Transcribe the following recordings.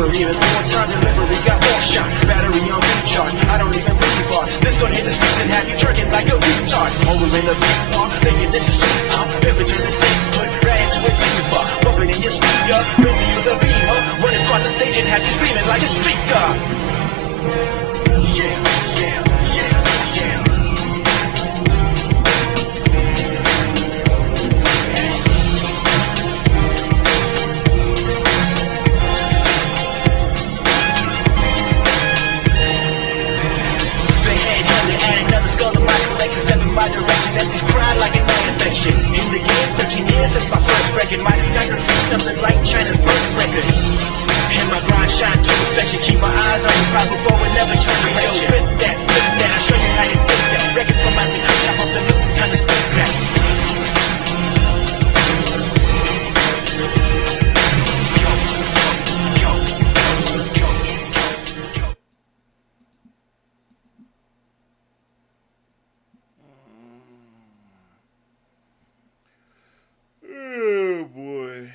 recovery. And more time delivery, got more shot. Battery on recharge, I don't even really far. This gon' hit the streets and have you jerking like a retard. Over in the beat bar, thinking this is sweet. Baby turn the same foot, right into a diva. Bumping in your speaker, raising you the beamer. Running across the stage and have you screaming like a streaker. Yeah, yeah, yeah, yeah. My direction as he's cried like an infection. In the game, 13 years since my first record. My discography, something like China's birth records. And my grind shine to perfection. Keep my eyes on the prize before it never turn direction. Flip that, I'll show you how you take that. Record from my big chop off the loop, time to split back. Oh boy.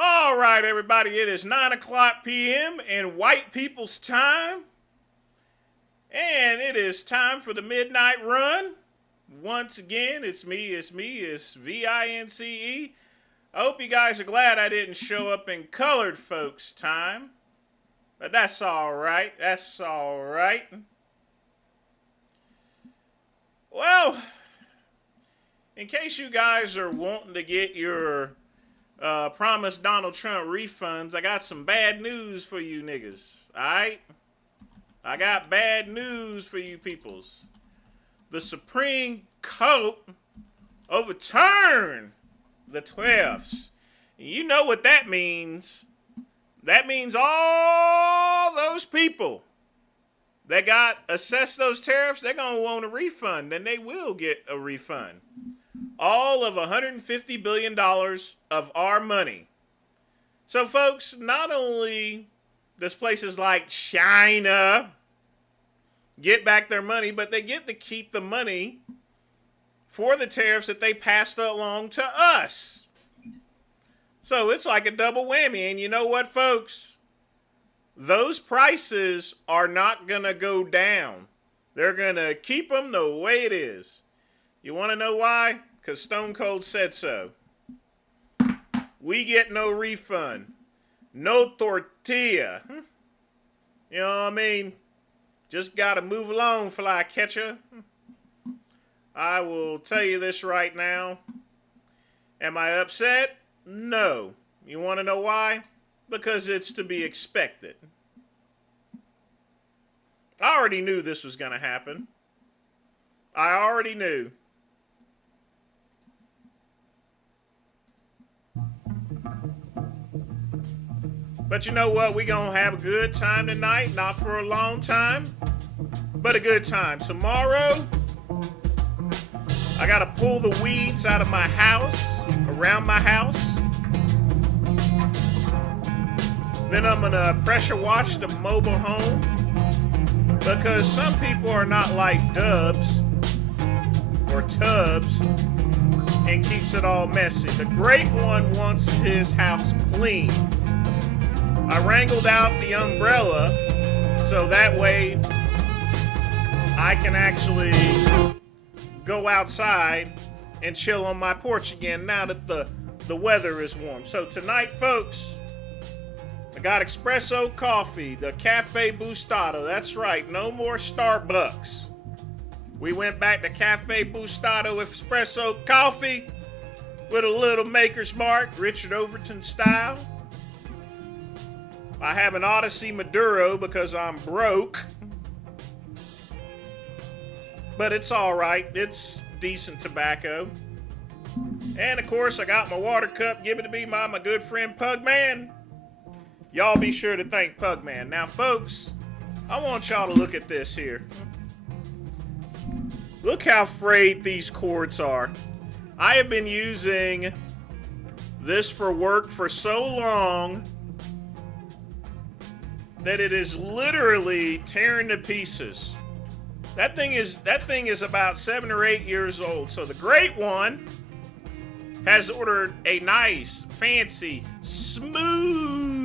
All right, everybody, it is 9:00 p.m. in white people's time. And it is time for the midnight run. Once again, it's Vince. I hope you guys are glad I didn't show up in colored folks' time. But that's all right. That's all right. Well, in case you guys are wanting to get your promised Donald Trump refunds, I got some bad news for you niggas. All right? I got bad news for you peoples. The Supreme Court overturned the 12s. You know what that means. That means all those people that got assessed those tariffs, they're going to want a refund, and they will get a refund. All of $150 billion of our money. So, folks, not only does places like China get back their money, but they get to keep the money for the tariffs that they passed along to us. So it's like a double whammy. And you know what, folks? Those prices are not going to go down. They're going to keep them the way it is. You want to know why? Because Stone Cold said so. We get no refund. No tortilla. You know what I mean? Just got to move along, flycatcher. I will tell you this right now. Am I upset? No. You want to know why? Because it's to be expected. I already knew this was going to happen. I already knew. But you know what? We're going to have a good time tonight. Not for a long time, but a good time. Tomorrow, I got to pull the weeds out of my house, around my house. Then I'm going to pressure wash the mobile home. Because some people are not like Dubs or Tubbs and keeps it all messy. The great one wants his house clean. I wrangled out the umbrella so that way I can actually go outside and chill on my porch again now that the weather is warm. So tonight, folks, I got espresso coffee, the Cafe Bustato. That's right, no more Starbucks. We went back to Cafe Bustato with espresso coffee with a little Maker's Mark, Richard Overton style. I have an Odyssey Maduro because I'm broke. But it's all right. It's decent tobacco. And, of course, I got my water cup given to me by my good friend Pugman. Y'all be sure to thank Pugman. Now, folks, I want y'all to look at this here. Look how frayed these cords are. I have been using this for work for so long. that it is literally tearing to pieces. That thing is about 7 or 8 years old. So the great one has ordered a nice, fancy, smooth,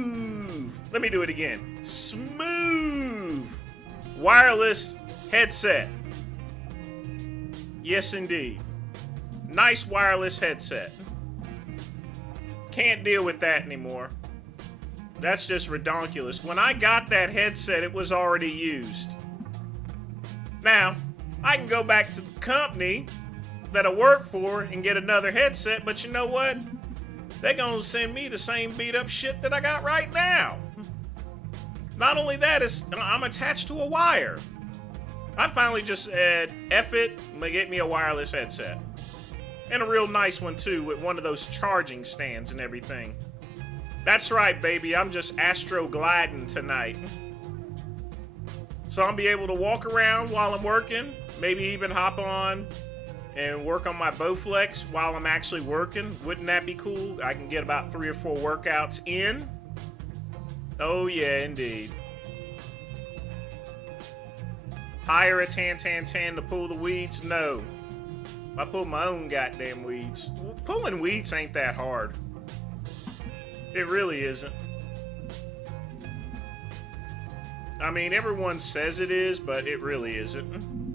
let me do it again, smooth wireless headset. Yes, indeed. Nice wireless headset. Can't deal with that anymore. That's just redonkulous. When I got that headset, it was already used. Now, I can go back to the company that I work for and get another headset, but you know what? They're gonna send me the same beat up shit that I got right now. Not only that, I'm attached to a wire. I finally just said, F it, I'm gonna get me a wireless headset. And a real nice one too, with one of those charging stands and everything. That's right, baby, I'm just astro gliding tonight. So I'll be able to walk around while I'm working, maybe even hop on and work on my Bowflex while I'm actually working. Wouldn't that be cool? I can get about 3 or 4 workouts in. Oh yeah, indeed. Hire a tan to pull the weeds? No. I pull my own goddamn weeds. Pulling weeds ain't that hard. It really isn't. I mean, everyone says it is, but it really isn't.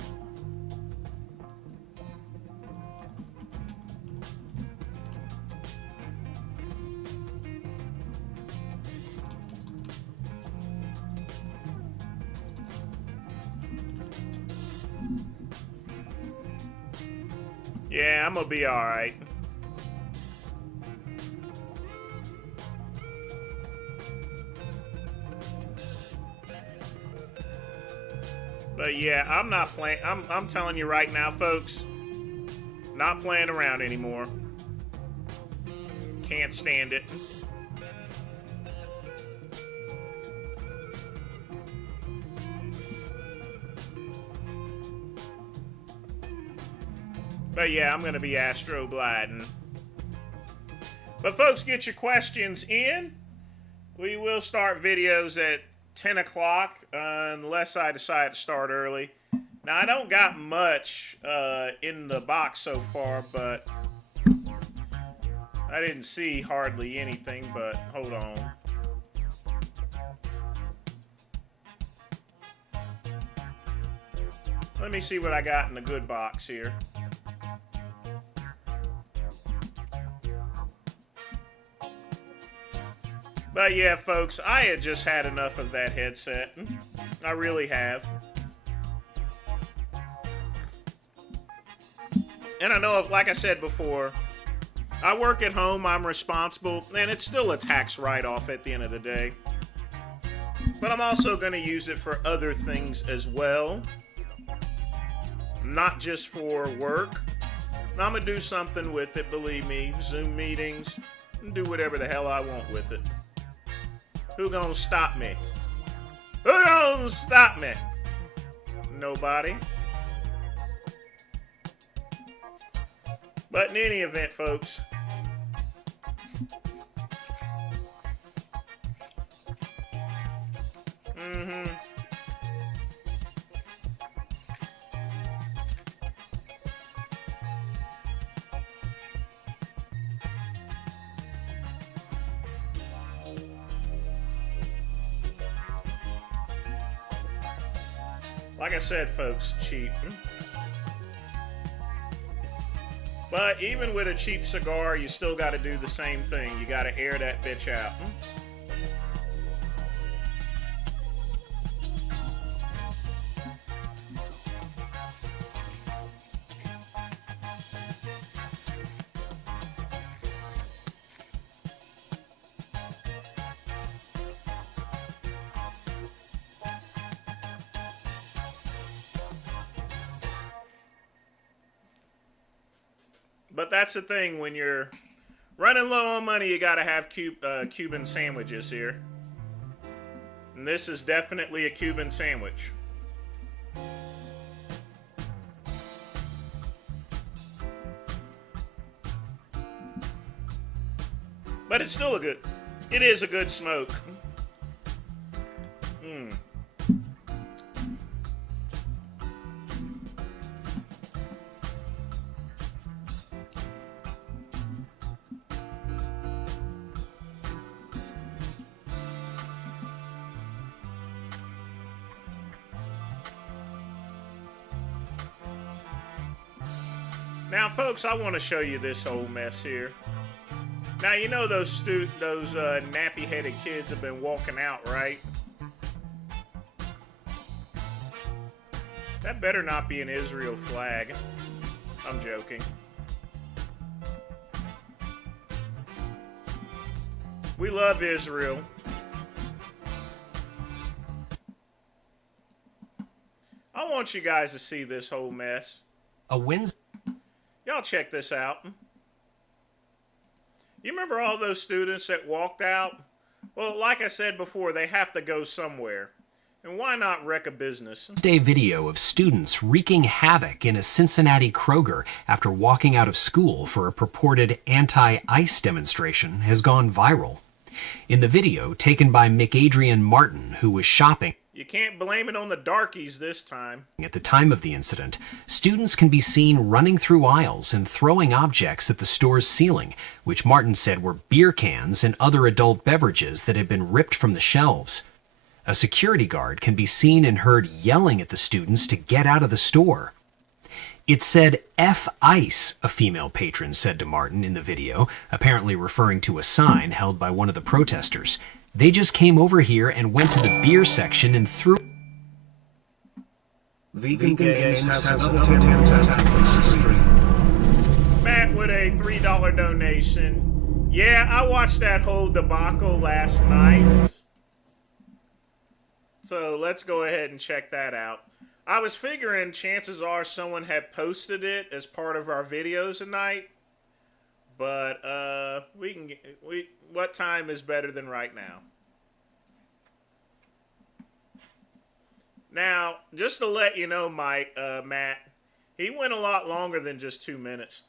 Yeah, I'm gonna be alright. But yeah, I'm not playing. I'm telling you right now, folks, not playing around anymore. Can't stand it. But yeah, I'm gonna be astro gliding. But folks, get your questions in. We will start videos at 10 o'clock, unless I decide to start early. Now, I don't got much in the box so far, but I didn't see hardly anything, but hold on. Let me see what I got in the good box here. But yeah, folks, I had just had enough of that headset. I really have. And I know, like I said before, I work at home, I'm responsible, and it's still a tax write-off at the end of the day. But I'm also going to use it for other things as well. Not just for work. I'm going to do something with it, believe me. Zoom meetings, and do whatever the hell I want with it. Who gonna stop me? Who gonna stop me? Nobody. But in any event, folks, like I said, folks, cheap. But even with a cheap cigar, you still got to do the same thing. You got to air that bitch out. But that's the thing, when you're running low on money, you gotta have Cuban sandwiches here. And this is definitely a Cuban sandwich. But it's still it is a good smoke. Now, folks, I want to show you this whole mess here. Now, you know those nappy-headed kids have been walking out, right? That better not be an Israel flag. I'm joking. We love Israel. I want you guys to see this whole mess. A Wednesday. Y'all check this out. You remember all those students that walked out? Well, like I said before, they have to go somewhere. And why not wreck a business? Wednesday video of students wreaking havoc in a Cincinnati Kroger after walking out of school for a purported anti-ICE demonstration has gone viral. In the video, taken by McAdrian Martin, who was shopping You can't blame it on the darkies this time. at the time of the incident, students can be seen running through aisles and throwing objects at the store's ceiling, which Martin said were beer cans and other adult beverages that had been ripped from the shelves. A security guard can be seen and heard yelling at the students to get out of the store. It said F ICE, a female patron said to Martin in the video, apparently referring to a sign held by one of the protesters. They just came over here and went to the beer section and threw... Vegan Games has another 10 tactics stream. Matt with a $3 donation. Yeah, I watched that whole debacle last night. So let's go ahead and check that out. I was figuring chances are someone had posted it as part of our videos tonight. But what time is better than right now? Now, just to let you know, Matt, he went a lot longer than just 2 minutes.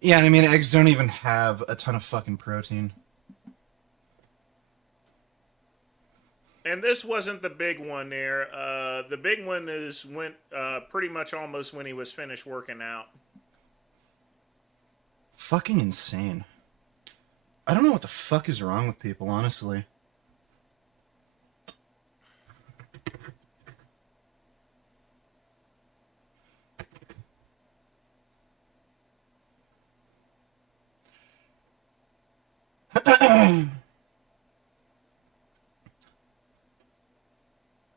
Yeah, I mean, eggs don't even have a ton of fucking protein. And this wasn't the big one there. The big one went pretty much almost when he was finished working out. Fucking insane. I don't know what the fuck is wrong with people, honestly.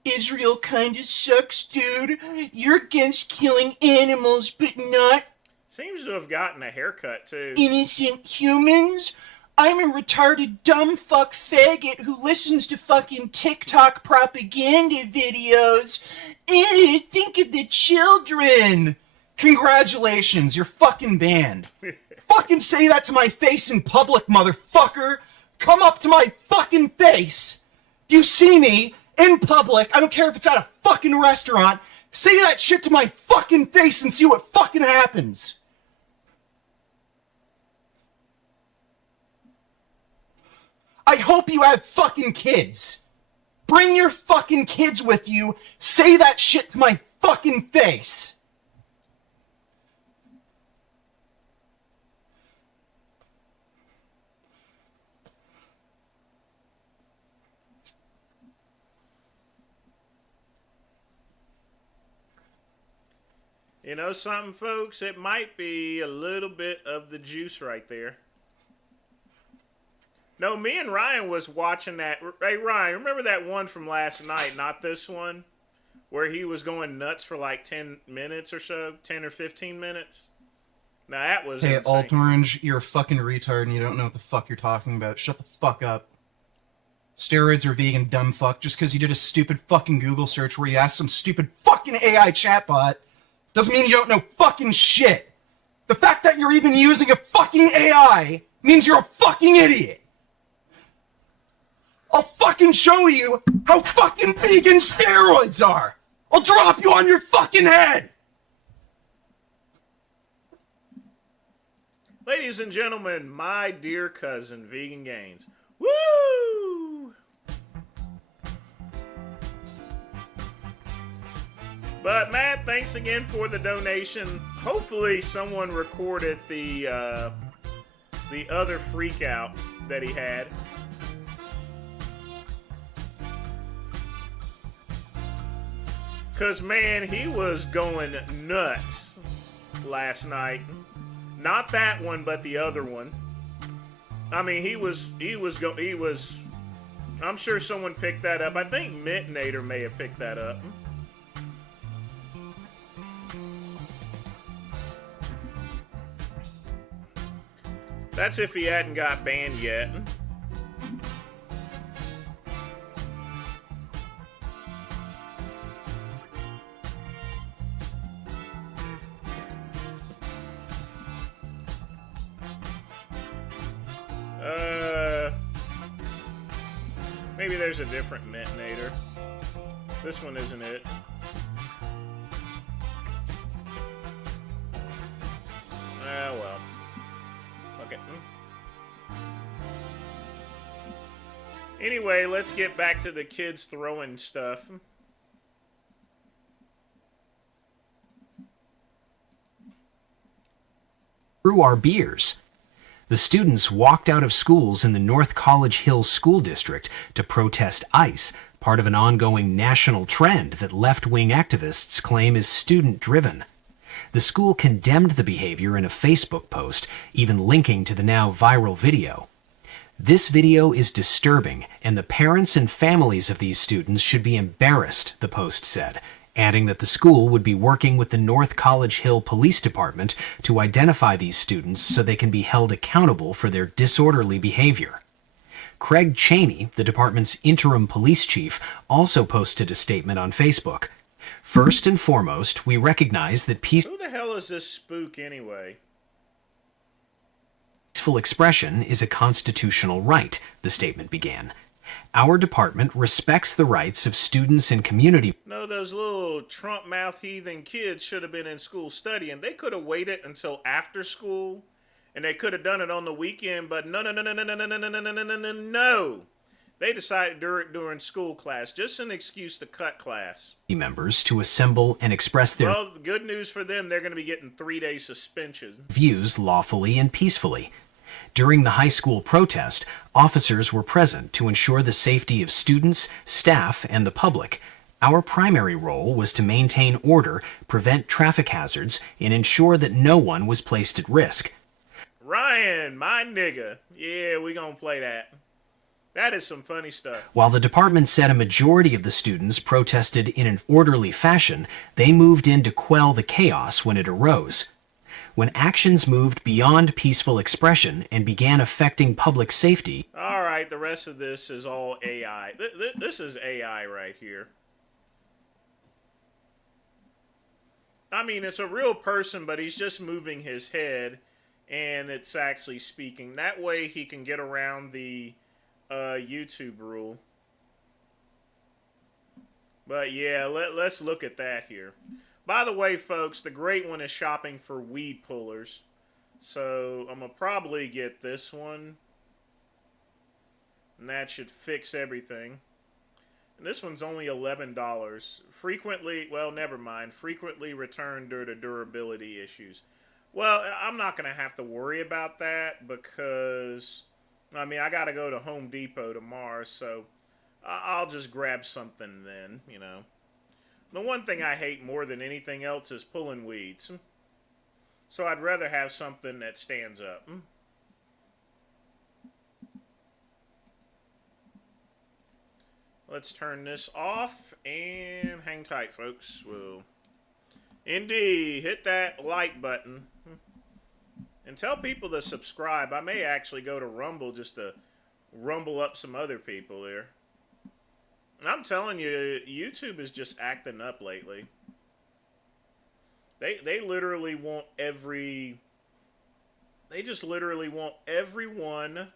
Israel kinda sucks, dude. You're against killing animals, but not Seems to have gotten a haircut, too. innocent humans. I'm a retarded dumb fuck faggot who listens to fucking TikTok propaganda videos. Think of the children. Congratulations, you're fucking banned. Fucking say that to my face in public, motherfucker. Come up to my fucking face. You see me in public, I don't care if it's at a fucking restaurant, say that shit to my fucking face and see what fucking happens. I hope you have fucking kids. Bring your fucking kids with you, say that shit to my fucking face. You know something, folks? It might be a little bit of the juice right there. No, me and Ryan was watching that. Hey, Ryan, remember that one from last night, not this one? Where he was going nuts for like 10 minutes or so? 10 or 15 minutes? Now, that was Hey, insane. Alt Orange, you're a fucking retard and you don't know what the fuck you're talking about. Shut the fuck up. Steroids are vegan, dumb fuck. Just because you did a stupid fucking Google search where you asked some stupid fucking AI chatbot doesn't mean you don't know fucking shit. The fact that you're even using a fucking AI means you're a fucking idiot. I'll fucking show you how fucking vegan steroids are. I'll drop you on your fucking head. Ladies and gentlemen, my dear cousin, Vegan Gains. Woo! But Matt, thanks again for the donation. Hopefully someone recorded the the other freak out that he had. Because, man, he was going nuts last night. Not that one, but the other one. I mean, he was, I'm sure someone picked that up. I think Mintinator may have picked that up. That's if he hadn't got banned yet. Maybe there's a different Mintinator. This one isn't it. Ah, well. Okay. Anyway, let's get back to the kids throwing stuff. Through our beers. The students walked out of schools in the North College Hills School District to protest ICE, part of an ongoing national trend that left-wing activists claim is student-driven. The school condemned the behavior in a Facebook post, even linking to the now viral video. This video is disturbing, and the parents and families of these students should be embarrassed, the post said, adding that the school would be working with the North College Hill Police Department to identify these students so they can be held accountable for their disorderly behavior. Craig Cheney, the department's interim police chief, also posted a statement on Facebook. First and foremost, we recognize that Who the hell is this spook anyway? peaceful expression is a constitutional right, the statement began. Our department respects the rights of students and community. No, those little Trump mouth heathen kids should have been in school studying. They could have waited until after school, and they could have done it on the weekend, but no. They decided during school class, just an excuse to cut class. Members to assemble and express their Well, good news for them, they're going to be getting 3-day suspension. views lawfully and peacefully. During the high school protest, officers were present to ensure the safety of students, staff, and the public. Our primary role was to maintain order, prevent traffic hazards, and ensure that no one was placed at risk. Ryan, my nigga. Yeah, we gonna play that. That is some funny stuff. While the department said a majority of the students protested in an orderly fashion, they moved in to quell the chaos when it arose. When actions moved beyond peaceful expression and began affecting public safety. All right, the rest of this is all AI. This is AI right here. I mean, it's a real person, but he's just moving his head, and it's actually speaking. That way he can get around the YouTube rule. But yeah, let's look at that here. By the way, folks, the great one is shopping for weed pullers. So I'm going to probably get this one. And that should fix everything. And this one's only $11. Frequently, well, never mind. Frequently returned due to durability issues. Well, I'm not going to have to worry about that because, I mean, I got to go to Home Depot tomorrow. So I'll just grab something then, you know. The one thing I hate more than anything else is pulling weeds. So I'd rather have something that stands up. Let's turn this off and hang tight, folks. We'll indeed hit that like button. And tell people to subscribe. I may actually go to Rumble just to rumble up some other people here. I'm telling you, YouTube is just acting up lately. They literally want every... They just literally want everyone...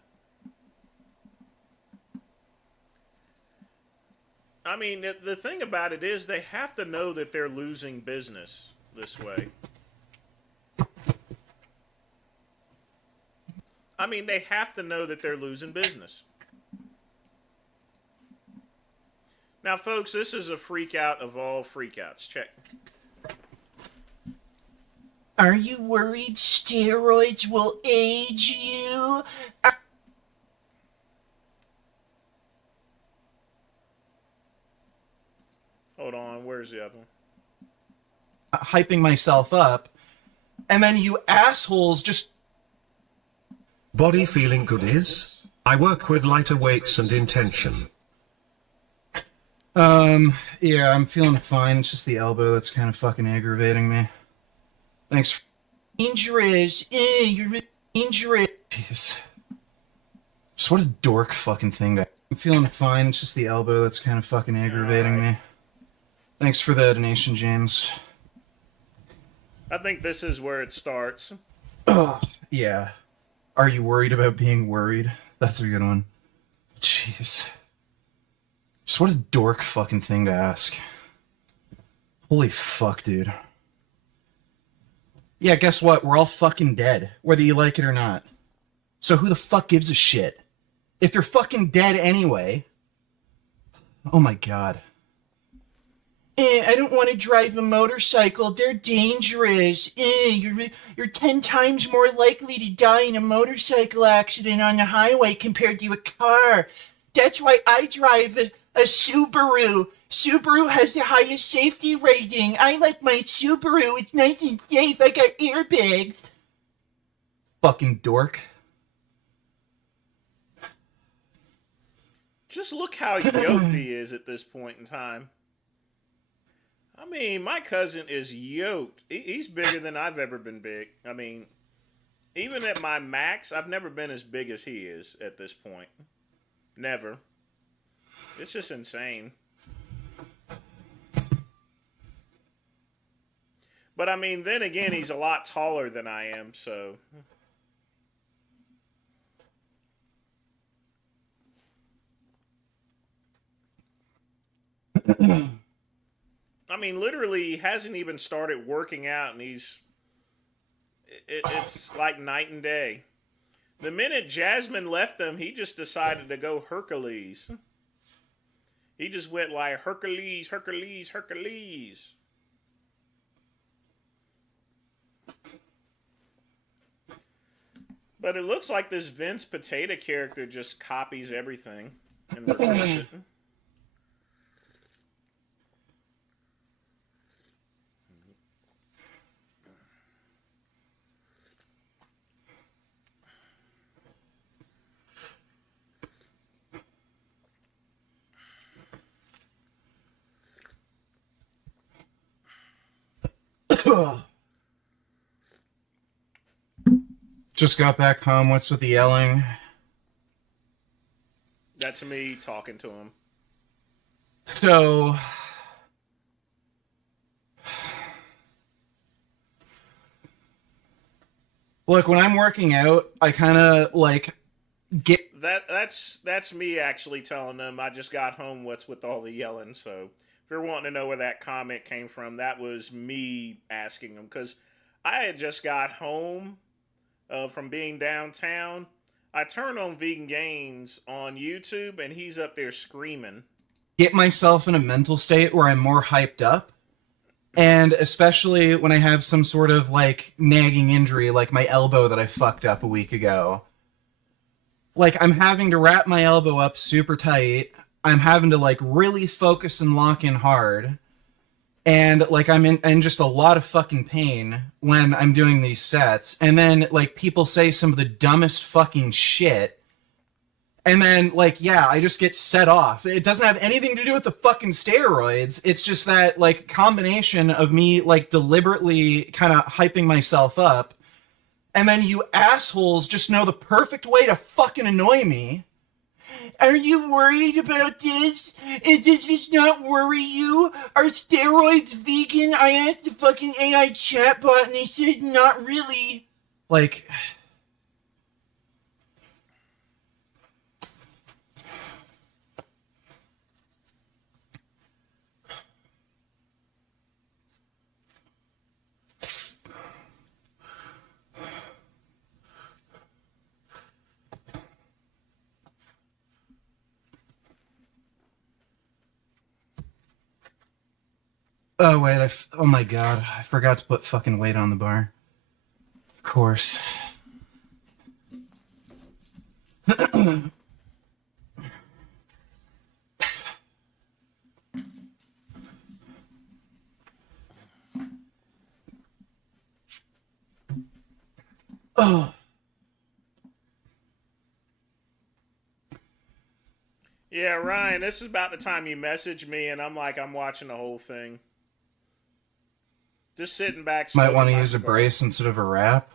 I mean, the thing about it is they have to know that they're losing business this way. I mean, they have to know that they're losing business. Now, folks, this is a freak out of all freakouts. Check. Are you worried steroids will age you? Hold on, where's the other one? Hyping myself up, and then you assholes just... Body feeling good is? I work with lighter weights and intention. Yeah, I'm feeling fine. It's just the elbow that's kind of fucking aggravating me. Thanks. Dangerous. You're really dangerous. Jeez. Just what a dork fucking thing to... I'm feeling fine. It's just the elbow that's kind of fucking aggravating me. Thanks for the donation, James. I think this is where it starts. Yeah. Are you worried about being worried? That's a good one. Jeez. Just what a dork fucking thing to ask. Holy fuck, dude. Yeah, guess what? We're all fucking dead, whether you like it or not. So who the fuck gives a shit? If you're fucking dead anyway... Oh my god. I don't want to drive a motorcycle. They're dangerous. You're 10 times more likely to die in a motorcycle accident on the highway compared to a car. That's why I drive a Subaru. Subaru has the highest safety rating. I like my Subaru. It's nice and safe. I got airbags. Fucking dork. Just look how yoked he is at this point in time. I mean, my cousin is yoked. He's bigger than I've ever been big. I mean, even at my max, I've never been as big as he is at this point. Never. It's just insane. But I mean, then again, he's a lot taller than I am, so... I mean, literally, he hasn't even started working out, and it's like night and day. The minute Jasmine left them, he just decided to go Hercules. He just went like Hercules, Hercules, Hercules. But it looks like this Vince Potato character just copies everything and records it. Just got back home. What's with the yelling? That's me talking to him. So... Look, when I'm working out, I kind of, like, get... That's me actually telling them I just got home, what's with all the yelling, so... If you're wanting to know where that comment came from, that was me asking him. Because I had just got home from being downtown. I turned on Vegan Gains on YouTube, and he's up there screaming. Get myself in a mental state where I'm more hyped up. And especially when I have some sort of, like, nagging injury, like my elbow that I fucked up a week ago. Like, I'm having to wrap my elbow up super tight. I'm having to, like, really focus and lock in hard. And, like, I'm in just a lot of fucking pain when I'm doing these sets. And then, like, people say some of the dumbest fucking shit. And then, like, yeah, I just get set off. It doesn't have anything to do with the fucking steroids. It's just that, like, combination of me, like, deliberately kind of hyping myself up. And then you assholes just know the perfect way to fucking annoy me. Are you worried about this? Does this not worry you? Are steroids vegan? I asked the fucking AI chatbot and they said not really. Like... Oh, wait, oh my god, I forgot to put fucking weight on the bar. course. Oh. Yeah, Ryan, this is about the time you message me, and I'm like, I'm watching the whole thing. Just sitting back. Might smoking want to my use a cigar. brace instead of a wrap.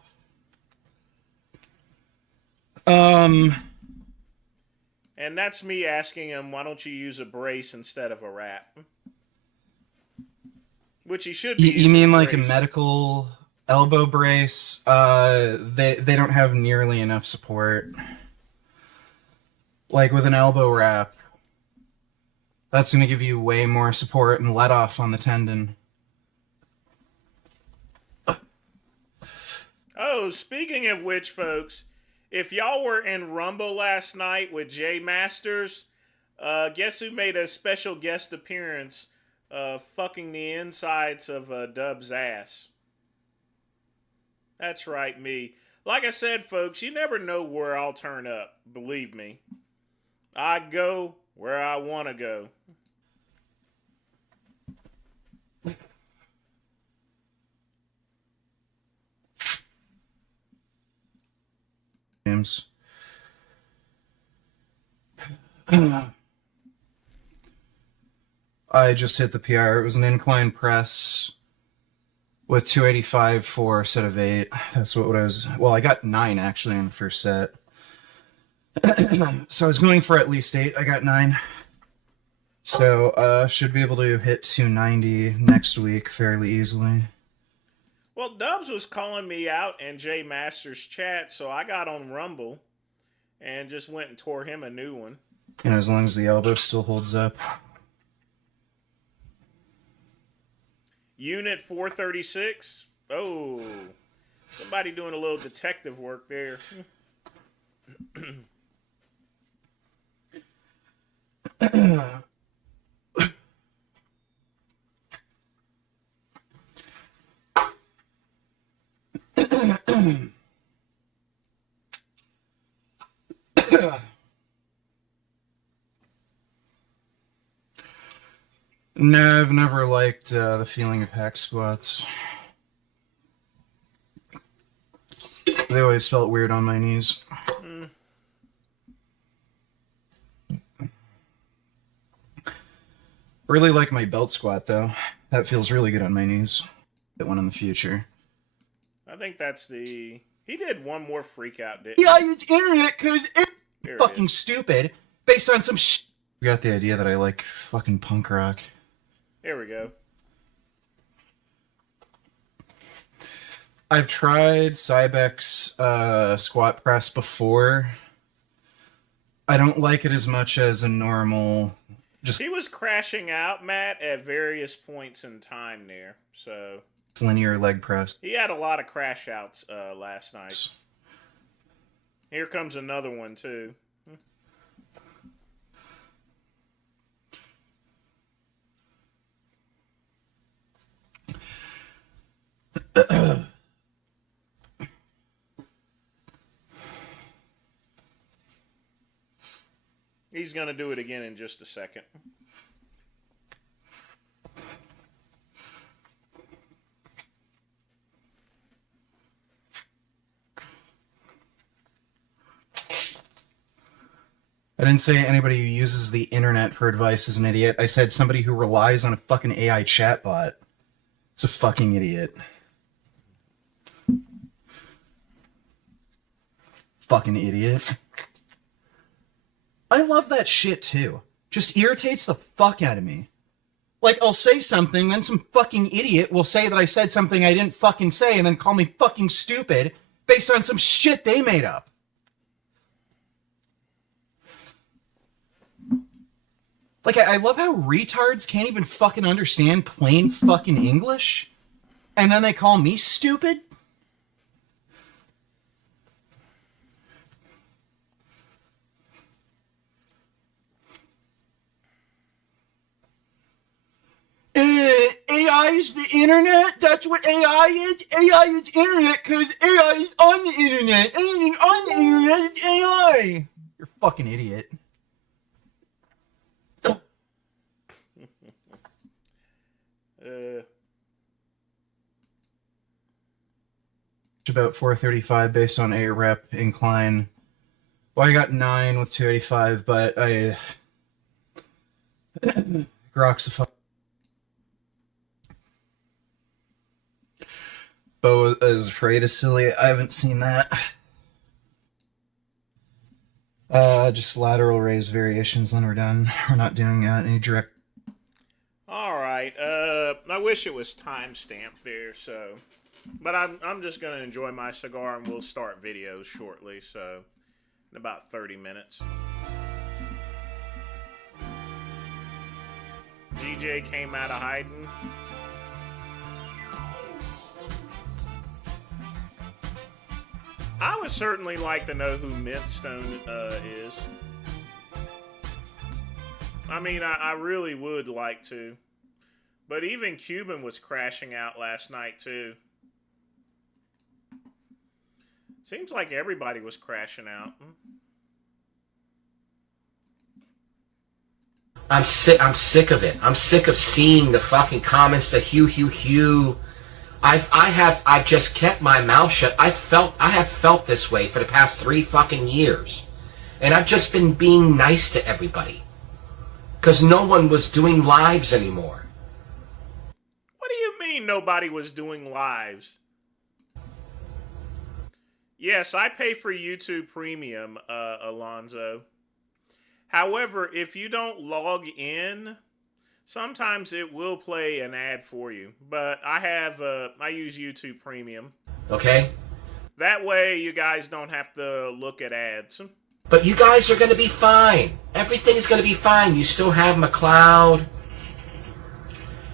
And that's me asking him, why don't you use a brace instead of a wrap? Which he should be. You mean like a brace. medical elbow brace? They don't have nearly enough support. Like with an elbow wrap, that's going to give you way more support and let off on the tendon. Oh, speaking of which, folks, if y'all were in Rumble last night with Jay Masters, guess who made a special guest appearance fucking the insides of Dub's ass? That's right, me. Like I said, folks, you never know where I'll turn up. Believe me. I go where I want to go. James. I just hit the PR. It was an incline press with 285 for a set of 8. That's what I was... Well, I got 9, actually, in the first set. So I was going for at least 8. I got 9. So, should be able to hit 290 next week fairly easily. Well, Dubs was calling me out in Jay Masters' chat, so I got on Rumble and just went and tore him a new one. You know, as long as the elbow still holds up. Unit 436. Oh, somebody doing a little detective work there. No, I've never liked the feeling of hack squats. They always felt weird on my knees. Really like my belt squat, though. That feels really good on my knees. Get one in the future. I think that's the... He did one more freak out, didn't Yeah, I use internet because it's There it fucking is. stupid. Based on some You got the idea that I like fucking punk rock. There we go. I've tried Cybex's squat press before. I don't like it as much as a normal... Just He was crashing out, Matt, at various points in time there. So linear leg press. he had a lot of crash outs last night. Here comes another one, too. He's going to do it again in just a second. I didn't say anybody who uses the internet for advice is an idiot. I said somebody who relies on a fucking AI chatbot. It's a fucking idiot. Fucking idiot. I love that shit too. Just irritates the fuck out of me. Like, I'll say something, then some fucking idiot will say that I said something I didn't fucking say, and then call me fucking stupid based on some shit they made up. Like, I love how retards can't even fucking understand plain fucking English, and then they call me stupid? AI AI is the internet? That's what AI is? AI is internet because AI is on the internet. Anything on the internet is AI. You're a fucking idiot. About 435 based on a rep incline. Well, I got 9 with 285, but I Grok's a fuck. Bo is afraid is silly. I haven't seen that. Just lateral raise variations, then we're done. We're not doing any direct. All right. I wish it was timestamped there, so. But I'm just gonna enjoy my cigar, and we'll start videos shortly. So, in about 30 minutes. DJ came out of hiding. I would certainly like to know who Mintstone is. I mean, I really would like to. But even Cuban was crashing out last night, too. Seems like everybody was crashing out. I'm sick of it. I'm sick of seeing the fucking comments, the hue. I've just kept my mouth shut. I have felt this way for the past 3 fucking years. And I've just been being nice to everybody. Because no one was doing lives anymore. What do you mean nobody was doing lives? Yes, I pay for YouTube Premium, Alonzo. However, if you don't log in, sometimes it will play an ad for you. But I use YouTube Premium. Okay? That way you guys don't have to look at ads. But you guys are going to be fine. Everything is going to be fine. You still have McLeod.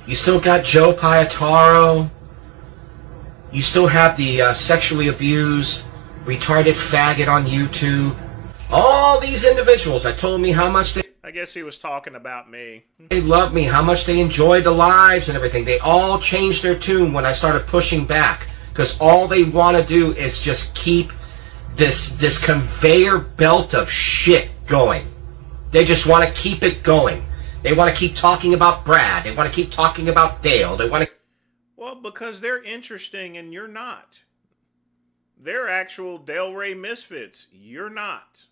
You still got Joe Piataro. You still have the sexually abused, retarded faggot on YouTube. All these individuals that told me how much I guess he was talking about me. they loved me, how much they enjoyed the lives and everything. They all changed their tune when I started pushing back. Because all they want to do is just keep this conveyor belt of shit going. They just want to keep it going. They want to keep talking about Brad. They want to keep talking about Dale. They want to... Well, because they're interesting and you're not. They're actual Del Rey misfits. You're not.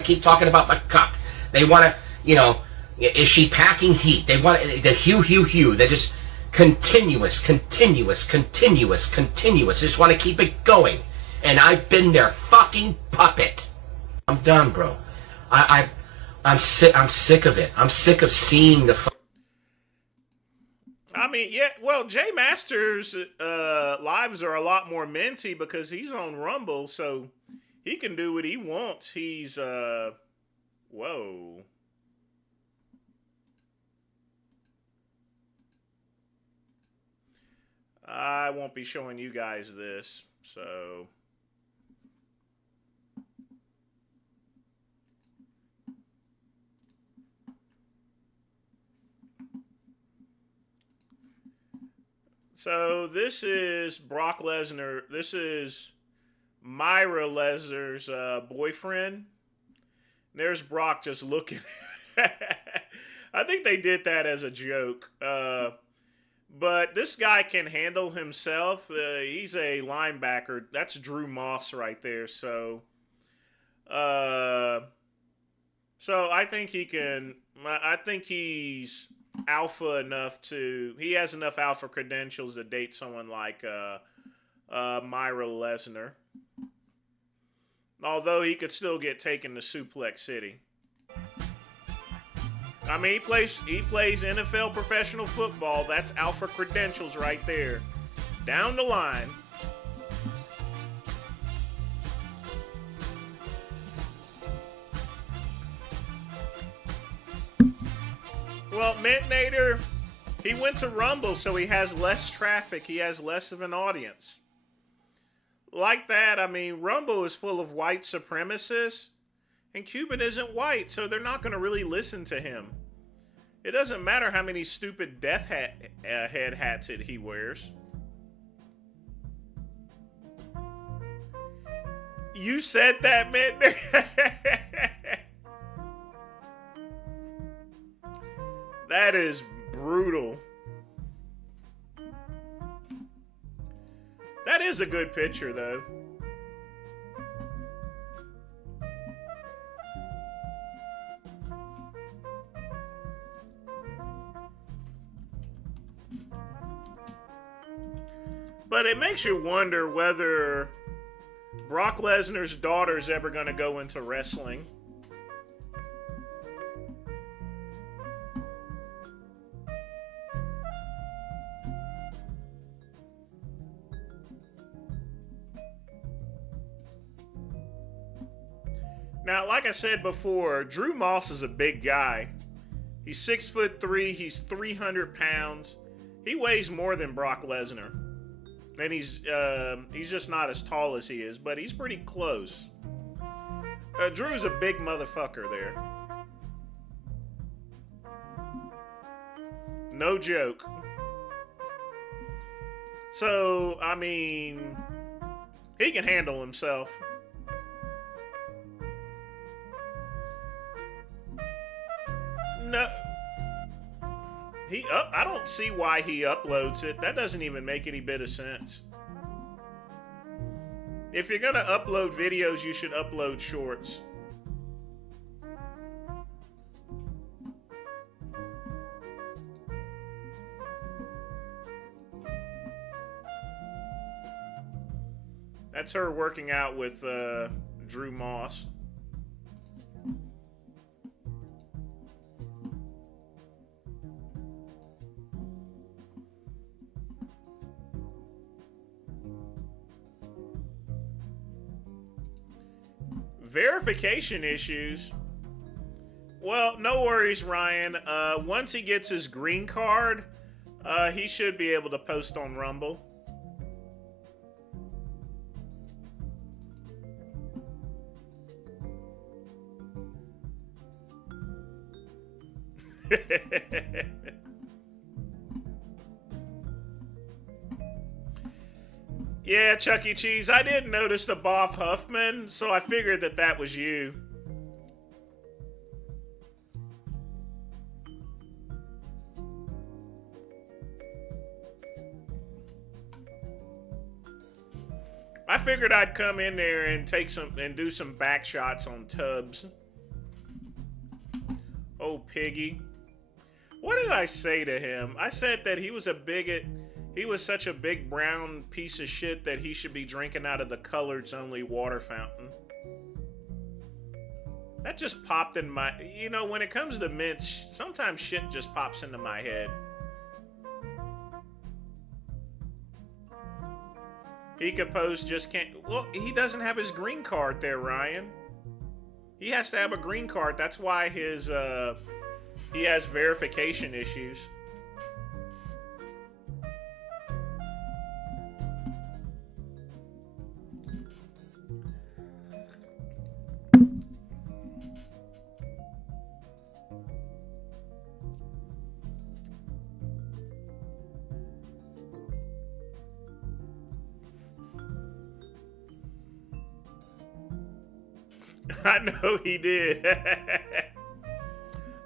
keep talking about my cup. They want to, is she packing heat? They want the hue. They're just continuous. Just want to keep it going. And I've been their fucking puppet. I'm done, bro. I'm sick of it. I'm sick of seeing the... I mean, yeah, well, Jay Masters' lives are a lot more minty because he's on Rumble, so he can do what he wants. He's, whoa. I won't be showing you guys this, so... So this is Brock Lesnar. This is Myra Lesnar's boyfriend. There's Brock just looking. I think they did that as a joke. But this guy can handle himself. He's a linebacker. That's Drew Moss right there. So I think he can. I think he's alpha enough to... He has enough alpha credentials to date someone like Myra Lesnar. Although he could still get taken to Suplex City. I mean, he plays NFL professional football. That's alpha credentials right there. Down the line. Well, Mintnader, he went to Rumble, so he has less traffic. He has less of an audience. Like that, I mean, Rumble is full of white supremacists, and Cuban isn't white, so they're not going to really listen to him. It doesn't matter how many stupid head hats he wears. You said that, man. That is brutal. That is a good picture, though. But it makes you wonder whether Brock Lesnar's daughter's ever going to go into wrestling. Now, like I said before, Drew Moss is a big guy. He's 6'3", he's 300 pounds. He weighs more than Brock Lesnar. And he's just not as tall as he is, but he's pretty close. Drew's a big motherfucker there. No joke. So, I mean, he can handle himself. No. I don't see why he uploads it. That doesn't even make any bit of sense. If you're gonna upload videos, you should upload shorts. That's her working out with Drew Moss. Verification issues. Well, no worries, Ryan. Once he gets his green card, he should be able to post on Rumble. Yeah, Chuck E. Cheese, I didn't notice the Boff Huffman, so I figured that was you. I figured I'd come in there and do some back shots on Tubbs. Oh, Piggy. What did I say to him? I said that he was a bigot. He was such a big brown piece of shit that he should be drinking out of the Coloreds Only water fountain. That just popped in my... You know, when it comes to mints, sometimes shit just pops into my head. He composed just can't... Well, he doesn't have his green card there, Ryan. He has to have a green card. That's why his... he has verification issues. I know he did.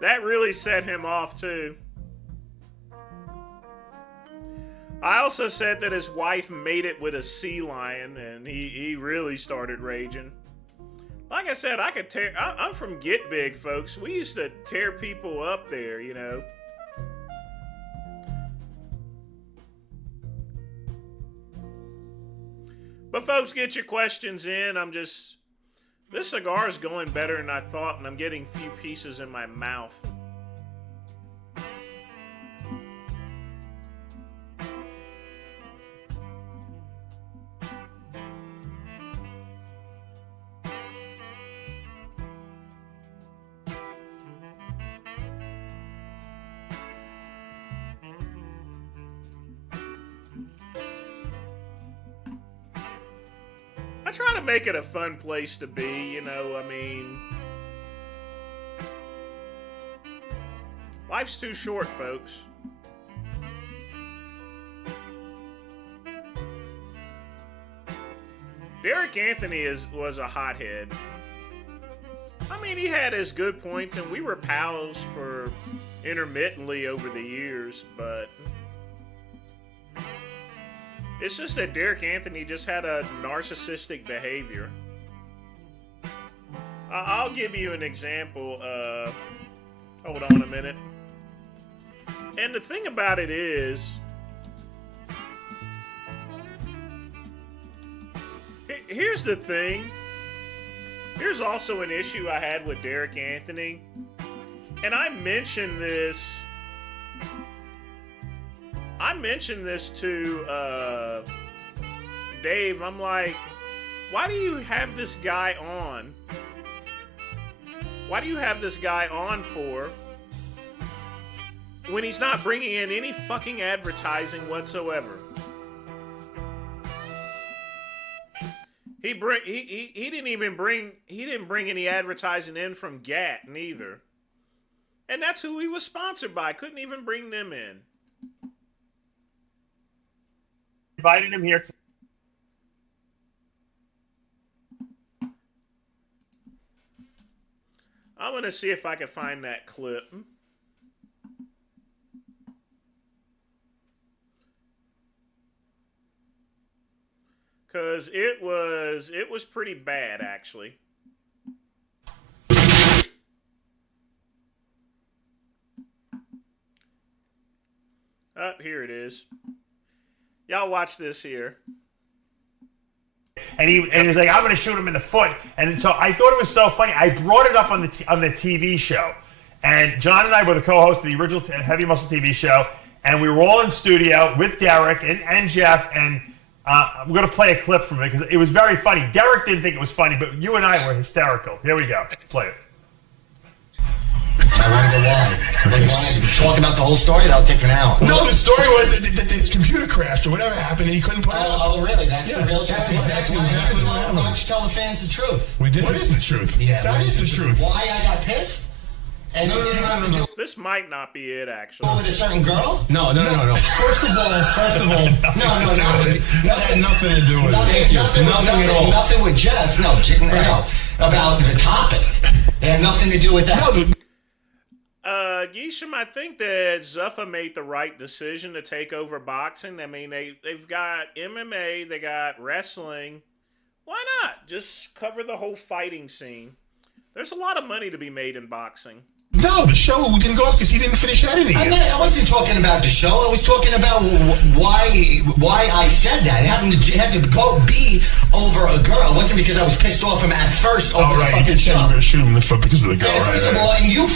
That really set him off, too. I also said that his wife made it with a sea lion, and he really started raging. Like I said, I could tear... I'm from Get Big, folks. We used to tear people up there, you know. But, folks, get your questions in. This cigar is going better than I thought, and I'm getting few pieces in my mouth. I try to make it a fun place to be, you know, I mean... Life's too short, folks. Derek Anthony was a hothead. I mean, he had his good points, and we were pals for intermittently over the years, but it's just that Derek Anthony just had a narcissistic behavior. I'll give you an example. Hold on a minute. And the thing about it is, here's the thing. Here's also an issue I had with Derek Anthony. And I mentioned this to Dave. I'm like, why do you have this guy on? Why do you have this guy on for when he's not bringing in any fucking advertising whatsoever? He didn't bring any advertising in from GAT neither. And that's who he was sponsored by. Couldn't even bring them in. Invited him here. I'm going to see if I can find that clip. Because it was pretty bad, actually. Oh, here it is. Y'all watch this here. And he was like, I'm going to shoot him in the foot. And so I thought it was so funny. I brought it up on the TV show. And John and I were the co-hosts of the original Heavy Muscle TV show. And we were all in studio with Derek and Jeff. And we're going to play a clip from it because it was very funny. Derek didn't think it was funny, but you and I were hysterical. Here we go. Play it. I wonder why. They wanted to talk about the whole story. That'll take an hour. No, the story was that his computer crashed or whatever happened, and he couldn't play it. Oh, really? That's the real truth. That's exactly what happened. Why don't you tell the fans the truth? We did. What is the truth? Yeah, that is the truth. Why I got pissed? And it didn't have to do This might not be it, actually. with a certain girl? No. First of all, no. That had nothing to do with it. Nothing at all. Nothing with Jeff. No, about the topic. It had nothing to do with that. Geesham, I think that Zuffa made the right decision to take over boxing. I mean, they've got MMA, they got wrestling. Why not? Just cover the whole fighting scene. There's a lot of money to be made in boxing. No, the show didn't go up because he didn't finish editing it. I wasn't talking about the show. I was talking about why I said that. It had to be over a girl. It wasn't because I was pissed off him at first over the fucking show. You were shoot him in the foot because of the girl. First of all, and you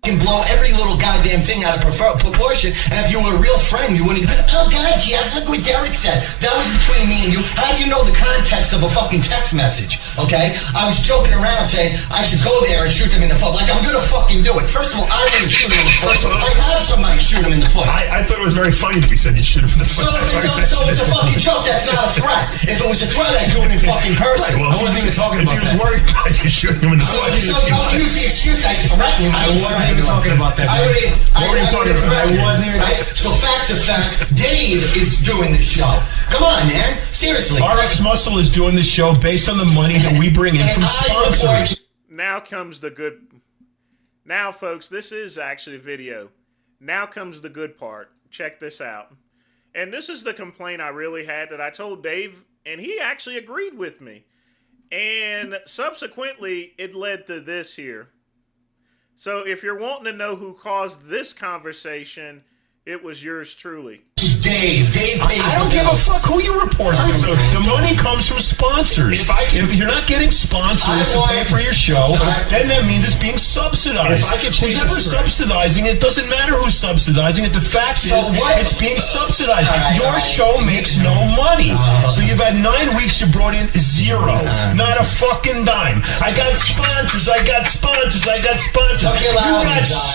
can blow every little goddamn thing out of proportion, and if you were a real friend, you wouldn't go, oh God, Jeff, look what Derek said. That was between me and you. How do you know the context of a fucking text message, okay? I was joking around saying I should go there and shoot them in the foot. Like, I'm gonna fucking do it. First of all, I wouldn't shoot him in the foot. I'd have somebody shoot him in the foot. I thought it was very funny that we said you shoot him in the foot. So it's a fucking joke. That's not a threat. If it was a threat, I'd do it in fucking person. Right, well, I wasn't even talking about that. If he was worried about you shooting him in the foot. So don't use the excuse that he's threatening me. I wasn't even talking about that. So facts are facts. Dave is doing the show. Come on, man. Seriously. RX Muscle is doing the show based on the money that we bring in from sponsors. Now comes the good. Now, folks, this is actually a video. Now comes the good part. Check this out. And this is the complaint I really had that I told Dave, and he actually agreed with me. And subsequently, it led to this here. So if you're wanting to know who caused this conversation, it was yours truly. Dave pays I don't give a fuck who you report to. The money comes from sponsors. If you're not getting sponsors to pay for your show, then that means it's being subsidized. Who's ever subsidizing it, doesn't matter who's subsidizing it. The fact is, it's being subsidized. Your show makes no money. So you've had 9 weeks, you brought in zero. Not a fucking dime. I got sponsors. You got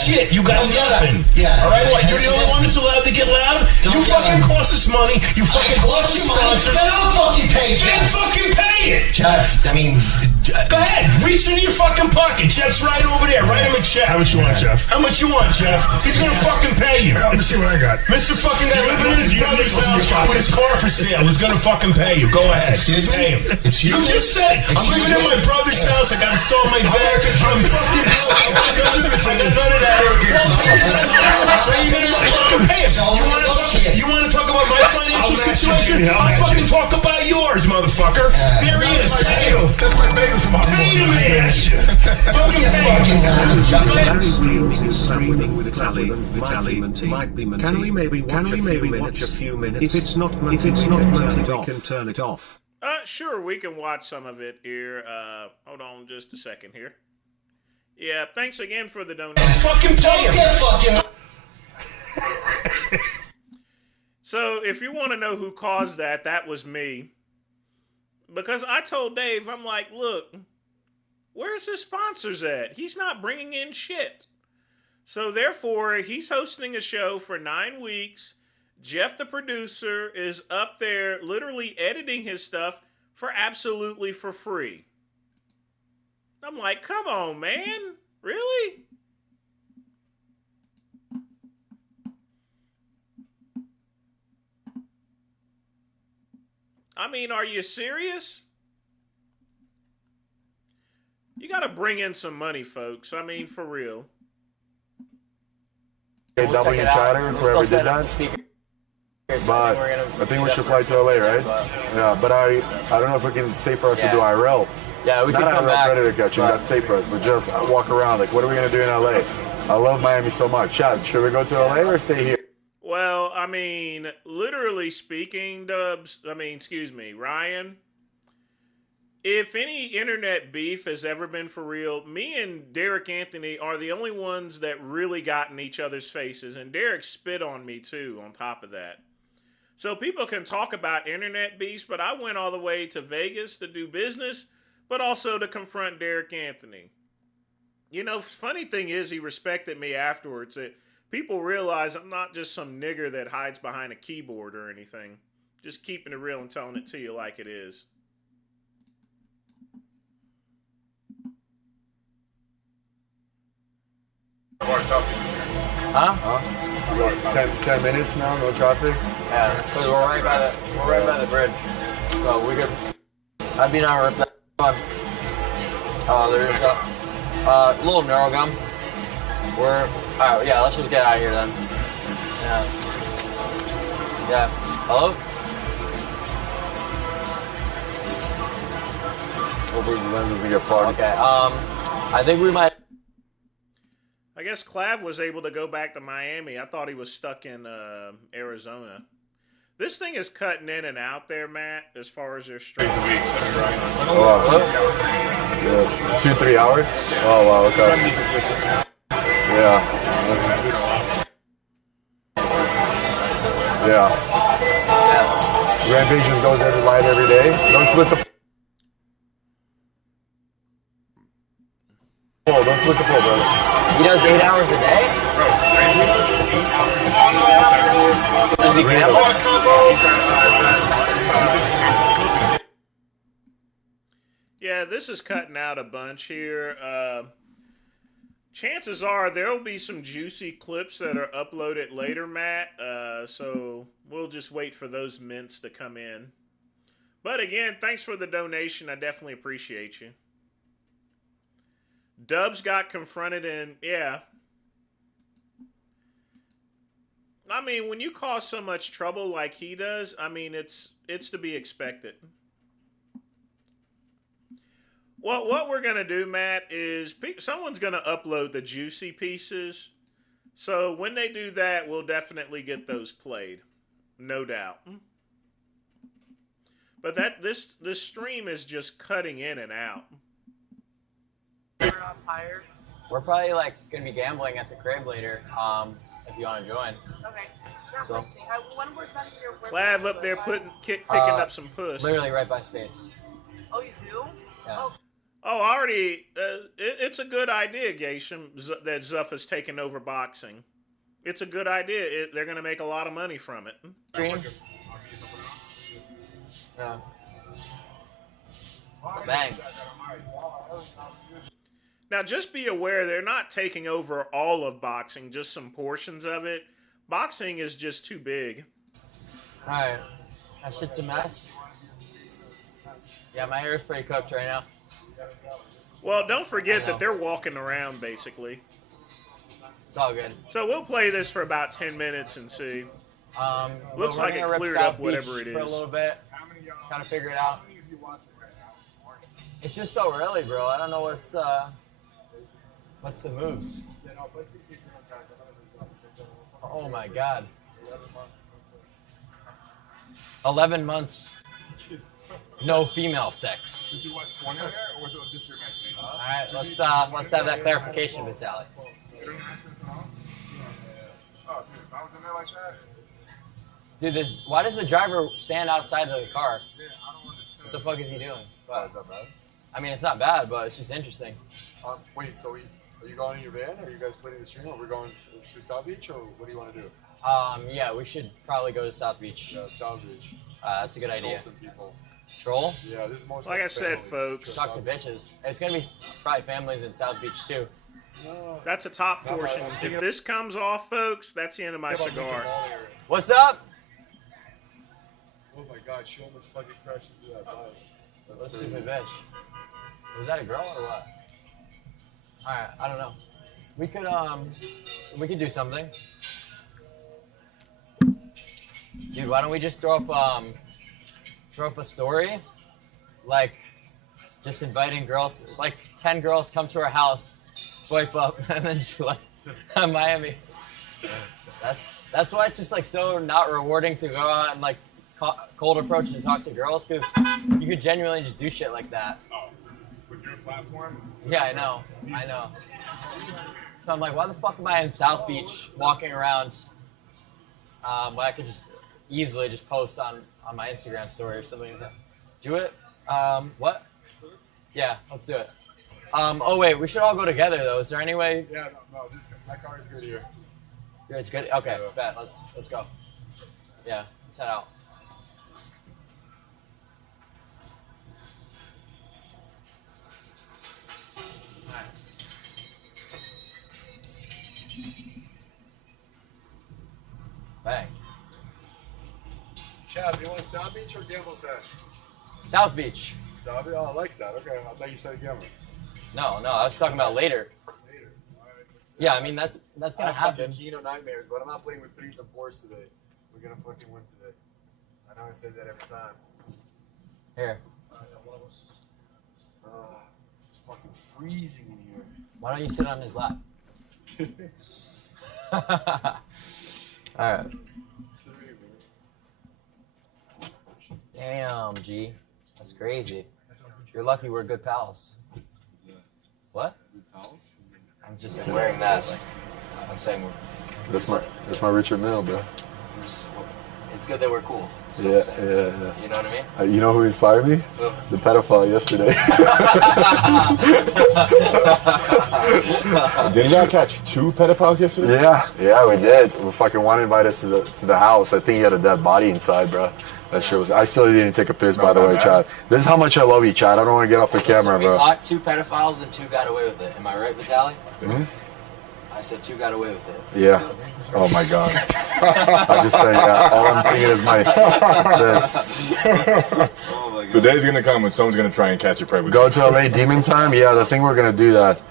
shit. You got nothing. All right, what? You're the only one that's allowed to get loud? You fucking cost us money. You fucking cost your sponsors. Then I'll fucking pay, Jeff. Then fucking pay it. Jeff, I mean, Go ahead, reach into your fucking pocket. Jeff's right over there. Write him a check. How much you want, Jeff? How much you want, Jeff? He's gonna fucking pay you. Let me see what I got. Mr. fucking guy living in his brother's house with his car for sale is gonna fucking pay you. Go ahead. Excuse me? Pay him. Excuse You me? just said I'm living in my brother's house. I gotta sell my van. I'm fucking broke. I got none of that. You gonna fucking pay him. You wanna talk about my financial situation? I'll fucking talk about yours, motherfucker. There he is. Pay him. That's my bagel tomorrow. Pay him, man. Fucking Can we maybe watch a few minutes? If it's not Monty, we can turn it off. Sure, we can watch some of it here. Hold on just a second here. Yeah, thanks again for the donation. Fucking pay him. So, if you want to know who caused that, that was me. Because I told Dave, I'm like, look, where's his sponsors at? He's not bringing in shit. So, therefore, he's hosting a show for 9 weeks. Jeff, the producer, is up there literally editing his stuff for absolutely for free. I'm like, come on, man. Really? I mean, are you serious? You got to bring in some money, folks. I mean, for real. We'll doubling in chatter if we ever did that. But I think we should fly to LA, right? Yeah, but I don't know if we can safe for us to do IRL. Yeah, we can come not back. predator catching, that's safe for us, but just walk around. Like, what are we going to do in LA? I love Miami so much. Chad, should we go to LA or stay here? Well, I mean, literally speaking, Ryan, if any internet beef has ever been for real, me and Derek Anthony are the only ones that really got in each other's faces. And Derek spit on me, too, on top of that. So people can talk about internet beefs, but I went all the way to Vegas to do business, but also to confront Derek Anthony. You know, funny thing is, he respected me afterwards. People realize I'm not just some nigger that hides behind a keyboard or anything. Just keeping it real and telling it to you like it is. Huh? 10 minutes now, no traffic? Yeah, because we're right by the bridge. So we could. I'd be not rip that one. There's a little narrow gum. Alright, yeah, let's just get out of here then. Yeah. Yeah. Hello? Hopefully the lens doesn't get fogged. Okay, I think we might. I guess Clav was able to go back to Miami. I thought he was stuck in Arizona. This thing is cutting in and out there, Matt, as far as their stream. Oh, yeah. 2-3 hours? Oh, wow, okay. Yeah. Yeah. Rampage just goes every live every day. Don't split the pole. Don't split the pole, brother. He does 8 hours a day? Does he gamble? Yeah, this is cutting out a bunch here. Chances are there'll be some juicy clips that are uploaded later, Matt. So we'll just wait for those mints to come in. But again, thanks for the donation. I definitely appreciate you. Dubs got confronted and yeah. I mean, when you cause so much trouble like he does, I mean, it's to be expected. Well, what we're going to do, Matt, is someone's going to upload the juicy pieces. So when they do that, we'll definitely get those played. No doubt. But this stream is just cutting in and out. We're not tired. We're probably like gonna be gambling at the crib later. If you want to join. Okay. So. When we're done here, Clav up there picking up some puss. Literally right by space. Oh, you do? Yeah. Oh, already. It's a good idea, Geisham, that Zuff has taken over boxing. It's a good idea. They're gonna make a lot of money from it. Stream. Yeah. Bang. Now, just be aware they're not taking over all of boxing, just some portions of it. Boxing is just too big. Alright. That shit's a mess. Yeah, my hair is pretty cooked right now. Well, don't forget that they're walking around, basically. It's all good. So we'll play this for about 10 minutes and see. Looks like it cleared up whatever it is. For a little bit. Kind of figure it out. It's just so early, bro. I don't know what's the moves. Oh my god. 11 months. No female sex. Alright, let's have that clarification, Vitaly. Dude, why does the driver stand outside of the car? What the fuck is he doing? But, I mean, it's not bad, but it's just interesting. Wait, so are you going in your van? Are you guys splitting the stream? Or we're going to South Beach, or what do you want to do? Yeah, we should probably go to South Beach. Yeah, South Beach. That's a good idea. Some people. Troll? Yeah, this is most like I said, folks. Talk to bitches. It's gonna be probably families in South Beach too. That's a top portion. If this comes off, folks, that's the end of my cigar. What's up? Oh my god, she almost fucking crashed into that bike. What stupid bitch. Was that a girl or what? Alright, I don't know. We could do something. Dude, why don't we just throw up a story? Like, just inviting girls, like 10 girls come to our house, swipe up, and then just like, Miami. That's why it's just like so not rewarding to go out and like cold approach and talk to girls, because you could genuinely just do shit like that. Oh, with your platform? Yeah, I know. So I'm like, why the fuck am I in South Beach walking around when I could just easily just post on my Instagram story or something like that? Do it? What? Yeah, let's do it. Oh wait, we should all go together though. Is there any way? Yeah, no, my car is good here. Yeah, it's good. Okay, bet. Let's go. Yeah, let's head out. Bang. Chad, do you want South Beach or Gamble's Head? South Beach. South Beach? Oh, I like that. Okay, I thought you said Gamble. No, I was talking about later. Later. All right. Yeah, I mean that's gonna happen. Keno nightmares, but I'm not playing with 3s and 4s today. We're gonna fucking win today. I know I say that every time. Here. It's fucking freezing in here. Why don't you sit on his lap? All right. Damn, G. That's crazy. You're lucky we're good pals. What? I'm just saying wearing masks. I'm saying That's my Richard Mille, bro. it's good that we're cool. Yeah. You know what I mean? You know who inspired me? Who? The pedophile yesterday. Didn't y'all catch 2 pedophiles yesterday? Yeah, we did. We fucking one invited us to the house. I think he had a dead body inside, bro. That shit was. I still didn't take a piss, by the way, Chad. This is how much I love you, Chad. I don't want to get off the camera, we bro. caught 2 pedophiles and 2 got away with it. Am I right, Vitaly? Mm-hmm. I said 2 got away with it. Yeah. Oh my god. I just say all I'm thinking is this. Oh my god. The day's gonna come when someone's gonna try and catch a prey with Go to LA Demon Time? Yeah, I think we're gonna do that.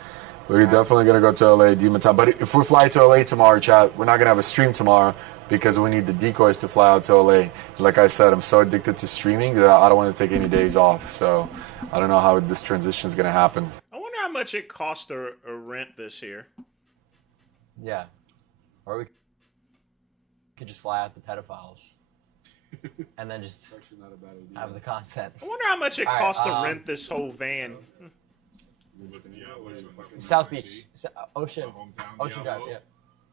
We're definitely gonna go to LA Demon Time. But if we fly to LA tomorrow, chat, we're not gonna have a stream tomorrow because we need the decoys to fly out to LA. Like I said, I'm so addicted to streaming that I don't want to take any days off. So I don't know how this transition is gonna happen. I wonder how much it cost to rent this here. Yeah. Or we could just fly out the pedophiles. And then just have the content. I wonder how much it costs to rent this whole van. South Beach. Ocean Drive, yeah.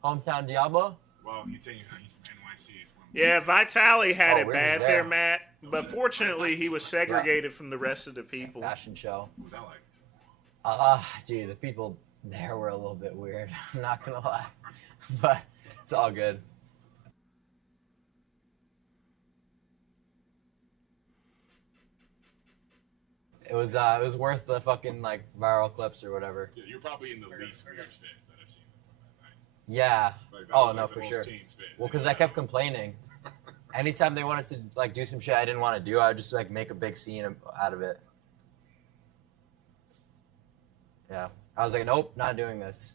Hometown Diablo? Well, he's saying he's from NYC. Yeah, Vitaly had it we're bad just there, there. Matt. But fortunately, he was segregated from the rest of the people. Fashion show. What was that like? Dude, the people there were a little bit weird. I'm not gonna lie. But it's all good. It was worth the fucking like viral clips or whatever. Yeah, you're probably in the least weird fit that I've seen from that night. Yeah. Like, that Oh was, no, like, the for most sure. tame fit. Well, because I kept complaining. Anytime they wanted to like do some shit I didn't want to do, I would just like make a big scene out of it. Yeah. I was like, nope, not doing this.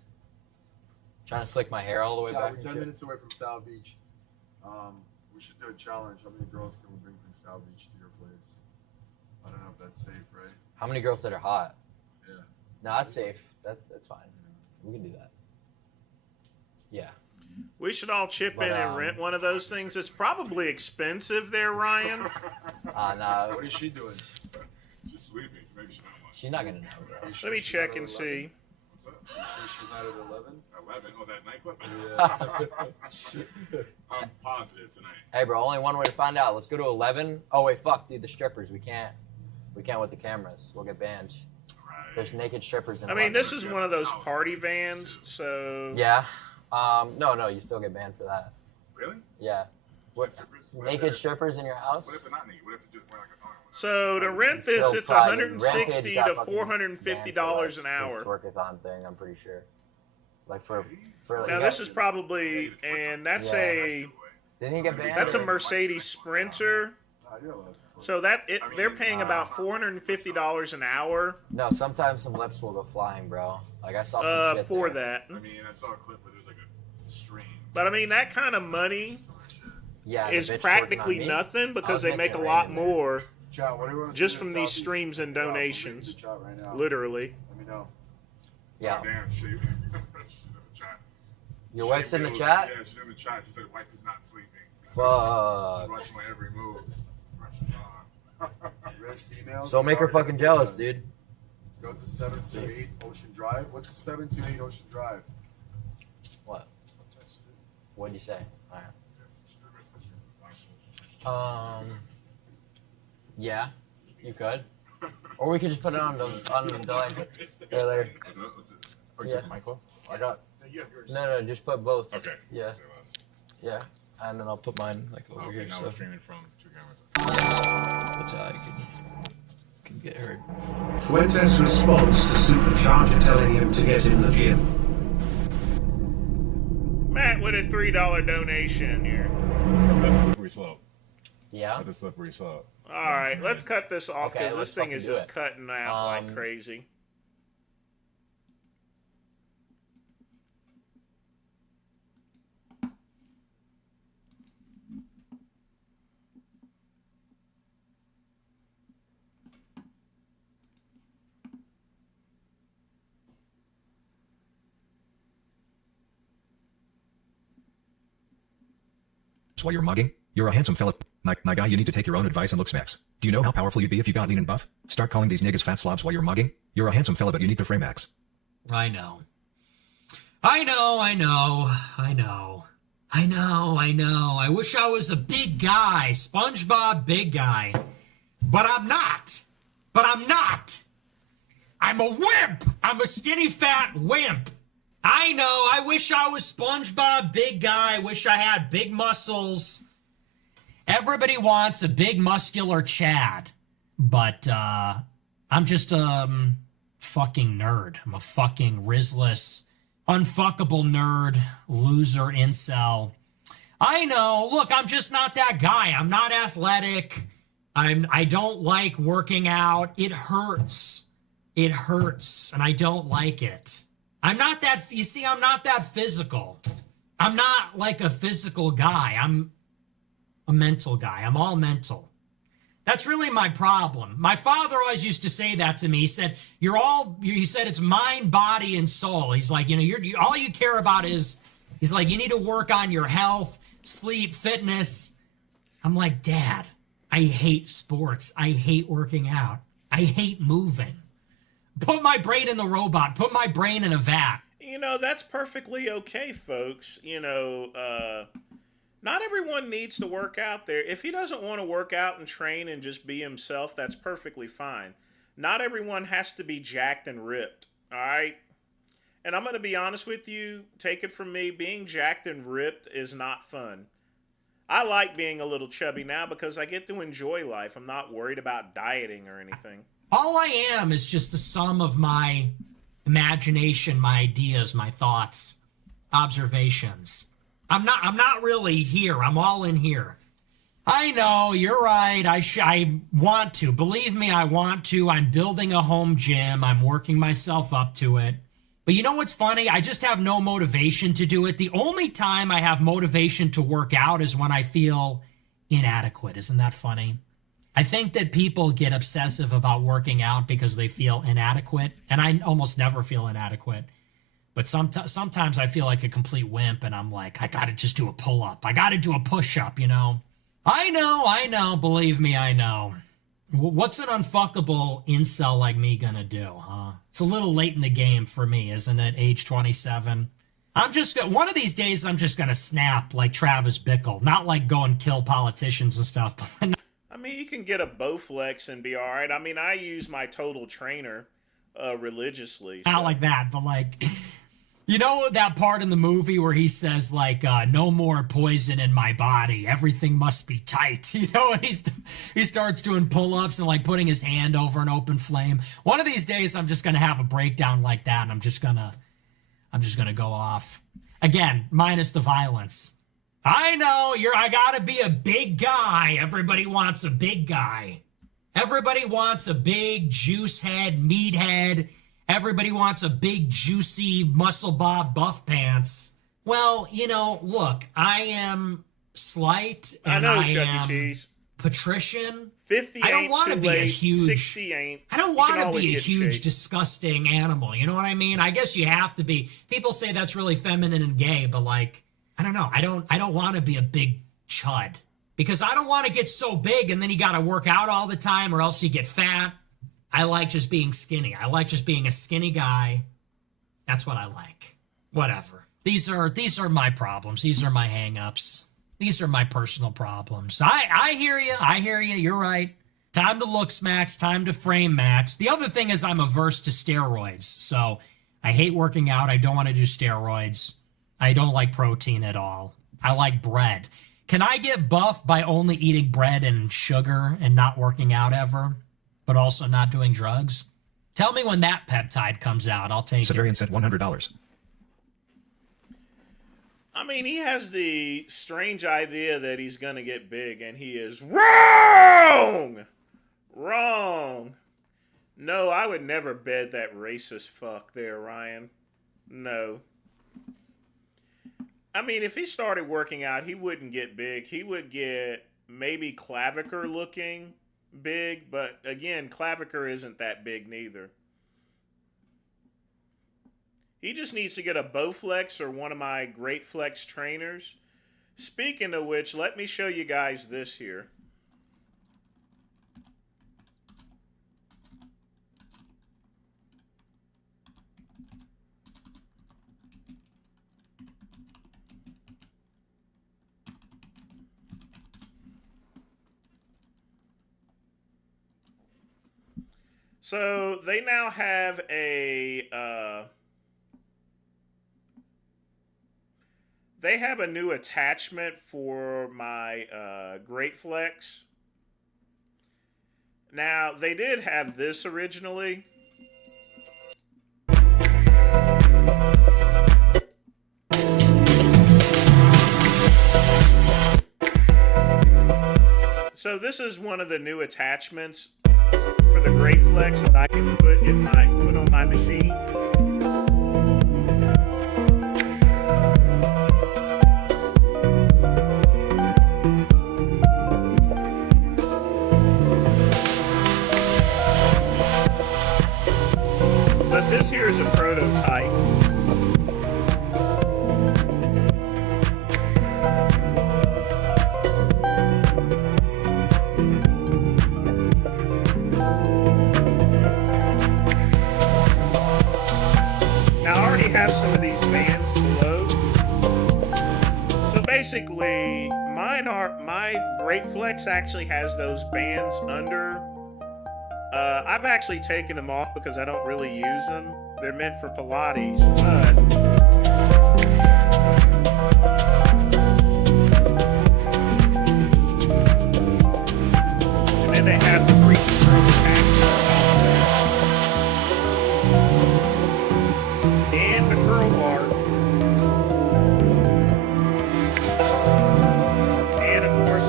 Trying to slick my hair all the way back. We're 10 minutes away from South Beach. We should do a challenge. How many girls can we bring from South Beach to your place? I don't know if that's safe, right? How many girls that are hot? Yeah. No, that's safe. That's fine. We can do that. Yeah. We should all chip in and rent one of those things. It's probably expensive there, Ryan. No. What is she doing? She's sleeping, so maybe she's not much. She's not gonna know. Let me check and see. What's up? She's not at 11? 11? Oh, that nightclub? Yeah. I'm positive tonight. Hey, bro, only one way to find out. Let's go to 11. Oh, wait, fuck, dude, the strippers. We can't with the cameras. We'll get banned. Right. There's naked strippers in I mean, 11. this is one of those party vans, so... Yeah. No, you still get banned for that. Really? Yeah. What, naked strippers in your house? What if they're not naked? What if they're just wearing like a thong? So to rent this, Still it's probably $160 got to fucking $450 banned for, like, an hour. This workathon thing, I'm pretty sure. Like for Now this is probably, and that's Yeah. Didn't he get banned? a Mercedes Sprinter. So they're paying about $450 an hour. No, sometimes some lips will go flying, bro. Like I saw some shit for there. that. I mean, I saw a clip where there was like a stream. But I mean, that kind of money Yeah, the is bitch practically twerking on me. nothing I because was they making make a it lot rain in there. more Chat, what do you want to just see from in these South Beach? streams and Chat, we'll donations. leave the chat right now. Literally. Let me know. Yeah. Oh, damn, she's in the chat. Your wife's in the goes- chat? Yeah, she's in the chat. She said, wife is not sleeping. Fuck. Watch my every move. Rest females. So make her fucking jealous, dude. Go to 728 Ocean Drive. What's 728 Ocean Drive? What? What'd you say? Alright. Yeah, you could. Or we could just put it on the delay. There. Yeah. Michael? I got. No, just put both. Okay. Yeah. Yeah. And then I'll put mine like over here. Now So. we're streaming from two cameras. Yes. That's how you can get heard. Fuentes responds to Supercharger telling him to get in the gym. Matt with a $3 donation here. That's slippery slope. Yeah. That's a slippery slope. All right, let's cut this off Okay, because let's this thing fucking is do just it. cutting out like crazy. While you're mugging, you're a handsome fella. My guy, you need to take your own advice and look specs. Do you know how powerful you'd be if you got lean and buff? Start calling these niggas fat slobs while you're mugging. You're a handsome fella, but you need to frame max. I know. I wish I was a big guy, SpongeBob big guy. But I'm not. I'm a wimp. I'm a skinny fat wimp. I know. I wish I was SpongeBob big guy. Wish I had big muscles. Everybody wants a big muscular Chad. But I'm just a fucking nerd. I'm a fucking rizless, unfuckable nerd, loser, incel. I know. Look, I'm just not that guy. I'm not athletic. I don't like working out. It hurts. It hurts, and I don't like it. I'm not that, you see, I'm not that physical. I'm not like a physical guy. I'm a mental guy. I'm all mental. That's really my problem. My father always used to say that to me. He said, he said it's mind, body, and soul. He's like, all you care about is, he's like, you need to work on your health, sleep, fitness. I'm like, Dad, I hate sports. I hate working out. I hate moving. Put my brain in the robot. Put my brain in a vat. That's perfectly okay, folks. Not everyone needs to work out there. If he doesn't want to work out and train and just be himself, that's perfectly fine. Not everyone has to be jacked and ripped, all right? And I'm going to be honest with you, take it from me, being jacked and ripped is not fun. I like being a little chubby now because I get to enjoy life. I'm not worried about dieting or anything. All I am is just the sum of my imagination, my ideas, my thoughts, observations. I'm not really here. I'm all in here. I know, you're right. I want to. Believe me, I want to. I'm building a home gym. I'm working myself up to it. But you know what's funny? I just have no motivation to do it. The only time I have motivation to work out is when I feel inadequate. Isn't that funny? I think that people get obsessive about working out because they feel inadequate. And I almost never feel inadequate. But sometimes I feel like a complete wimp and I'm like, I got to just do a pull-up. I got to do a push-up, you know? I know. Believe me, I know. What's an unfuckable incel like me gonna do, huh? It's a little late in the game for me, isn't it? Age 27. One of these days, I'm just gonna snap like Travis Bickle. Not like go and kill politicians and stuff. But I mean, you can get a Bowflex and be all right. I mean, I use my Total Trainer religiously. Not like that, but like... You know that part in the movie where he says, like, no more poison in my body. Everything must be tight. You know, and he starts doing pull-ups and, like, putting his hand over an open flame. One of these days, I'm just going to have a breakdown like that, and I'm just going to go off. Again, minus the violence. I know, I got to be a big guy. Everybody wants a big guy. Everybody wants a big juice head, meat head. Everybody wants a big, juicy, muscle bob buff pants. Well, you know, look, I am slight and I am Cheese. Patrician. 50 I don't want to be a huge 60 ain't. I don't want to be a huge, disgusting animal. You know what I mean? I guess you have to be. People say that's really feminine and gay, but like, I don't know. I don't want to be a big chud because I don't want to get so big and then you got to work out all the time or else you get fat. I like just being skinny. I like just being a skinny guy. That's what I like. Whatever. These are my problems. These are my hang-ups. These are my personal problems. I hear you. I hear you. You're right. Time to looks max. Time to frame max. The other thing is I'm averse to steroids. So I hate working out. I don't want to do steroids. I don't like protein at all. I like bread. Can I get buff by only eating bread and sugar and not working out ever? But also not doing drugs? Tell me when that peptide comes out. I'll take Severian it. sent $100. I mean, he has the strange idea that he's going to get big, and he is wrong! Wrong. No, I would never bed that racist fuck there, Ryan. No. I mean, if he started working out, he wouldn't get big. He would get maybe clavicle looking big, but again, clavicle isn't that big neither. He just needs to get a Bowflex or one of my Great Flex trainers. Speaking of which, let me show you guys this here. So they now have a new attachment for my Great Flex. Now they did have this originally. So this is one of the new attachments for the Great Flex that I can put on my machine. But this here is a prototype. Now I already have some of these bands below. So basically, my Great Flex actually has those bands under. I've actually taken them off because I don't really use them. They're meant for Pilates, but and then they have the free attachment.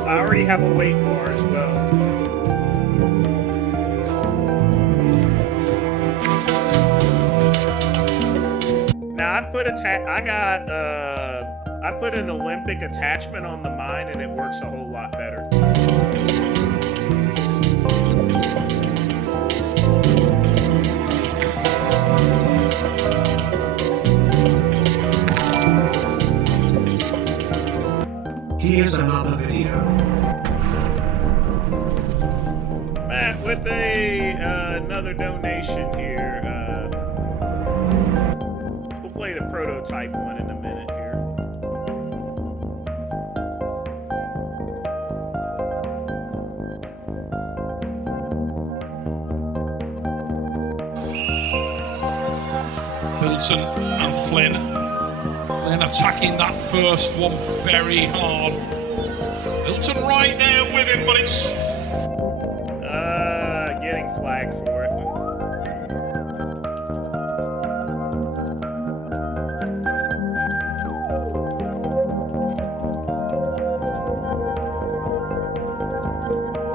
I already have a weight bar as well. Now I put an Olympic attachment on the mine and it works a whole lot better. Here's another video. Matt with another donation here. We'll play the prototype one in a minute here. Milton and Flynn. Flynn attacking that first one very hard. Milton right there with him, but it's getting flagged for it.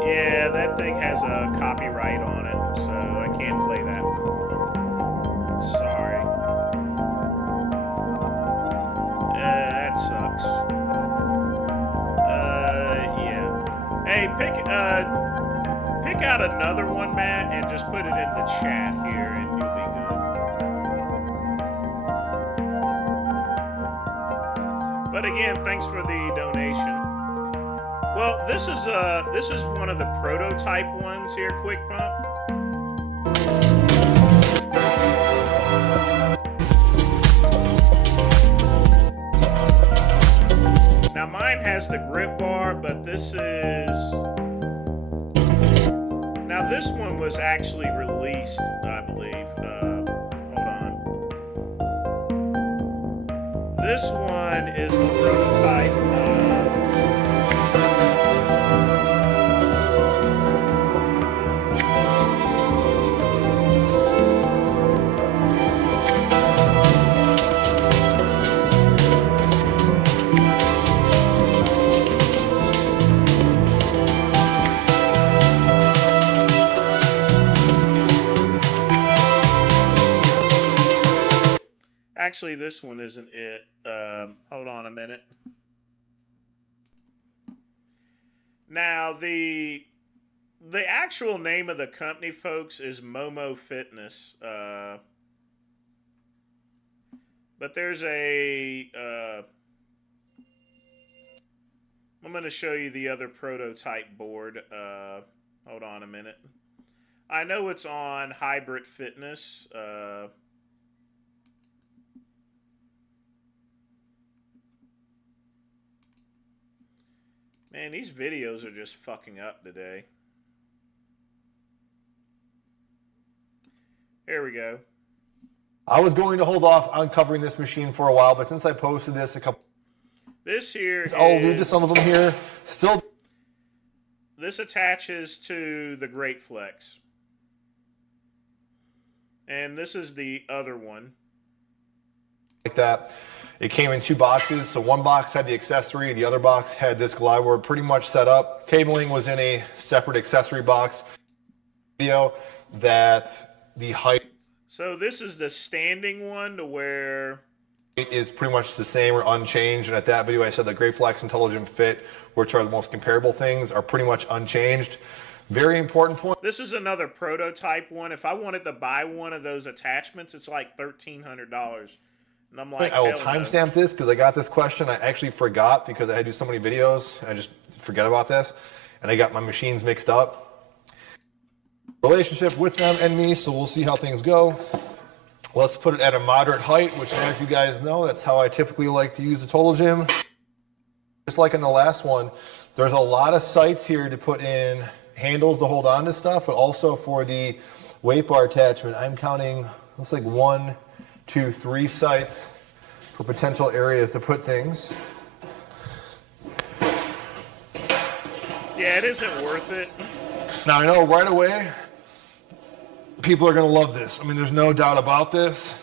Yeah, that thing has a copyright on it, so I can't play that. Sorry. That sucks. Yeah. Hey, pick out another one, Matt, and just put it in the chat here, and you'll be good. But again, thanks for the donation. Well, this is one of the prototype ones here, Quick Pump. Now mine has the grip bar, but this one was actually released, I believe. Hold on. This one is the prototype. Actually, this one isn't it. Hold on a minute. Now, the actual name of the company, folks, is Momo Fitness. But there's I'm going to show you the other prototype board. Hold on a minute. I know it's on Hybrid Fitness. Man, these videos are just fucking up today. Here we go. I was going to hold off on covering this machine for a while, but since I posted this a couple... This here I'll allude to some of them here. Still... This attaches to the Great Flex. And this is the other one. Like that. It came in two boxes, so one box had the accessory, the other box had this glide board pretty much set up. Cabling was in a separate accessory box. Video that the height... So this is the standing one to where... It is pretty much the same or unchanged, and at that video I said the Great Flex Intelligent Fit, which are the most comparable things, are pretty much unchanged. Very important point. This is another prototype one. If I wanted to buy one of those attachments, it's like $1,300. And I'm like, I will timestamp this because I got this question. I actually forgot because I had to do so many videos. I just forget about this. And I got my machines mixed up. Relationship with them and me, so we'll see how things go. Let's put it at a moderate height, which as you guys know, that's how I typically like to use the Total Gym. Just like in the last one, there's a lot of sites here to put in handles to hold on to stuff, but also for the weight bar attachment, I'm counting, looks like 1, 2, 3 sites for potential areas to put things. Yeah, it isn't worth it. Now I know right away, people are gonna love this. I mean, there's no doubt about this.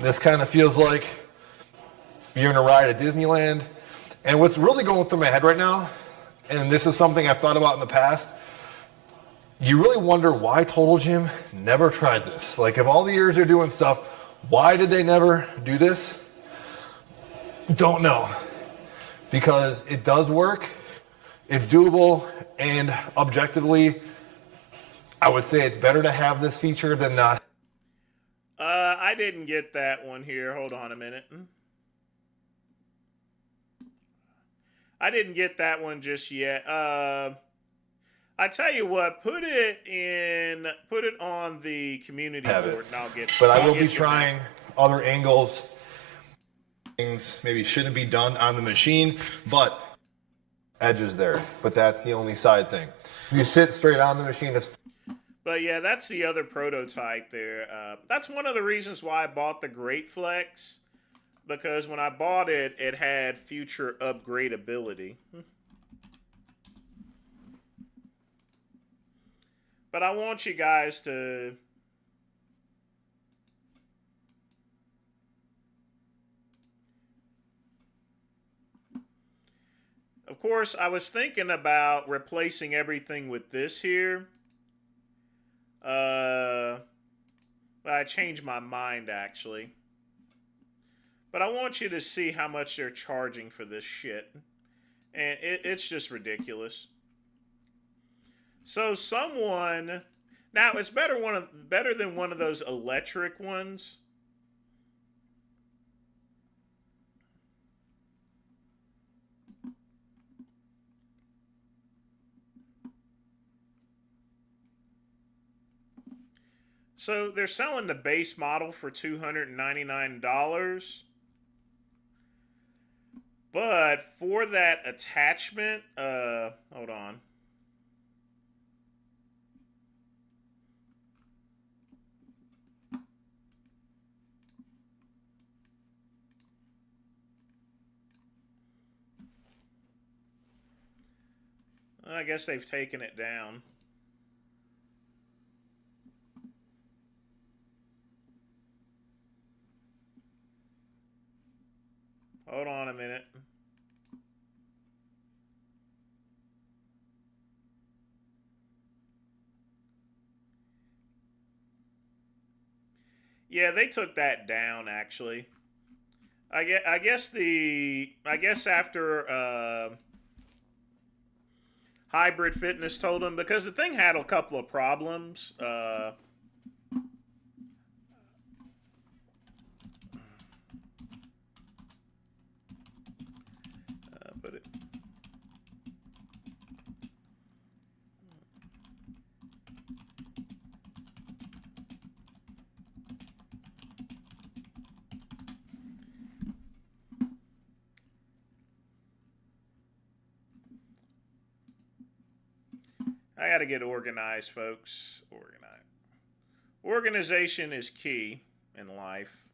This kind of feels like you're in a ride at Disneyland. And what's really going through my head right now, and this is something I've thought about in the past, you really wonder why Total Gym never tried this. Like, if all the years they're doing stuff, why did they never do this? Don't know. Because it does work, it's doable, and objectively, I would say it's better to have this feature than not. I didn't get that one here. Hold on a minute. I didn't get that one just yet. I tell you what, put it on the community board, and I'll get. But I will be trying other angles. Things maybe shouldn't be done on the machine, but edges there. But that's the only side thing. If you sit straight on the machine, it's. But yeah, that's the other prototype there. That's one of the reasons why I bought the Great Flex, because when I bought it, it had future upgradability. But I want you guys to... Of course, I was thinking about replacing everything with this here. But I changed my mind, actually. But I want you to see how much they're charging for this shit. And it's just ridiculous. So someone... Now, it's better than one of those electric ones. So they're selling the base model for $299. But for that attachment, hold on. I guess they've taken it down. Hold on a minute. Yeah, they took that down, actually. I guess after Hybrid Fitness told them, because the thing had a couple of problems. Put it. I got to get organized, folks. Organization is key in life.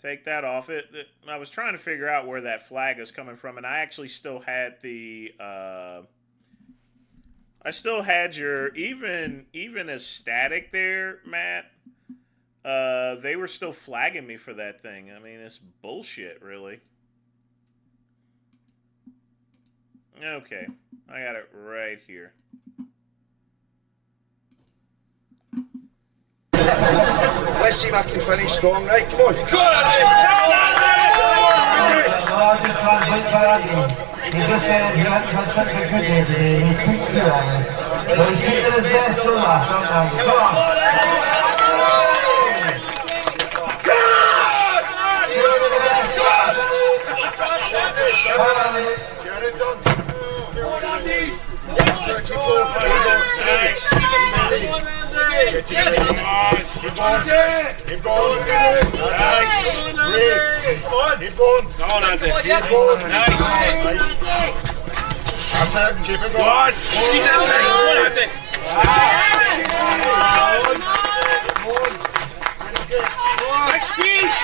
Take that off. I was trying to figure out where that flag is coming from, and I actually still had the. I still had your even as static there, Matt. They were still flagging me for that thing. I mean, it's bullshit, really. Okay, I got it right here. Let's see if I can finish strong, right? Come on. I'll just translate for Andy. He just said you hadn't had such a good day today. He peaked too early. But he's keeping his best till last, don't Andy? Come on. Show me the best class, Andy. Come on, Andy. Yes, sir. Keep going. Keep going. Keep going. Nice. Great. Keep going. Go on, Andy. Keep going. Nice. That's it. Keep it going. Squeeze it. Go on, Andy. Nice squeeze.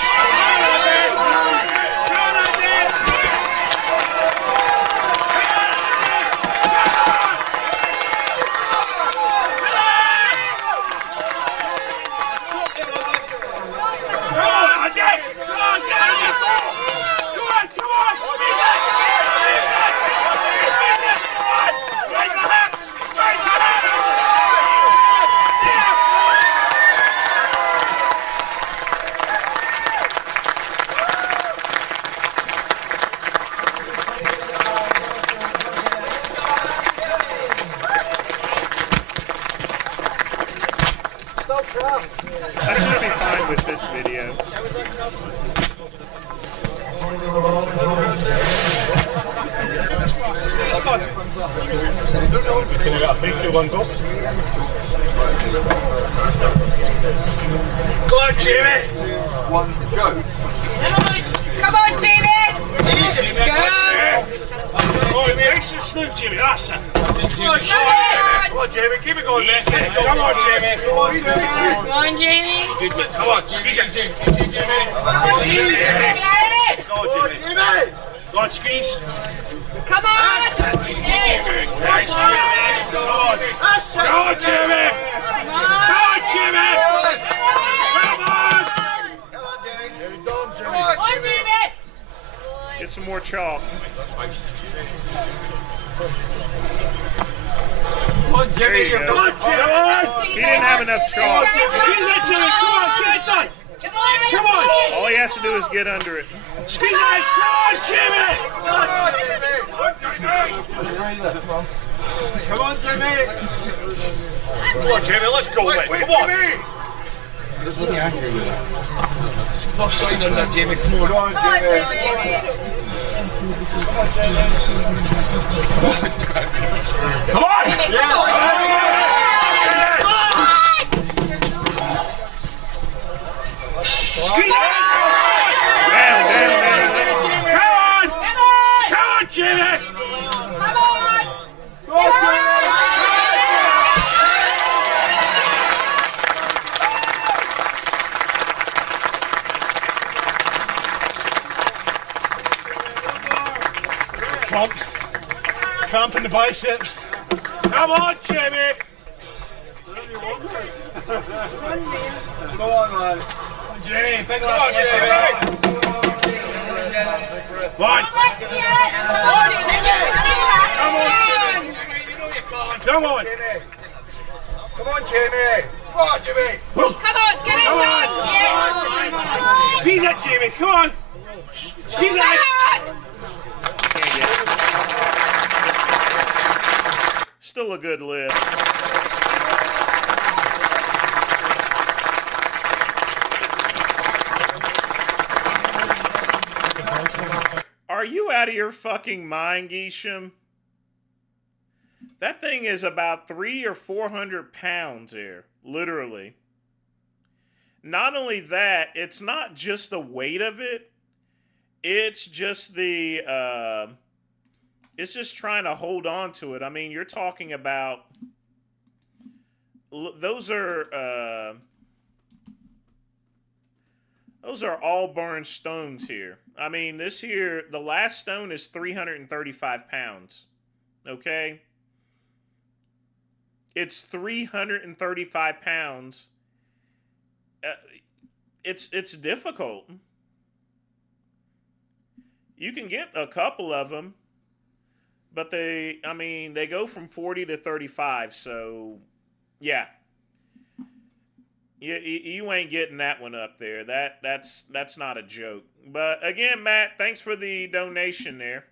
3, 2, 1, go. Go on, Jamie. 1, go. Come on, Jamie. Easy, Go. Oh, nice and smooth, Jamie. That's it. Come on, Jamie. Come on, Jamie. Keep it going, mate. Come on, Jamie. Come on, Jamie. Come on, Jamie. Good, mate. Come on, squeeze it. Jamie. Come on, Jamie. Go on, Jamie. Go on, squeeze. Come on. Jamie. Nice, Jamie. Go on. Go on, Jamie. Go on, Jamie. Come on. Come on, Jamie. Get some more chalk. Come on, There you Jimmy. go. Come on, Jimmy. He didn't have enough chalk. Squeeze it, Jimmy. Come on, get it done. Come on. All he has to do is get under it. Squeeze it. Come on, Jimmy. Come on, Jimmy. Come on, Jimmy. Come on, Jimmy. Let's go, mate. Come on. Just looking angry with it. Not sign on that, Jimmy. Come on. Come on, Jimmy. Come on! Squeeze it! Down. Come on! Come on, Jimmy! Come on. Go on, Jimmy! Cramp in the bicep. Come on, Jimmy! Go on, man. Jimmy, big Come on, Jimmy! One. Come on, Jimmy! Come on, Jimmy! Come on, Jimmy! Come on, get it done. Squeeze it, Jimmy! Come on! Squeeze it! Still a good lift. Are you out of your fucking mind, Geesham? That thing is about 300 or 400 pounds here, literally. Not only that, it's not just the weight of it. It's just the, it's just trying to hold on to it. I mean, you're talking about, those are all burned stones here. I mean, this here, the last stone is 335 pounds. Okay? It's 335 pounds. It's difficult. You can get a couple of them, but they go from 40 to 35, so yeah. You ain't getting that one up there. That's not a joke. But again, Matt, thanks for the donation there.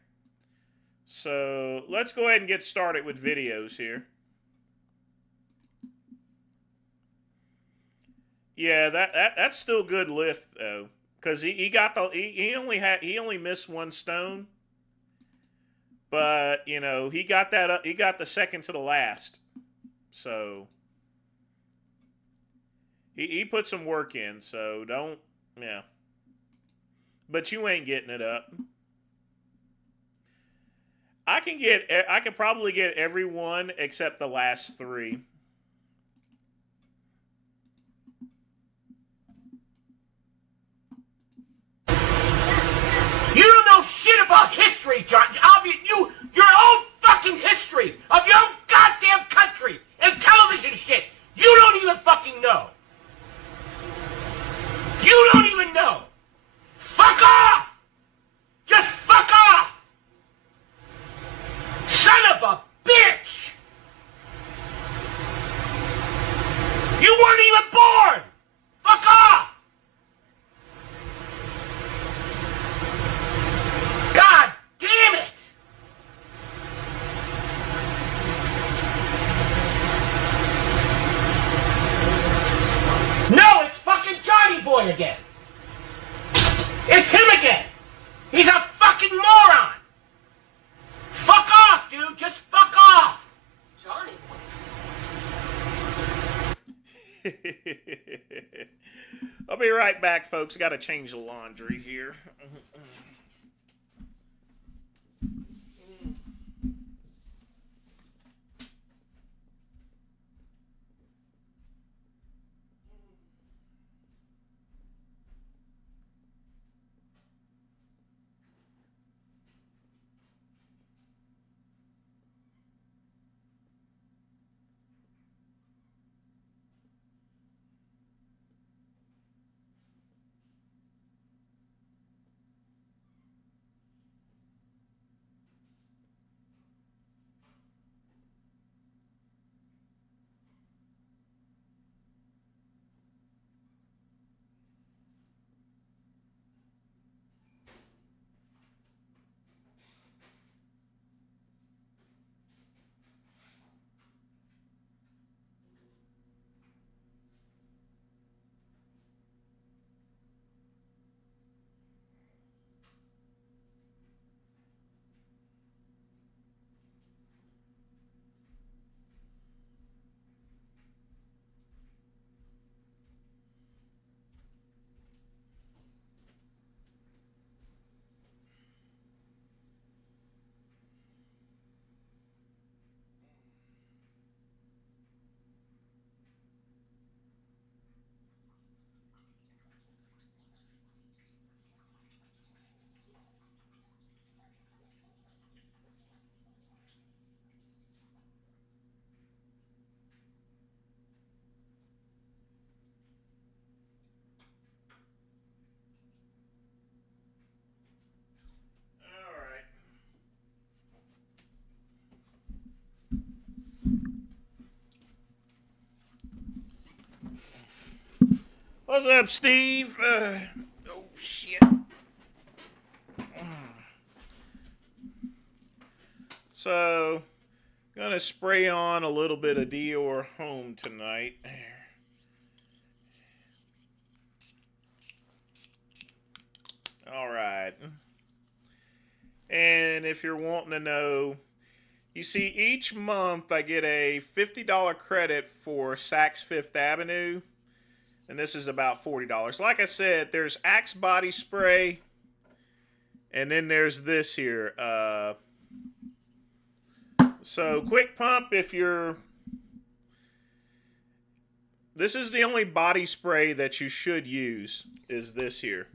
So let's go ahead and get started with videos here. Yeah, that's still good lift though, because he only missed one stone, but you know he got the second to the last, so he put some work in. So yeah, but you ain't getting it up. I can probably get every one except the last three. You don't know shit about history, John. Your own fucking history of your own goddamn country and television shit. You don't even fucking know. You don't even know. Fuck off! Just fuck off! Son of a bitch! You weren't even born! Fuck off! God damn it! No, it's fucking Johnny Boy again! It's him again! He's a be right back, folks. Got to change the laundry here. What's up, Steve? Oh, shit. So, gonna spray on a little bit of Dior Home tonight. Alright. And if you're wanting to know, you see, each month I get a $50 credit for Saks Fifth Avenue. And this is about $40. Like I said, there's Axe body spray. And then there's this here. So, quick pump if you're... This is the only body spray that you should use, is this here.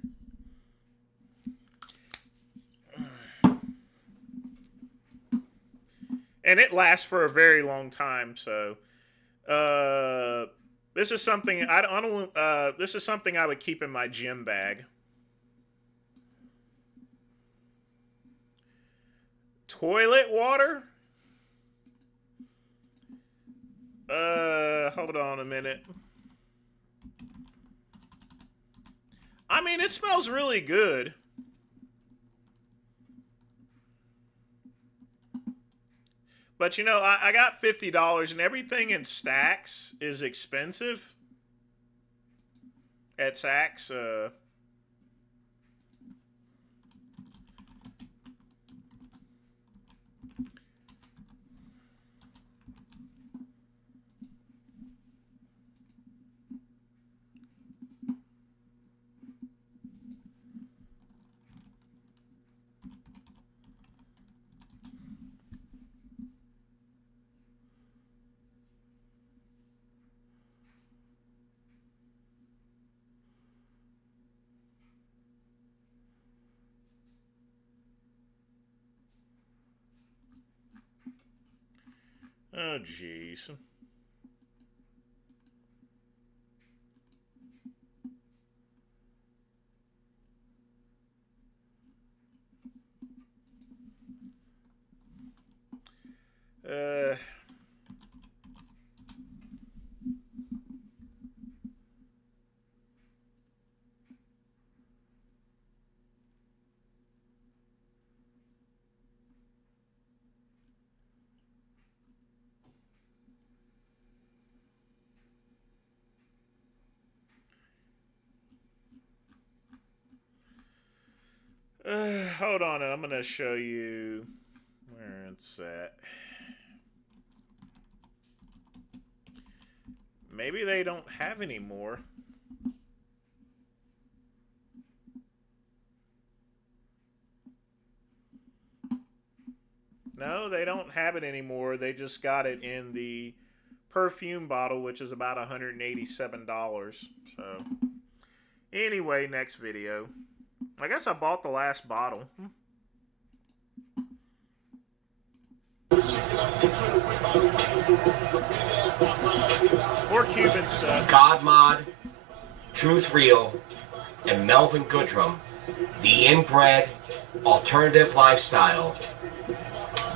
And it lasts for a very long time, so... this is something this is something I would keep in my gym bag. Toilet water? Hold on a minute. I mean, it smells really good. But, you know, I got $50, and everything in Stacks is expensive. At Saks, oh, jeez. Hold on, I'm going to show you where it's at. Maybe they don't have any more. No, they don't have it anymore. They just got it in the perfume bottle, which is about $187. So, anyway, next video. I guess I bought the last bottle. More Cuban stuff. God Mod, Truth Real, and Melvin Goodrum, the inbred alternative lifestyle,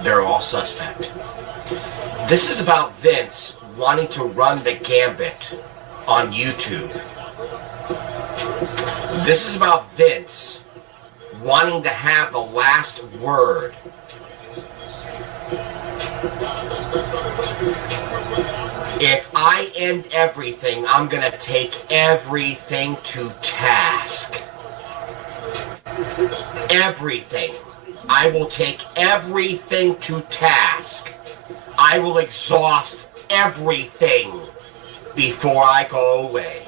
they're all suspect. This is about Vince wanting to run the gambit on YouTube. This is about Vince wanting to have the last word. If I end everything, I'm gonna take everything to task. Everything. I will take everything to task. I will exhaust everything before I go away.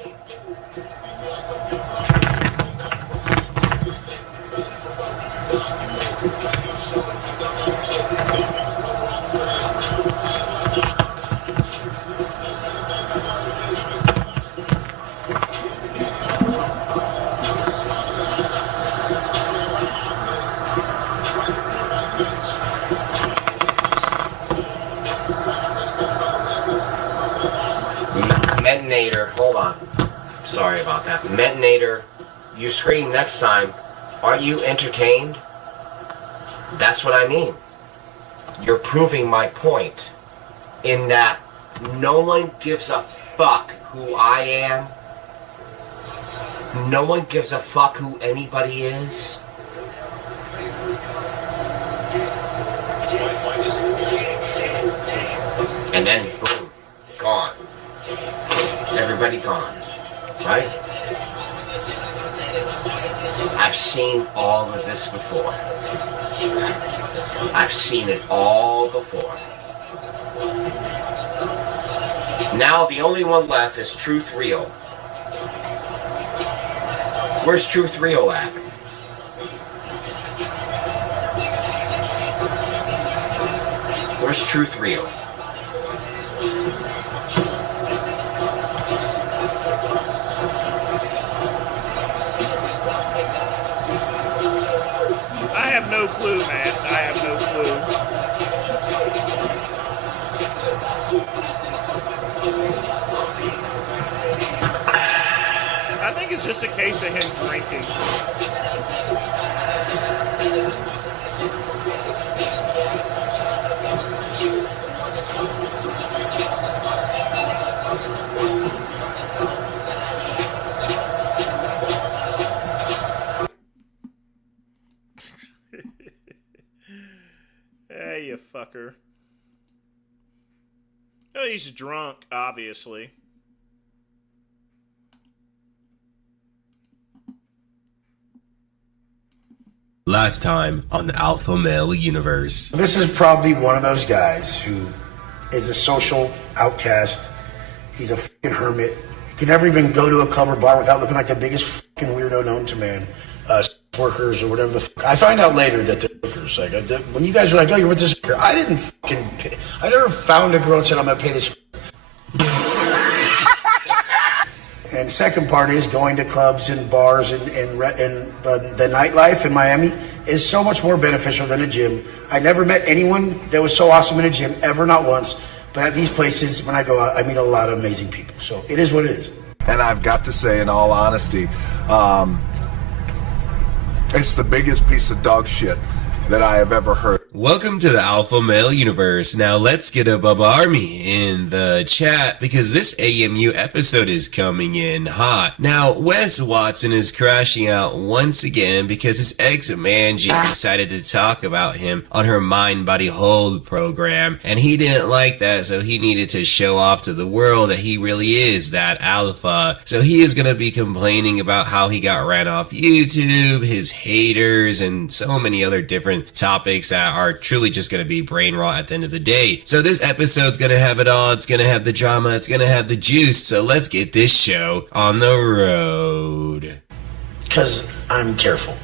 Metonator, hold on. Sorry about that. Metonator, you scream next time. Aren't you entertained? That's what I mean. You're proving my point in that no one gives a fuck who I am. No one gives a fuck who anybody is. And then, boom, gone. Everybody gone, right? I've seen all of this before. I've seen it all before. Now the only one left is Truth Real. Where's Truth Real at? Where's Truth Real? I have no clue, man. I have no clue. I think it's just a case of him drinking. Hey, you fucker. Oh, he's drunk, obviously. Last time on the Alpha Male Universe. This is probably one of those guys who is a social outcast. He's a fucking hermit. He can never even go to a club or bar without looking like the biggest fucking weirdo known to man. Workers or whatever the fuck. I find out later that they're workers. Like, when you guys are like, oh, you're with this girl. I didn't fucking pay. I never found a girl and said, I'm going to pay this. And second part is going to clubs and bars and the nightlife in Miami is so much more beneficial than a gym. I never met anyone that was so awesome in a gym, ever, not once. But at these places, when I go out, I meet a lot of amazing people. So it is what it is. And I've got to say, in all honesty, it's the biggest piece of dog shit that I have ever heard. Welcome to the Alpha Male Universe. Now let's get a Bubba Army in the chat because this AMU episode is coming in hot. Now, Wes Watson is crashing out once again because his ex Manji decided to talk about him on her Mind Body Hold program, and he didn't like that, so he needed to show off to the world that he really is that alpha. So he is going to be complaining about how he got ran off YouTube, his haters, and so many other different topics that are truly just going to be brain rot at the end of the day. So this episode's going to have it all. It's going to have the drama. It's going to have the juice. So let's get this show on the road. Because I'm careful.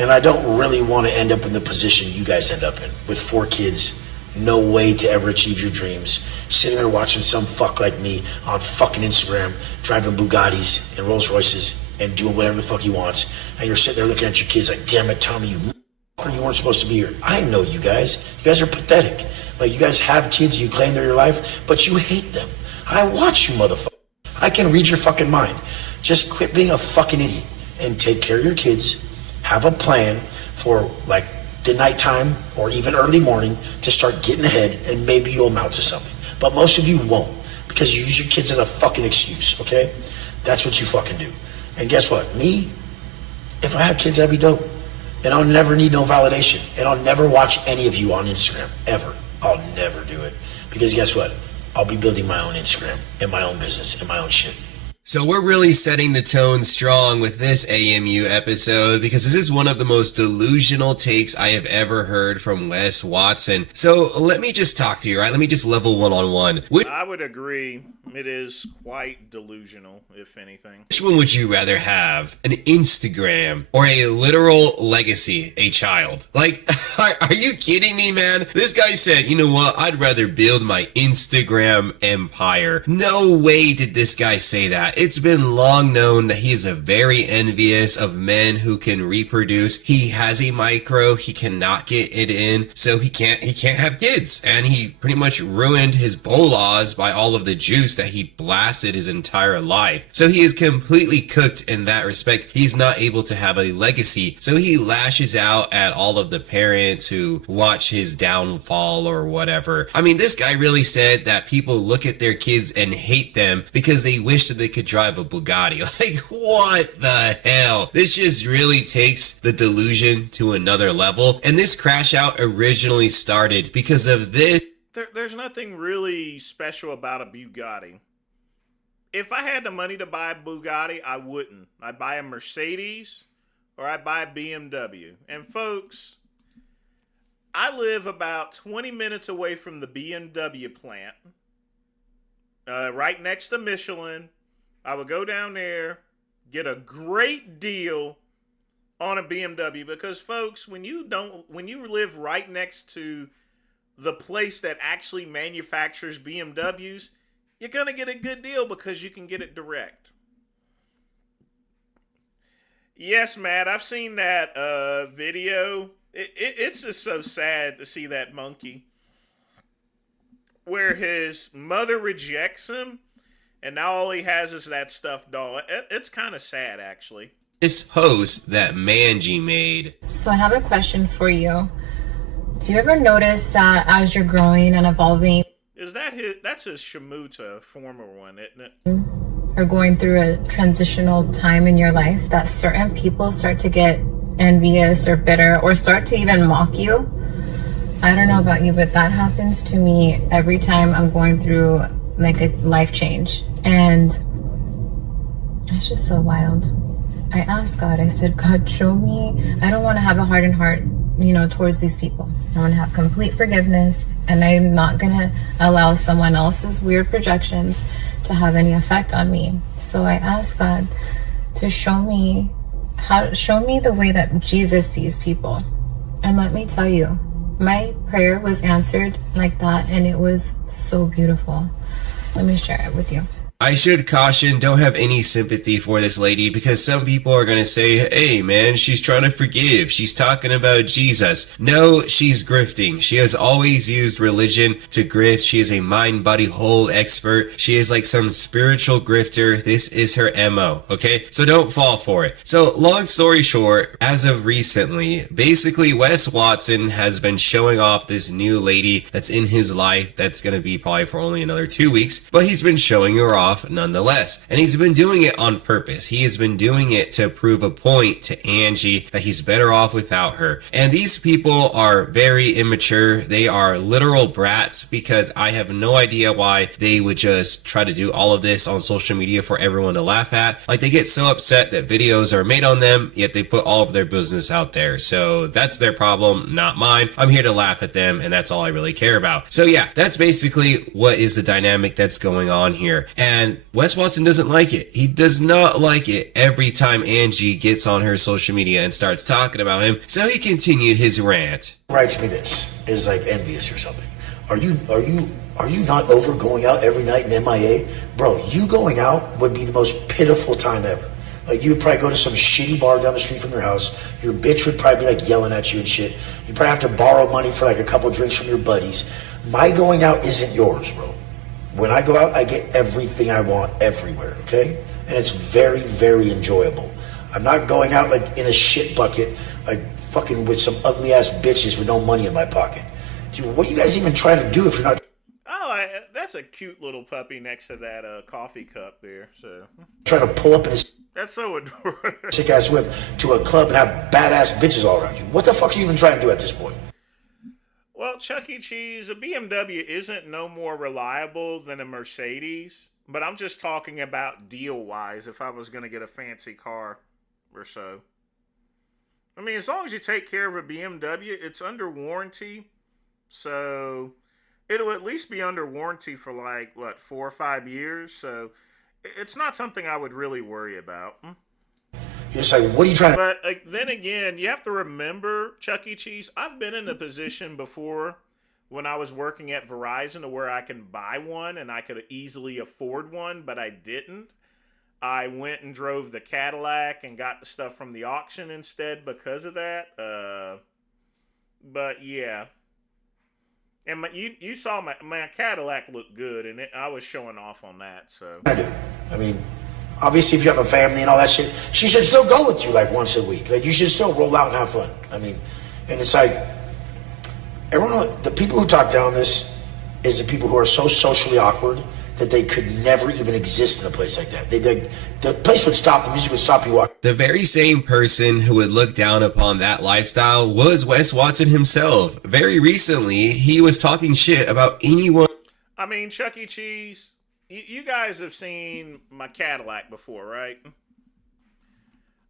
And I don't really want to end up in the position you guys end up in, with 4 kids, no way to ever achieve your dreams, sitting there watching some fuck like me on fucking Instagram, driving Bugattis and Rolls Royces and doing whatever the fuck he wants. And you're sitting there looking at your kids like, damn it, Tommy, you motherfucker, you weren't supposed to be here. I know you guys. You guys are pathetic. Like, you guys have kids, you claim they're your life, but you hate them. I watch you, motherfucker. I can read your fucking mind. Just quit being a fucking idiot and take care of your kids. Have a plan for, like, the nighttime or even early morning to start getting ahead, and maybe you'll amount to something. But most of you won't, because you use your kids as a fucking excuse, okay? That's what you fucking do. And guess what? Me, if I had kids, that'd be dope. And I'll never need no validation. And I'll never watch any of you on Instagram, ever. I'll never do it. Because guess what? I'll be building my own Instagram and my own business and my own shit. So we're really setting the tone strong with this AMU episode because this is one of the most delusional takes I have ever heard from Wes Watson. So let me just talk to you, right? Let me just level one-on-one. I would agree. It is quite delusional, if anything. Which one would you rather have? An Instagram or a literal legacy, a child? Like, are you kidding me, man? This guy said, you know what? I'd rather build my Instagram empire. No way did this guy say that. It's been long known that he is a very envious of men who can reproduce. He has a micro, he cannot get it in, so he can't have kids. And he pretty much ruined his bolas by all of the juice that he blasted his entire life. So he is completely cooked in that respect. He's not able to have a legacy. So he lashes out at all of the parents who watch his downfall or whatever. I mean, this guy really said that people look at their kids and hate them because they wish that they could drive a Bugatti. Like, what the hell? This just really takes the delusion to another level. And this crash out originally started because of this. There's nothing really special about a Bugatti. If I had the money to buy a Bugatti, I wouldn't. I'd buy a Mercedes or I'd buy a BMW. And folks, I live about 20 minutes away from the BMW plant, right next to Michelin. I would go down there, get a great deal on a BMW because, folks, when you live right next to the place that actually manufactures BMWs, you're going to get a good deal because you can get it direct. Yes, Matt, I've seen that video. It's just so sad to see that monkey where his mother rejects him and now all he has is that stuffed doll. It's kind of sad, actually. This post that Manji made. So I have a question for you. Do you ever notice as you're growing and evolving, is that that's his Shamuta former one, isn't it? or going through a transitional time in your life, that certain people start to get envious or bitter or start to even mock you? I don't know about you, but that happens to me every time I'm going through like a life change. And it's just so wild. I asked God, I said, God, show me. I don't want to have a hardened heart, towards these people. I want to have complete forgiveness, and I'm not going to allow someone else's weird projections to have any effect on me. So I asked God to show me the way that Jesus sees people. And let me tell you, my prayer was answered like that, and it was so beautiful. Let me share it with you. I should caution, don't have any sympathy for this lady because some people are going to say, hey man, she's trying to forgive. She's talking about Jesus. No, she's grifting. She has always used religion to grift. She is a mind, body, whole expert. She is like some spiritual grifter. This is her MO, okay? So don't fall for it. So long story short, as of recently, basically Wes Watson has been showing off this new lady that's in his life that's going to be probably for only another 2 weeks, but he's been showing her off nonetheless. And he's been doing it on purpose. He has been doing it to prove a point to Angie that he's better off without her. And these people are very immature. They are literal brats because I have no idea why they would just try to do all of this on social media for everyone to laugh at. Like, they get so upset that videos are made on them, yet they put all of their business out there. So that's their problem, not mine. I'm here to laugh at them, and that's all I really care about. So yeah, that's basically what is the dynamic that's going on here. And And Wes Watson doesn't like it. He does not like it every time Angie gets on her social media and starts talking about him. So he continued his rant. Writes me this is like envious or something. Are you not over going out every night in MIA? Bro, you going out would be the most pitiful time ever. Like, you'd probably go to some shitty bar down the street from your house. Your bitch would probably be like yelling at you and shit. You'd probably have to borrow money for like a couple drinks from your buddies. My going out isn't yours, bro. When I go out, I get everything I want everywhere, okay? And it's very, very enjoyable. I'm not going out like in a shit bucket, like fucking with some ugly ass bitches with no money in my pocket. Dude, what are you guys even trying to do if you're not That's a cute little puppy next to that coffee cup there. So trying to pull up in his that's so adorable. sick ass whip to a club and have badass bitches all around you? What the fuck are you even trying to do at this point? Well, Chuck E. Cheese, a BMW isn't no more reliable than a Mercedes, but I'm just talking about deal-wise if I was going to get a fancy car or so. I mean, as long as you take care of a BMW, it's under warranty, so it'll at least be under warranty for like, 4 or 5 years, so it's not something I would really worry about. You're just like, what are you trying to... But then again, you have to remember, Chuck E. Cheese, I've been in a position before when I was working at Verizon to where I can buy one and I could easily afford one, but I didn't. I went and drove the Cadillac and got the stuff from the auction instead because of that. But yeah. And you saw my Cadillac looked good, and I was showing off on that. So I mean, obviously, if you have a family and all that shit, she should still go with you like once a week. Like, you should still roll out and have fun. I mean, and it's like, everyone, the people who talk down this is the people who are so socially awkward that they could never even exist in a place like that. They'd be like, the place would stop, the music would stop, you walk. The very same person who would look down upon that lifestyle was Wes Watson himself. Very recently, he was talking shit about anyone. I mean, Chuck E. Cheese, you guys have seen my Cadillac before, right?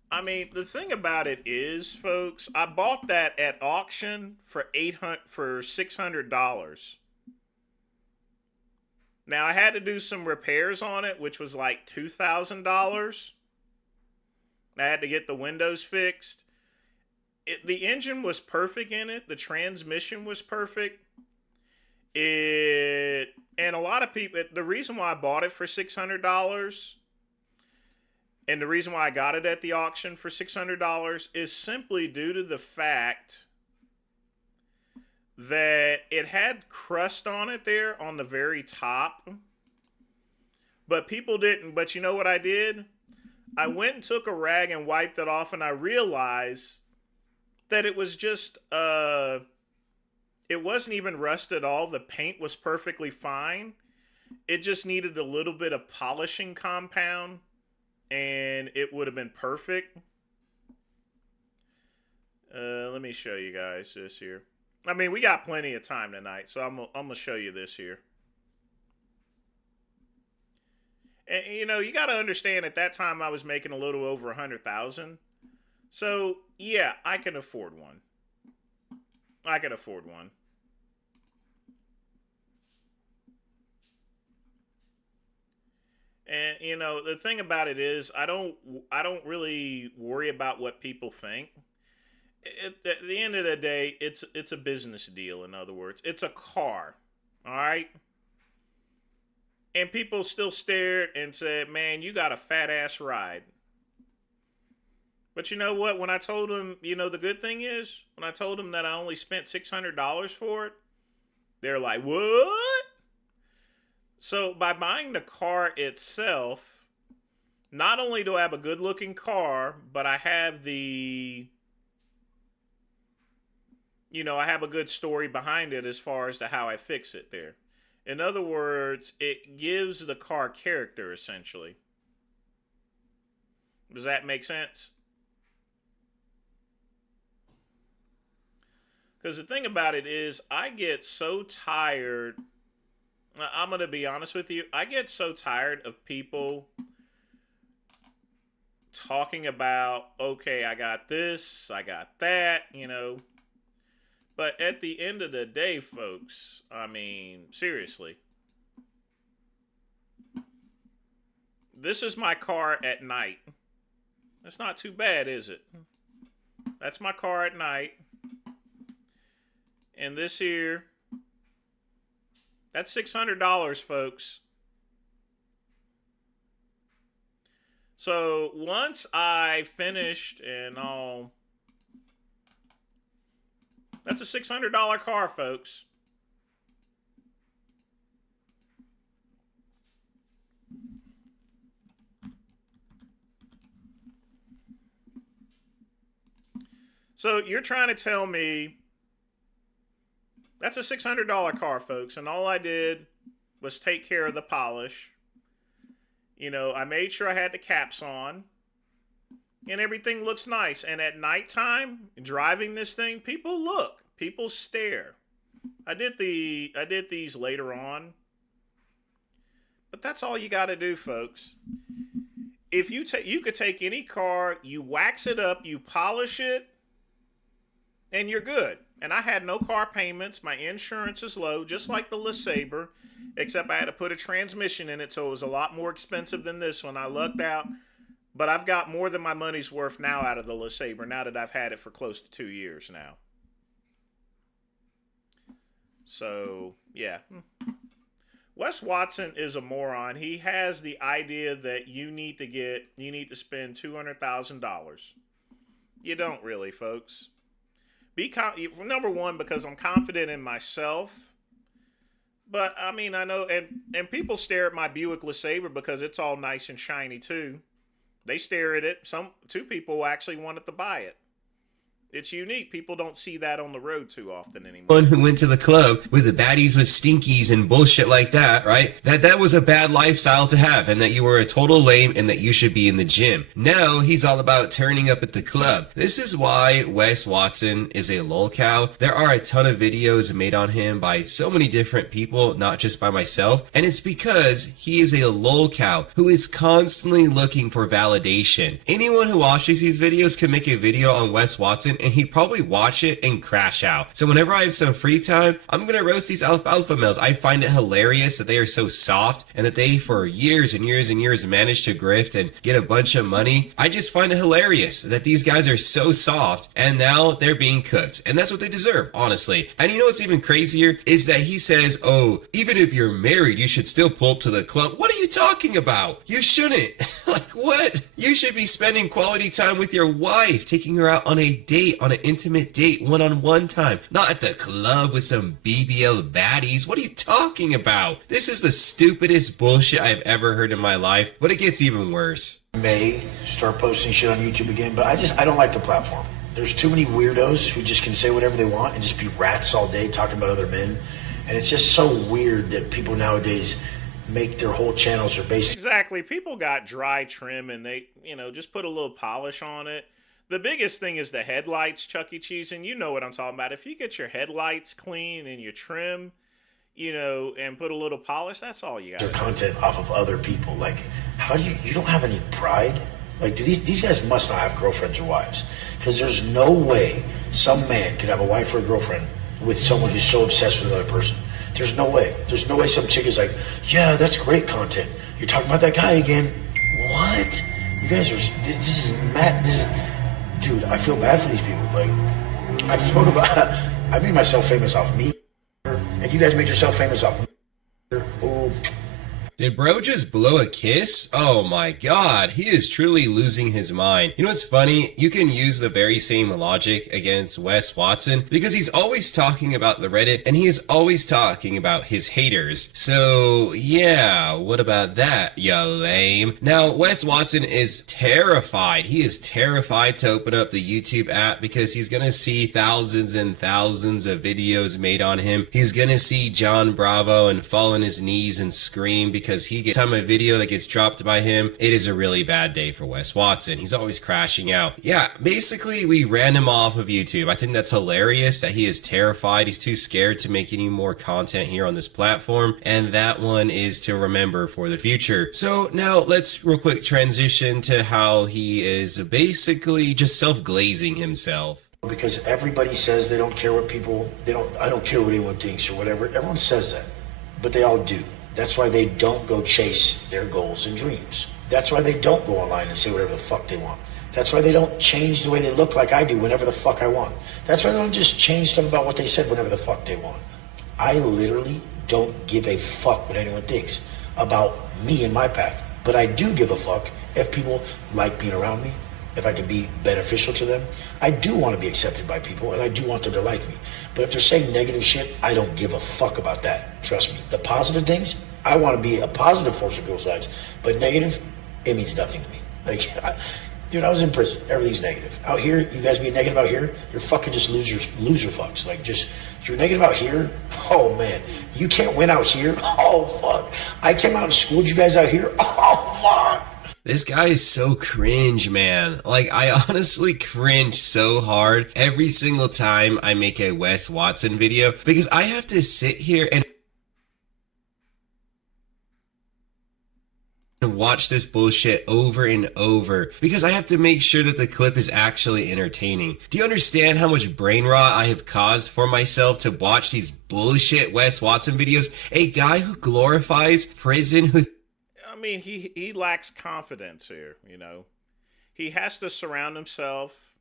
I mean, the thing about it is, folks, I bought that at auction for $600. Now, I had to do some repairs on it, which was like $2,000. I had to get the windows fixed. The engine was perfect in it. The transmission was perfect. And a lot of people, the reason why I bought it for $600 and the reason why I got it at the auction for $600 is simply due to the fact that it had crust on it there on the very top. But people didn't. But you know what I did? I went and took a rag and wiped it off, and I realized that it was just, it wasn't even rust at all. The paint was perfectly fine. It just needed a little bit of polishing compound, and it would have been perfect. Let me show you guys this here. I mean, we got plenty of time tonight, so I'm gonna show you this here. And you know, you got to understand, at that time I was making a little over 100,000. So yeah, I can afford one. I can afford one. And you know, the thing about it is, I don't really worry about what people think. At the end of the day, it's a business deal. In other words, it's a car, all right. And people still stared and said, "Man, you got a fat ass ride." But you know what? When I told them, you know, the good thing is, when I told them that I only spent $600 for it, they're like, "What?" So by buying the car itself, not only do I have a good looking car, but I have I have a good story behind it as far as to how I fix it there. In other words, it gives the car character, essentially. Does that make sense? Because the thing about it is, I get so tired. I'm going to be honest with you. I get so tired of people talking about, okay, I got this, I got that, you know. But at the end of the day, folks, I mean, seriously. this is my car at night. That's not too bad, is it? That's my car at night. And this here, that's $600, folks. So once I finished and all, that's a $600 car, folks. So you're trying to tell me that's a $600 car, folks, and all I did was take care of the polish. You know, I made sure I had the caps on, and everything looks nice. And at nighttime, driving this thing, people look, people stare. I did these later on, but that's all you got to do, folks. If you could take any car, you wax it up, you polish it, and you're good. And I had no car payments. My insurance is low, just like the LeSabre, except I had to put a transmission in it, so it was a lot more expensive than this one. I lucked out, but I've got more than my money's worth now out of the LeSabre, now that I've had it for close to 2 years now. So, yeah. Wes Watson is a moron. He has the idea that you need to spend $200,000. You don't really, folks. Number one, because I'm confident in myself. But I mean, I know, and people stare at my Buick LeSabre because it's all nice and shiny too. They stare at it. Two people actually wanted to buy it. It's unique. People don't see that on the road too often anymore. One who went to the club with the baddies with stinkies and bullshit like that, right? That was a bad lifestyle to have, and that you were a total lame and that you should be in the gym. Now he's all about turning up at the club. This is why Wes Watson is a lolcow. There are a ton of videos made on him by so many different people, not just by myself, and it's because he is a lolcow who is constantly looking for validation. Anyone who watches these videos can make a video on Wes Watson and he'd probably watch it and crash out. So whenever I have some free time, I'm gonna roast these alfalfa males. I find it hilarious that they are so soft and that they for years and years and years managed to grift and get a bunch of money. I just find it hilarious that these guys are so soft and now they're being cooked. And that's what they deserve, honestly. And you know what's even crazier is that he says, oh, even if you're married, you should still pull up to the club. What are you talking about? You shouldn't. Like what? You should be spending quality time with your wife, taking her out on a date, on an intimate date, one-on-one time, not at the club with some BBL baddies. What are you talking about? This is the stupidest bullshit I've ever heard in my life, but it gets even worse. May start posting shit on YouTube again, but I don't like the platform. There's too many weirdos who just can say whatever they want and just be rats all day talking about other men, and it's just so weird that people nowadays make their whole channels are based. Exactly. People got dry trim and they, just put a little polish on it. The biggest thing is the headlights, Chuck E. Cheese, and you know what I'm talking about. If you get your headlights clean and your trim, and put a little polish, that's all you got. Their content off of other people. Like, how do you don't have any pride? Like, these guys must not have girlfriends or wives. Because there's no way some man could have a wife or a girlfriend with someone who's so obsessed with another person. There's no way. There's no way some chick is like, yeah, that's great content. You're talking about that guy again. What? You guys are, this is mad. Dude, I feel bad for these people. Like, I just spoke about, I made myself famous off me, and you guys made yourself famous off me. Oh. Did bro just blow a kiss? Oh my god, he is truly losing his mind. You know what's funny? You can use the very same logic against Wes Watson because he's always talking about the Reddit and he is always talking about his haters. So yeah, what about that, ya lame? Now, Wes Watson is terrified. He is terrified to open up the YouTube app because he's gonna see thousands and thousands of videos made on him. He's gonna see John Bravo and fall on his knees and scream because he gets time a video that gets dropped by him. It is a really bad day for Wes Watson. He's always crashing out. Yeah, basically we ran him off of YouTube. I think that's hilarious that he is terrified. He's too scared to make any more content here on this platform, and that one is to remember for the future. So now let's real quick transition to how he is basically just self-glazing himself. Because everybody says they don't care what I don't care what anyone thinks or whatever. Everyone says that, but they all do. That's why they don't go chase their goals and dreams. That's why they don't go online and say whatever the fuck they want. That's why they don't change the way they look like I do whenever the fuck I want. That's why they don't just change something about what they said whenever the fuck they want. I literally don't give a fuck what anyone thinks about me and my path. But I do give a fuck if people like being around me, if I can be beneficial to them. I do want to be accepted by people, and I do want them to like me. But if they're saying negative shit, I don't give a fuck about that. Trust me. The positive things, I want to be a positive force in people's lives. But negative, it means nothing to me. Like, dude, I was in prison. Everything's negative. Out here, you guys being negative out here, you're fucking just loser fucks. Like, just, if you're negative out here, oh man, you can't win out here. Oh fuck. I came out and schooled you guys out here. Oh fuck. This guy is so cringe, man. Like, I honestly cringe so hard every single time I make a Wes Watson video because I have to sit here and watch this bullshit over and over because I have to make sure that the clip is actually entertaining. Do you understand how much brain rot I have caused for myself to watch these bullshit Wes Watson videos? A guy who glorifies prison, who... I mean, he lacks confidence here, you know. He has to surround himself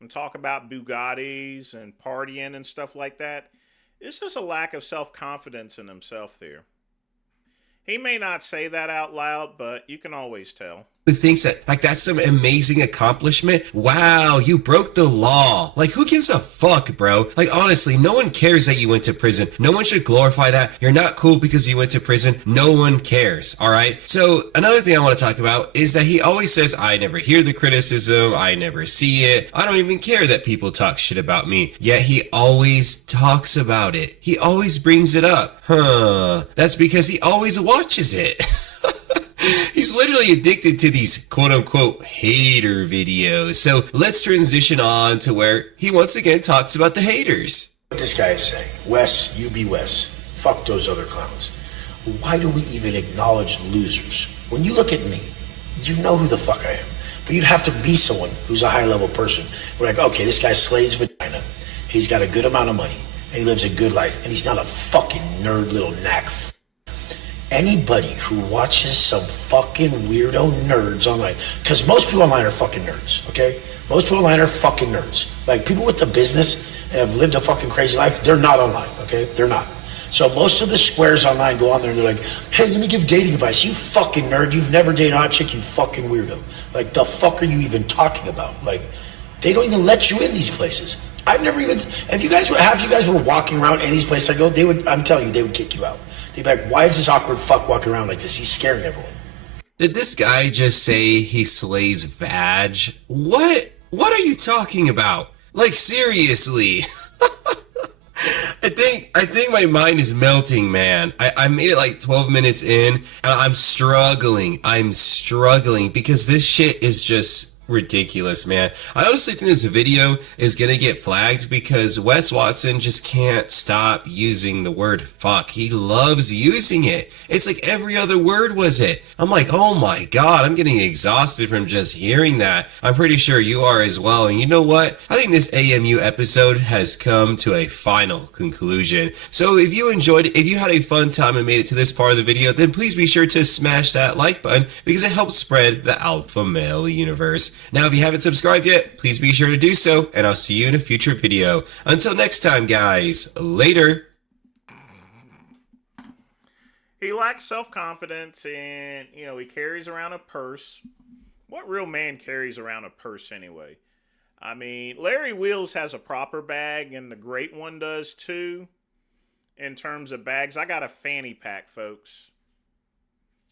and talk about Bugattis and partying and stuff like that. It's just a lack of self-confidence in himself there. He may not say that out loud, but you can always tell. Who thinks that, like, that's some amazing accomplishment? Wow, you broke the law. Like, who gives a fuck, bro? Like, honestly, no one cares that you went to prison. No one should glorify that. You're not cool because you went to prison. No one cares, all right? So, another thing I want to talk about is that he always says, I never hear the criticism. I never see it. I don't even care that people talk shit about me. Yet he always talks about it. He always brings it up. That's because he always watches it. He's literally addicted to these quote-unquote hater videos. So let's transition on to where he once again talks about the haters. What this guy is saying, Wes, you be Wes. Fuck those other clowns. Why do we even acknowledge losers? When you look at me, you know who the fuck I am. But you'd have to be someone who's a high-level person. We're like, okay, this guy slays vagina. He's got a good amount of money. And he lives a good life. And he's not a fucking nerd little knack. Anybody who watches some fucking weirdo nerds online, because most people online are fucking nerds, okay? Most people online are fucking nerds. Like, people with the business and have lived a fucking crazy life, they're not online, okay? They're not. So most of the squares online go on there and they're like, hey, let me give dating advice. You fucking nerd. You've never dated a hot chick, you fucking weirdo. Like, the fuck are you even talking about? Like, they don't even let you in these places. I've never even, if you guys were walking around any of these places I go, they would, I'm telling you, they would kick you out. They'd be like, why is this awkward fuck walking around like this? He's scaring everyone. Did this guy just say he slays vag? What? What are you talking about? Like, seriously. I think my mind is melting, man. I made it like 12 minutes in, and I'm struggling. I'm struggling because this shit is just ridiculous, man. I honestly think this video is gonna get flagged because Wes Watson just can't stop using the word fuck. He loves using it. It's like every other word was it. I'm like, oh my god, I'm getting exhausted from just hearing that. I'm pretty sure you are as well. And you know what? I think this AMU episode has come to a final conclusion. So if you enjoyed it, if you had a fun time and made it to this part of the video, then please be sure to smash that like button because it helps spread the alpha male universe. Now, if you haven't subscribed yet, please be sure to do so, and I'll see you in a future video. Until next time, guys, later. He lacks self-confidence and, you know, he carries around a purse. What real man carries around a purse anyway? I mean, Larry Wheels has a proper bag, and the Great One does too. In terms of bags, I got a fanny pack, folks.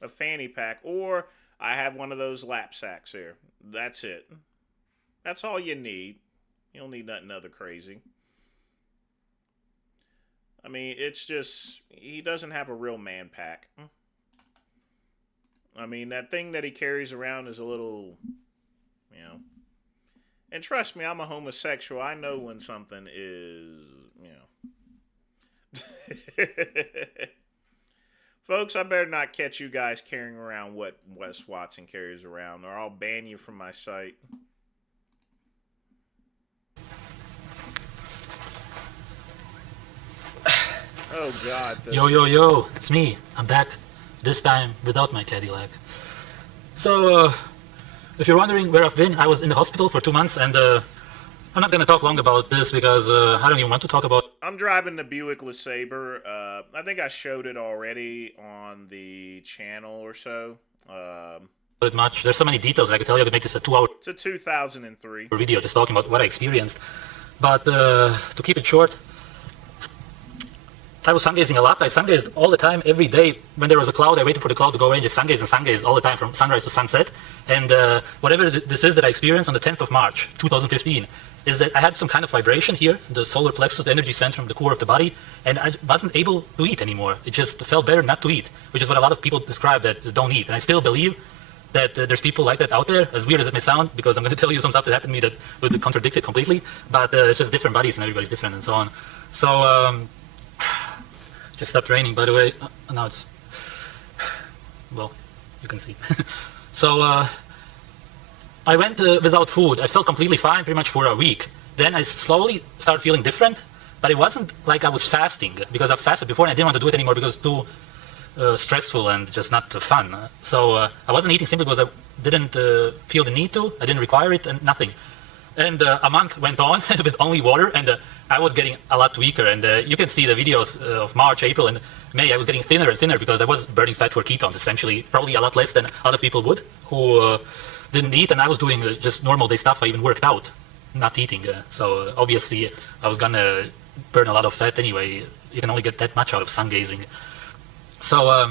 A fanny pack, or I have one of those lap sacks here. That's it. That's all you need. You don't need nothing other crazy. I mean, it's just, he doesn't have a real man pack. I mean, that thing that he carries around is a little, you know. And trust me, I'm a homosexual. I know when something is, you know. Folks, I better not catch you guys carrying around what Wes Watson carries around, or I'll ban you from my site. Oh God. Yo, it's me. I'm back. This time without my Cadillac. So, if you're wondering where I've been, I was in the hospital for 2 months, and I'm not gonna talk long about this because I don't even want to talk about. I'm driving the Buick LeSabre. I think I showed it already on the channel or so. It much. There's so many details I could tell you. I could make this a 2-hour. It's a 2003 video just talking about what I experienced. But to keep it short, I was sungazing a lot. I sungazed all the time, every day. When there was a cloud, I waited for the cloud to go away and just sungaze all the time from sunrise to sunset. And whatever this is that I experienced on the 10th of March, 2015, is that I had some kind of vibration here, the solar plexus, the energy centrum, the core of the body, and I wasn't able to eat anymore. It just felt better not to eat, which is what a lot of people describe that don't eat. And I still believe that there's people like that out there, as weird as it may sound, because I'm going to tell you some stuff that happened to me that would contradict it completely, but it's just different bodies and everybody's different and so on. So, just stopped raining, by the way. Now it's, well, you can see. So, I went without food. I felt completely fine pretty much for a week. Then I slowly started feeling different, but it wasn't like I was fasting, because I've fasted before and I didn't want to do it anymore because it's too stressful and just not fun. So I wasn't eating simply because I didn't feel the need to. I didn't require it and nothing. And a month went on with only water, and I was getting a lot weaker. And you can see the videos of March, April, and May. I was getting thinner and thinner because I was burning fat for ketones, essentially, probably a lot less than other people would who didn't eat. And I was doing just normal day stuff. I even worked out, not eating. So obviously, I was gonna burn a lot of fat anyway. You can only get that much out of sun gazing. So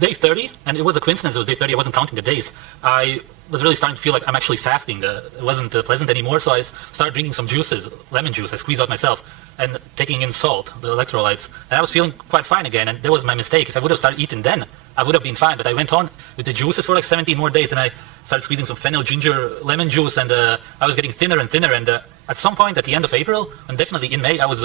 day 30, and it was a coincidence. It was day 30. I wasn't counting the days. I was really starting to feel like I'm actually fasting. It wasn't pleasant anymore, so I started drinking some juices, lemon juice. I squeezed out myself and taking in salt, the electrolytes, and I was feeling quite fine again. And that was my mistake. If I would have started eating then, I would have been fine. But I went on with the juices for like 17 more days, and I started squeezing some fennel, ginger, lemon juice, and I was getting thinner and thinner. And at some point at the end of April, and definitely in May, I was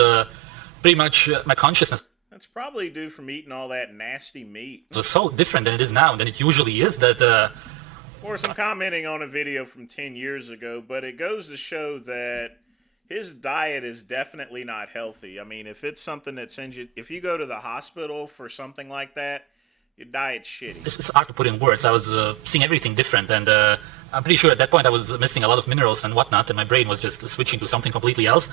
pretty much my consciousness. That's probably due from eating all that nasty meat. So it's so different than it is now, than it usually is. That Of course, I'm commenting on a video from 10 years ago, but it goes to show that his diet is definitely not healthy. I mean, if it's something that sends you, if you go to the hospital for something like that, your diet's shitty. It's hard to put in words. I was seeing everything different, and I'm pretty sure at that point I was missing a lot of minerals and whatnot, and my brain was just switching to something completely else.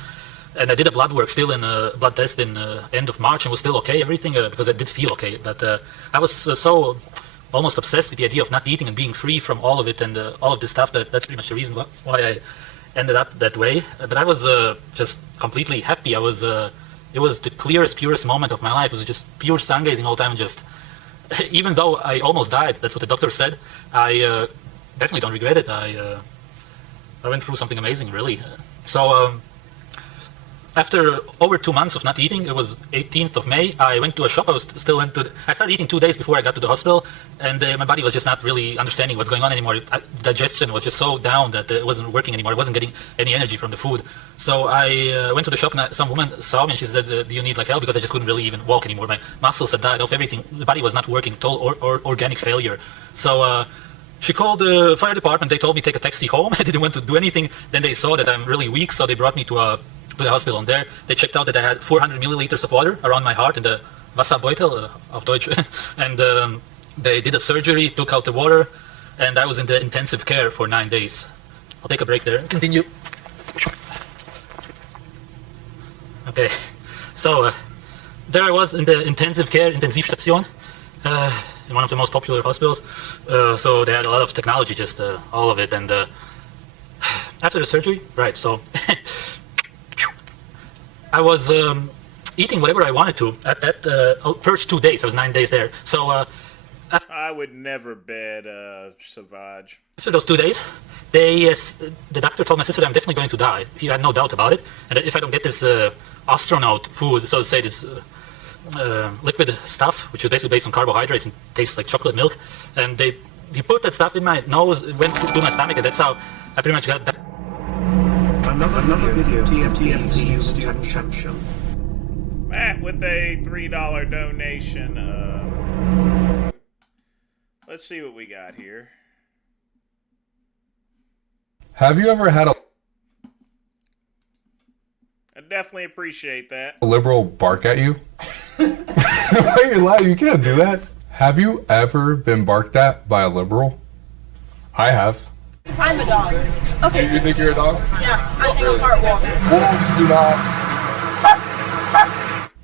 And I did a blood work still in a blood test in end of March and was still okay, everything, because I did feel okay. But I was so almost obsessed with the idea of not eating and being free from all of it and all of this stuff that that's pretty much the reason why I ended up that way. But I was just completely happy. I was it was the clearest, purest moment of my life. It was just pure sun gazing all the time, and just even though I almost died, that's what the doctor said, I definitely don't regret it. I went through something amazing, really. So after over 2 months of not eating, it was 18th of May, I went to a shop. I started eating 2 days before I got to the hospital, and my body was just not really understanding what's going on anymore. Digestion was just so down that it wasn't working anymore. I wasn't getting any energy from the food. So I went to the shop, and some woman saw me and she said, do you need like help? Because I just couldn't really even walk anymore. My muscles had died off, everything. The body was not working, total organic failure. So she called the fire department. They told me to take a taxi home. I didn't want to do anything. Then they saw that I'm really weak, so they brought me to the hospital, and there they checked out that I had 400 milliliters of water around my heart in the Wasserbeutel auf Deutsch, and they did a surgery, took out the water, and I was in the intensive care for 9 days. I'll take a break there and continue. Okay, so there I was in the intensive care, Intensivstation, in one of the most popular hospitals. So they had a lot of technology, just all of it, and after the surgery, right, so I was eating whatever I wanted to at that first 2 days. I was 9 days there. So I would never bet Savage. After those 2 days, the doctor told my sister that I'm definitely going to die. He had no doubt about it. And that if I don't get this astronaut food, so to say, this liquid stuff, which is basically based on carbohydrates and tastes like chocolate milk, and he put that stuff in my nose, it went through my stomach, and that's how I pretty much got back. Another video, TFT. Matt with a $3 donation. Let's see what we got here. Have you ever had a... I definitely appreciate that. A liberal bark at you? Why are you lying? You can't do that. Have you ever been barked at by a liberal? I have. I'm a dog. Okay. You think you're a dog? Yeah, I think I'm part wolf. Wolves do not.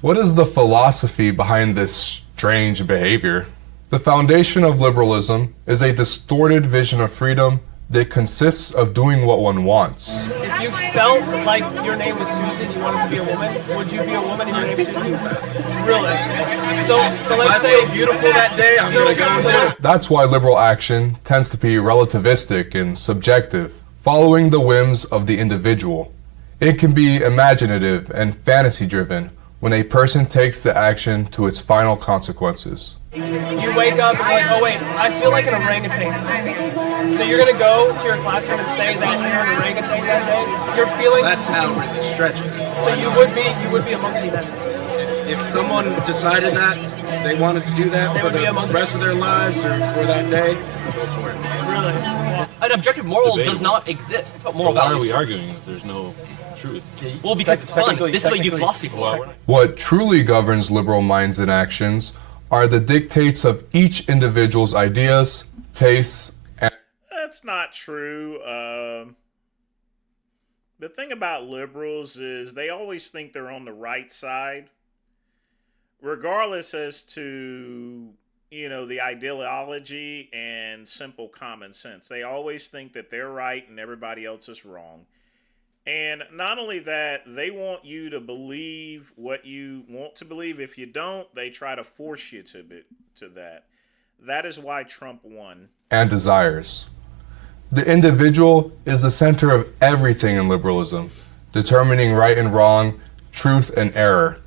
What is the philosophy behind this strange behavior? The foundation of liberalism is a distorted vision of freedom that consists of doing what one wants. If you felt like your name was Susan, you wanted to be a woman, would you be a woman if your name was Susan? Really? So let's say beautiful that day, I'm gonna go and do it. That's why liberal action tends to be relativistic and subjective, following the whims of the individual. It can be imaginative and fantasy-driven when a person takes the action to its final consequences. You wake up and like, oh wait, I feel like an orangutan today. So you're gonna go to your classroom and say that you're an orangutan that day. You're feeling. That's now really stretching. So you would be a monkey then. If someone decided that they wanted to do that for the rest of their lives or for that day, go for it. Really? An objective moral does not exist. But moral so why values. are we arguing if there's no truth? Well, because it's fun. This is what you do philosophy for. What truly governs liberal minds and actions are the dictates of each individual's ideas, tastes, and... That's not true. The thing about liberals is they always think they're on the right side, regardless as to, the ideology and simple common sense. They always think that they're right and everybody else is wrong. And not only that, they want you to believe what you want to believe. If you don't, they try to force you to that. That is why Trump won. and desires. The individual is the center of everything in liberalism, determining right and wrong, truth and error.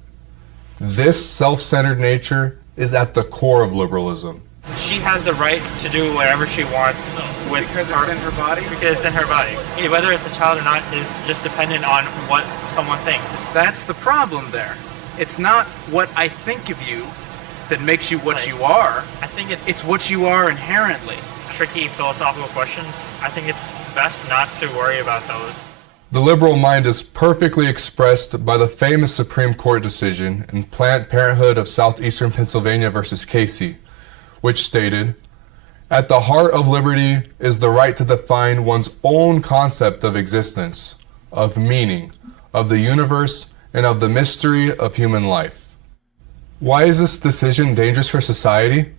This self-centered nature is at the core of liberalism. She has the right to do whatever she wants with because it's in her body? Because it's in her body. Whether it's a child or not is just dependent on what someone thinks. That's the problem there. It's not what I think of you that makes you what you are. I think it's what you are inherently. Tricky philosophical questions. I think it's best not to worry about those. The liberal mind is perfectly expressed by the famous Supreme Court decision in Planned Parenthood of Southeastern Pennsylvania versus Casey, which stated, "At the heart of liberty is the right to define one's own concept of existence, of meaning, of the universe, and of the mystery of human life." Why is this decision dangerous for society?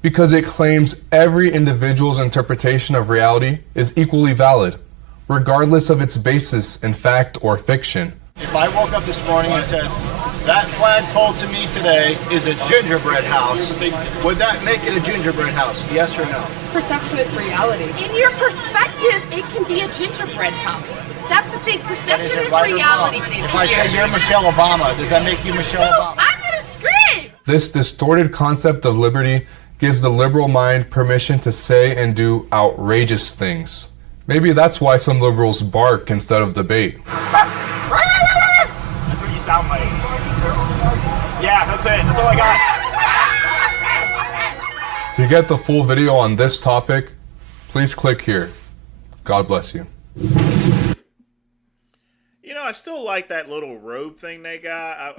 Because it claims every individual's interpretation of reality is equally valid, regardless of its basis in fact or fiction. If I woke up this morning and said, that flagpole to me today is a gingerbread house, would that make it a gingerbread house? Yes or no? Perception is reality. In your perspective, it can be a gingerbread house. That's the thing. Perception is right or reality, wrong? baby. If I say you're Michelle Obama, does that make you Michelle Obama? I'm gonna scream! This distorted concept of liberty gives the liberal mind permission to say and do outrageous things. Maybe that's why some liberals bark instead of debate. That's what you sound like. Yeah, that's it. That's all I got. To get the full video on this topic, please click here. God bless you. I still like that little robe thing they got.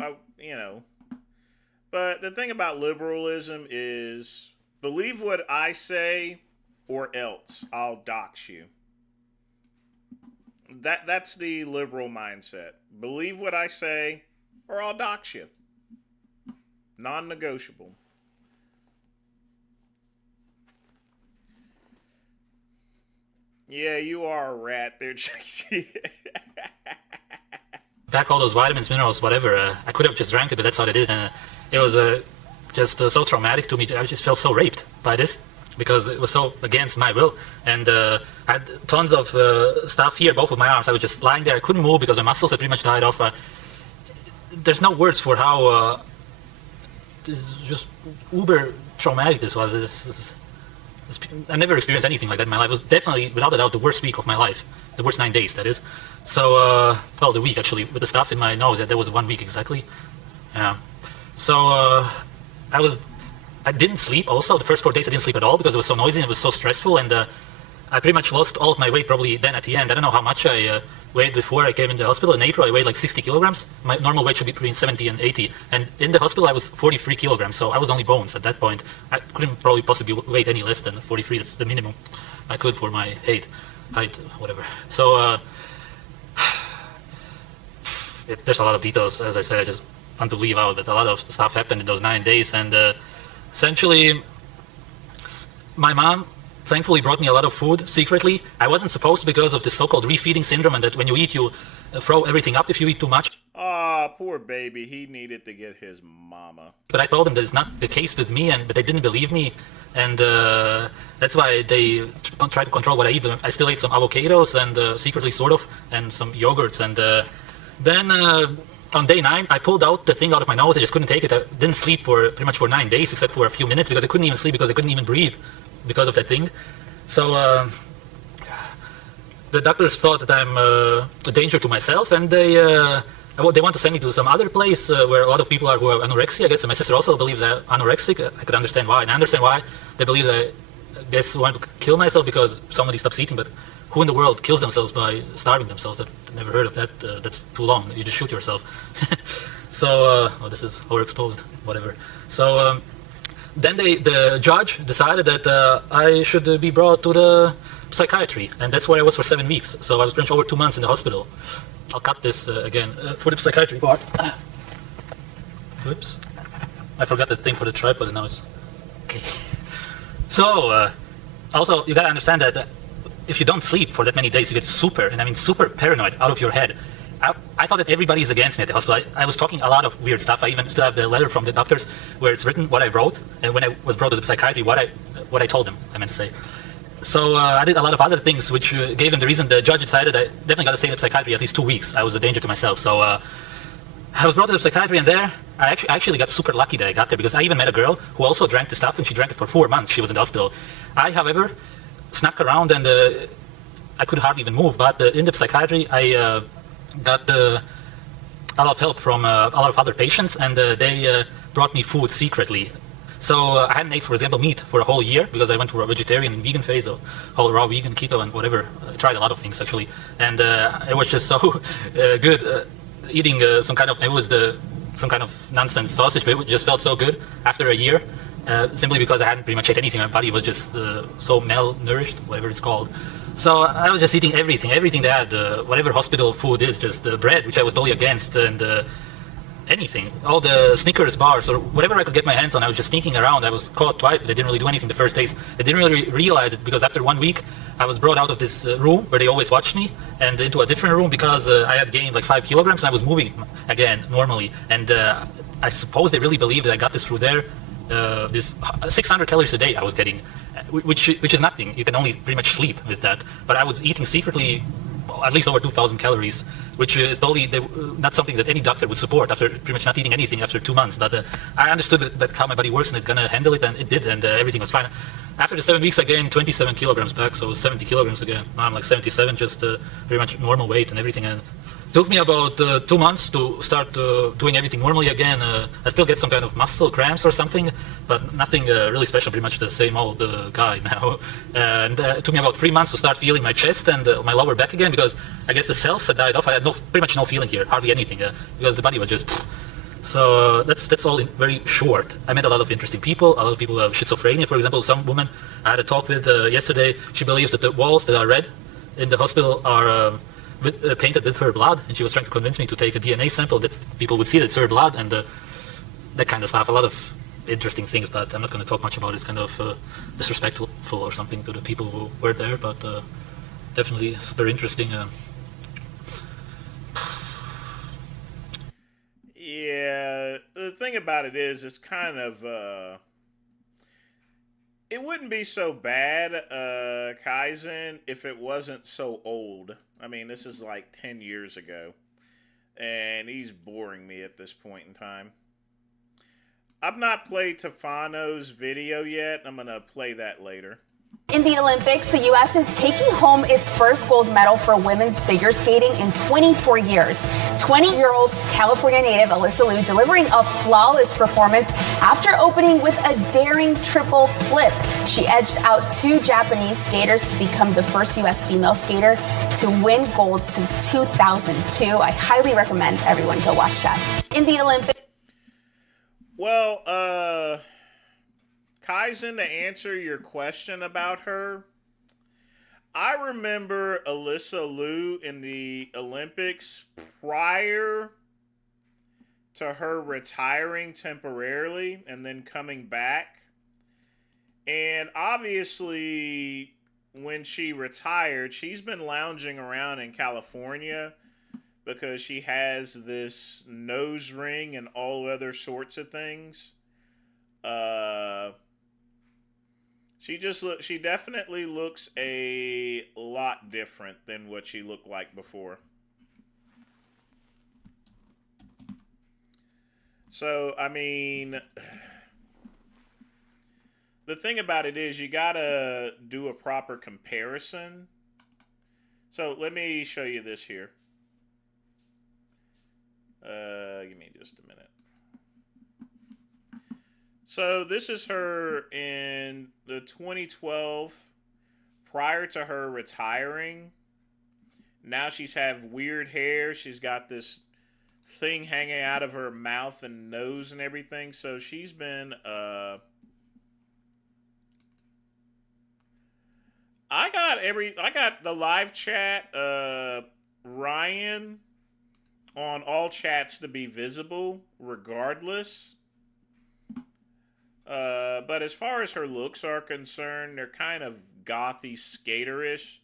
But the thing about liberalism is believe what I say or else I'll dox you. That's the liberal mindset. Believe what I say or I'll dox you. Non-negotiable. Yeah, you are a rat there, Chucky. Back all those vitamins, minerals, whatever. I could have just drank it, but that's what I did. And it was just so traumatic to me. I just felt so raped by this because it was so against my will. And I had tons of stuff here, both of my arms. I was just lying there. I couldn't move because my muscles had pretty much died off. There's no words for how just uber traumatic this was. I never experienced anything like that in my life. It was definitely, without a doubt, the worst week of my life. The worst 9 days, that is. So, the week actually, with the stuff in my nose, that was 1 week exactly. Yeah. So, I didn't sleep also. The first 4 days I didn't sleep at all because it was so noisy and it was so stressful. And I pretty much lost all of my weight probably then at the end. I don't know how much I weighed before I came in the hospital. In April, I weighed like 60 kilograms. My normal weight should be between 70 and 80. And in the hospital, I was 43 kilograms, so I was only bones at that point. I couldn't probably possibly weight any less than 43. That's the minimum I could for my height, whatever. So there's a lot of details. As I said, I just want to leave out that a lot of stuff happened in those 9 days. And essentially, my mom thankfully brought me a lot of food secretly. I wasn't supposed to because of the so-called refeeding syndrome, and that when you eat, you throw everything up if you eat too much. Ah, poor baby. He needed to get his mama. But I told them that it's not the case with me, but they didn't believe me, and that's why they try to control what I eat. I still ate some avocados and secretly, sort of, and some yogurts. And then on day 9, I pulled out the thing out of my nose. I just couldn't take it. I didn't sleep for pretty much for 9 days, except for a few minutes, because I couldn't even sleep because I couldn't even breathe because of that thing. So the doctors thought that I'm a danger to myself, and they want to send me to some other place where a lot of people who are anorexic. I guess my sister also believes that I'm anorexic. I could understand why, and I understand why they believe that I guess want to kill myself because somebody stops eating. But who in the world kills themselves by starving themselves? I've never heard of that. That's too long. You just shoot yourself. So this is overexposed, whatever. So then the judge decided that I should be brought to the psychiatry, and that's where I was for 7 weeks. So I was pretty much over 2 months in the hospital. I'll cut this again for the psychiatry part. Oops, I forgot the thing for the tripod, and now it's okay. So also you gotta understand that if you don't sleep for that many days, you get super, and I mean super paranoid out of your head. I thought that everybody is against me at the hospital. I was talking a lot of weird stuff. I even still have the letter from the doctors where it's written what I wrote, and when I was brought to the psychiatry, what I told them, I meant to say. So I did a lot of other things which gave them the reason. The judge decided I definitely got to stay in the psychiatry at least 2 weeks. I was a danger to myself. So I was brought to the psychiatry, and there I actually got super lucky that I got there, because I even met a girl who also drank the stuff, and she drank it for 4 months. She was in the hospital. I, however, snuck around, and I could hardly even move. But in the psychiatry, I got a lot of help from a lot of other patients, and they brought me food secretly. So I hadn't ate, for example, meat for a whole year, because I went through a vegetarian and vegan phase, a whole raw vegan, keto, and whatever. I tried a lot of things, actually. And it was just so good eating some kind of nonsense sausage, but it just felt so good after a year, simply because I hadn't pretty much ate anything. My body was just so malnourished, whatever it's called. So I was just eating everything they had, whatever hospital food is, just bread, which I was totally against, and anything, all the Snickers bars or whatever I could get my hands on. I was just sneaking around. I was caught twice, but I didn't really do anything the first days. I didn't really realize it, because after 1 week, I was brought out of this room where they always watched me, and into a different room, because I had gained like 5 kilograms, and I was moving again normally. And I suppose they really believed that I got this through there. This 600 calories a day I was getting, which is nothing. You can only pretty much sleep with that. But I was eating secretly at least over 2,000 calories, which is totally not something that any doctor would support after pretty much not eating anything after 2 months. But I understood that how my body works, and it's gonna handle it, and it did, and everything was fine. After the 7 weeks, I gained 27 kilograms back, so 70 kilograms again. Now I'm like 77, just pretty much normal weight and everything. And it took me about 2 months to start doing everything normally again. I still get some kind of muscle cramps or something, but nothing really special, pretty much the same old guy now. And it took me about 3 months to start feeling my chest and my lower back again, because I guess the cells had died off. I had pretty much no feeling here, hardly anything, because the body was just... So that's all in very short. I met a lot of interesting people. A lot of people have schizophrenia, for example. Some woman I had a talk with yesterday, she believes that the walls that are red in the hospital are painted with her blood, and she was trying to convince me to take a DNA sample that people would see that it's her blood, and that kind of stuff. A lot of interesting things, but I'm not going to talk much about it. It's kind of disrespectful or something to the people who were there, but definitely super interesting. Yeah, the thing about it is, it's kind of, it wouldn't be so bad, Kaizen, if it wasn't so old. I mean, this is like 10 years ago, and he's boring me at this point in time. I've not played Tefano's video yet. I'm going to play that later. In the Olympics, the U.S. is taking home its first gold medal for women's figure skating in 24 years. 20-year-old California native Alyssa Liu delivering a flawless performance after opening with a daring triple flip. She edged out 2 Japanese skaters to become the first U.S. female skater to win gold since 2002. I highly recommend everyone go watch that. In the Olympics. Well, Kaizen, to answer your question about her, I remember Alyssa Liu in the Olympics prior to her retiring temporarily and then coming back. And obviously, when she retired, she's been lounging around in California because she has this nose ring and all other sorts of things. She definitely looks a lot different than what she looked like before. So, I mean, the thing about it is you gotta do a proper comparison. So, let me show you this here. Give me just a minute. So this is her in the 2012, prior to her retiring. Now she's have weird hair. She's got this thing hanging out of her mouth and nose and everything. So she's been, I got the live chat, Ryan, on all chats to be visible regardless. But as far as her looks are concerned, they're kind of gothy, skaterish.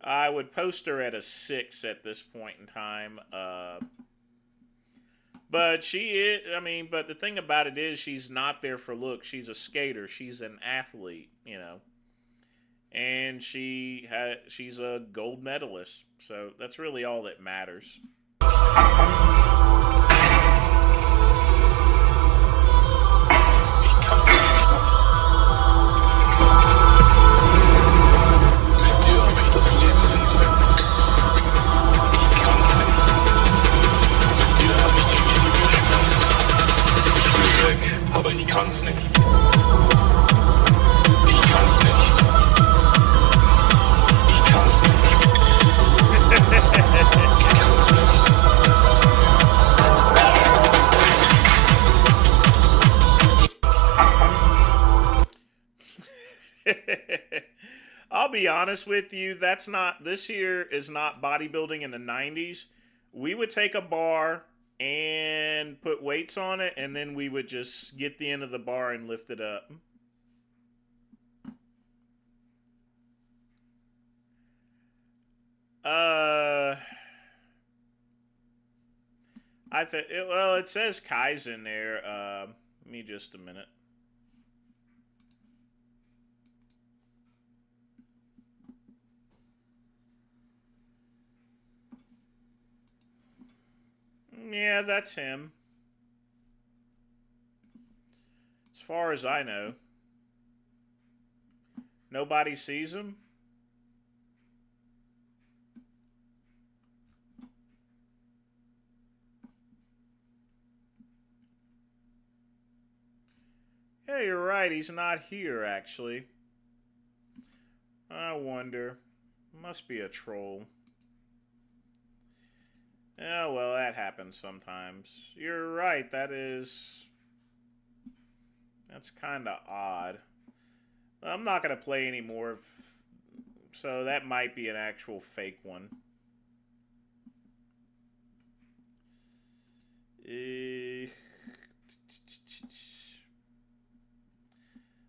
I would post her at a 6 at this point in time. But she is, but the thing about it is she's not there for looks. She's a skater. She's an athlete, you know. And she's a gold medalist. So that's really all that matters. Aber ich kann's nicht. Ich kann's nicht. Ich kann's nicht. Ich kann's nicht. I'll be honest with you, this here is not bodybuilding in the 90s. We would take a bar and put weights on it, and then we would just get the end of the bar and lift it up. It says Kaizen there. Give me just a minute. Yeah, that's him. As far as I know. Nobody sees him? Yeah, you're right. He's not here, actually. I wonder. Must be a troll. Oh, well, that happens sometimes. You're right, that's kind of odd. I'm not going to play any more, so that might be an actual fake one.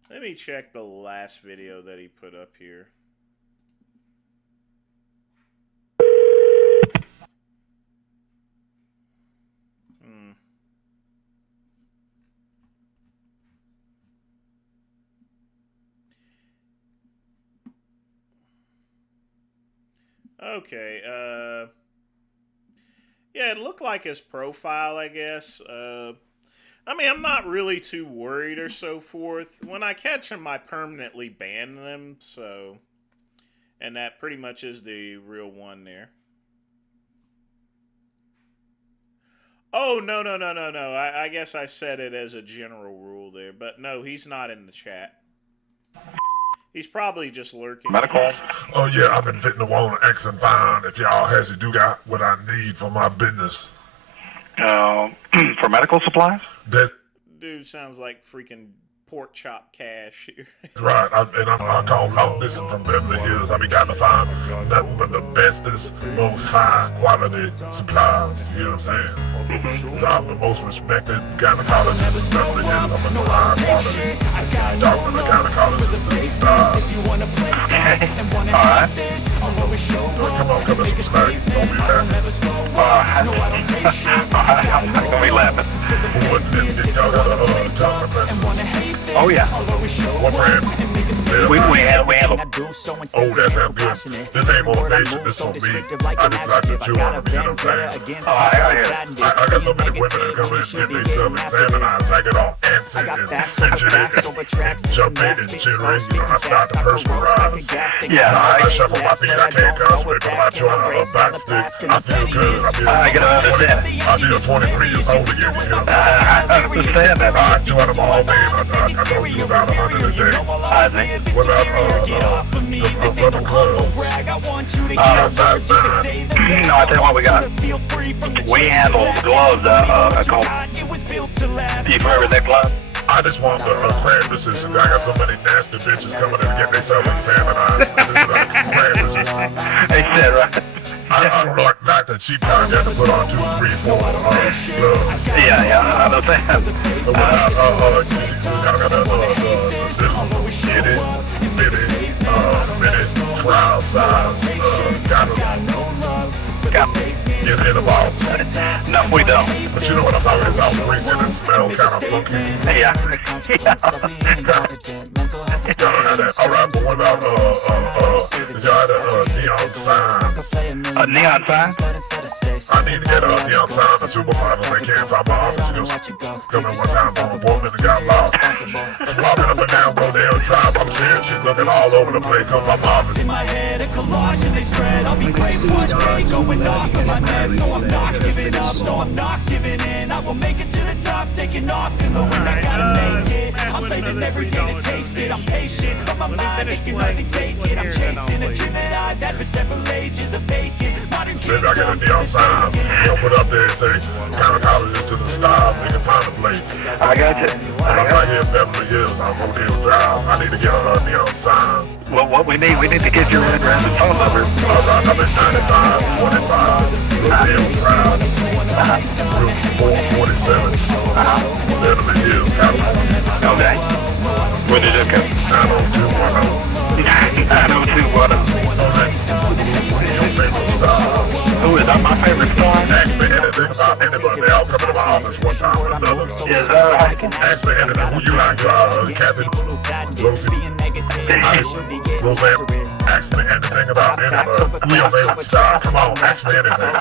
Let me check the last video that he put up here. Okay, yeah, it looked like his profile, I guess. I mean, I'm not really too worried or so forth. When I catch them, I permanently ban them, so... And that pretty much is the real one there. Oh, no. I guess I said it as a general rule there, but no, he's not in the chat. He's probably just lurking. Medical? Oh yeah, I've been fitting the wall and X and find if y'all has it do got what I need for my business. For medical supplies? That Dude sounds like freaking pork chop cash here. right, I call out this from Beverly Hills. I be trying to find nothing but the bestest, most high quality supplies. You know what I'm saying? I'm the most respected gynecologist in Beverly Hills. I'm a high quality doctor, the gynecologist to the stars. Alright. Come on, some slack. Don't be laughing. I'm not gonna be laughing. Y'all got a tongue compressor. Oh yeah. What brand? We handle. Oh, that sounds good. This ain't motivation, this for me. I just like to chew on them, you know what I'm saying? Oh, I hear it. I got so many women that come in and get themselves examined. I get all antsy and fidgety and jumpy and jittery. You know, I start to personalize. Yeah. I shuffle my feet, I can't concentrate, but I try to back stick. I feel good. I can understand. I feel 23 years old again, you know what I'm saying? I understand that. I enjoy them all day. I go through about 100 a day. I think. What about the club? No, I tell you what we got. We handle gloves called P for everything gloves. I just want the cranberries, and I got so many nasty bitches coming in to get themselves examined. Cranberries. They said, right? I don't like the cheap kind. You have to put on 2, 3, 4 gloves. Yeah, I understand. You got the bitty, trial size, get in the ball. No, we don't. But you know what I'm talking about? It's all greasy and smell kind of funky. Yeah. Alright, but what about, did y'all have neon signs? A neon sign? I need to get a neon sign at the supermarket when they can't find my office. You know, coming one time from a woman that got lost. Walking up and down Rodale Drive, I'm seeing she's looking all over the place, come from my office. In my head, a collage and they spread. I'll be great, watch me going off in my meds. No, I'm not giving up, no, I'm not giving in. I will make it to the top, taking off, and knowing I gotta make it. I'm saving every day to taste it. I'm patient, but my mind, it can hardly take it. I'm chasing a dream that I've had for several ages of vacant. Modern kids maybe I get a neon sign, they'll put up there and say, gynecologist to the style, they can find a place. I got you. I'm right here in Beverly Hills on Rodale Drive. I need to get a neon sign. Well, what we need to get your address and phone number. Alright, I'm at 95, 25, Rodale Drive, Route 447, Beverly Hills, California. Okay. Where did it go? 90210. 90210. What is your favorite star? Who is that? My favorite star? Ask me anything about anybody. They all come into my office one time or another. Is that right? Ask me anything. Who you like? Kathy? Rosie? Roseanne? Ask me anything about anybody. Who your favorite star? Come on, ask me anything.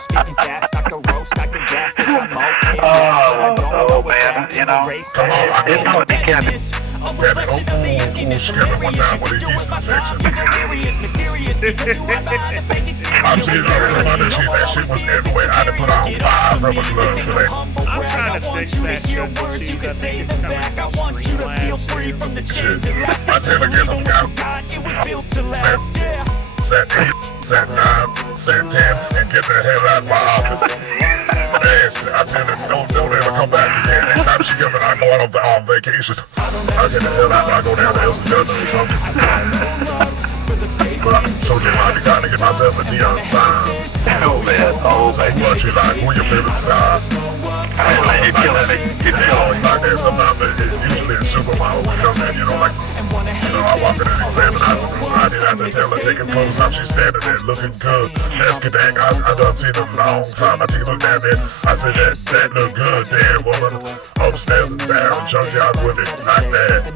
Oh man, you know. Come on, it's gonna be Kathy. Kathy, she got me one time with the yeast infection. I'm seeing her reminder sheet. That shit was everywhere. I had to put on 5 rubber gloves for that. I'm trying to fix that shit. I think it's coming from Shit. I tell her, guess I'm got set 8, set 9, set 10, and get the hell out of my office. Nasty. I tell her, don't ever come back again. Anytime she give me, I go out on vacation. I get the hell out, I go down to El Segundo or something. But I told you I be trying to get myself a neon sign. Oh man, oh man. What you like? Who your favorite stars? Hey man, you're killing me. You're killing It's like that sometimes, usually in supermodels, we come in, you know, like, I walk in an examination room, I didn't have to tell her, taking clothes off, she's standing there looking good. Asking, dang, I done seen her a long time. I take a look down there, I said, that look good, damn woman. Upstairs and down, junkyard with it, like that.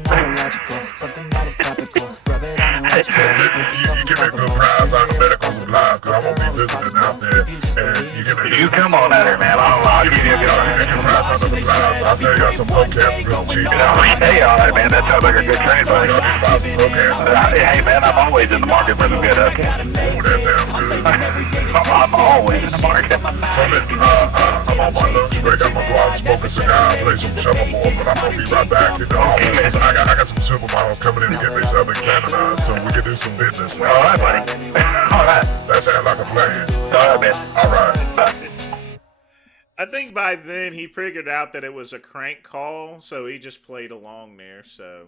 You give me a good prize on the medical supplies, cause I'm gonna be visiting out there. And you come on out here, man. I'll give you a price on the supplies. I'll sell you some hubcaps real cheap. Hey, all right, man. That sounds like a good trade, buddy. Hey, man, I'm always in the market for some good hubcaps. Oh, that sounds good. I'm always in the market. So listen, I'm on my lunch break. I'm gonna go out and smoke a cigar, play some shuffleboard, but I'm gonna be right back. You know, I got some supermodels coming in to get themselves examined, so we can do some business. All right, buddy. All right. That sounds like a plan. All right, man. All right. I think by then he figured out that it was a crank call, so he just played along there. So,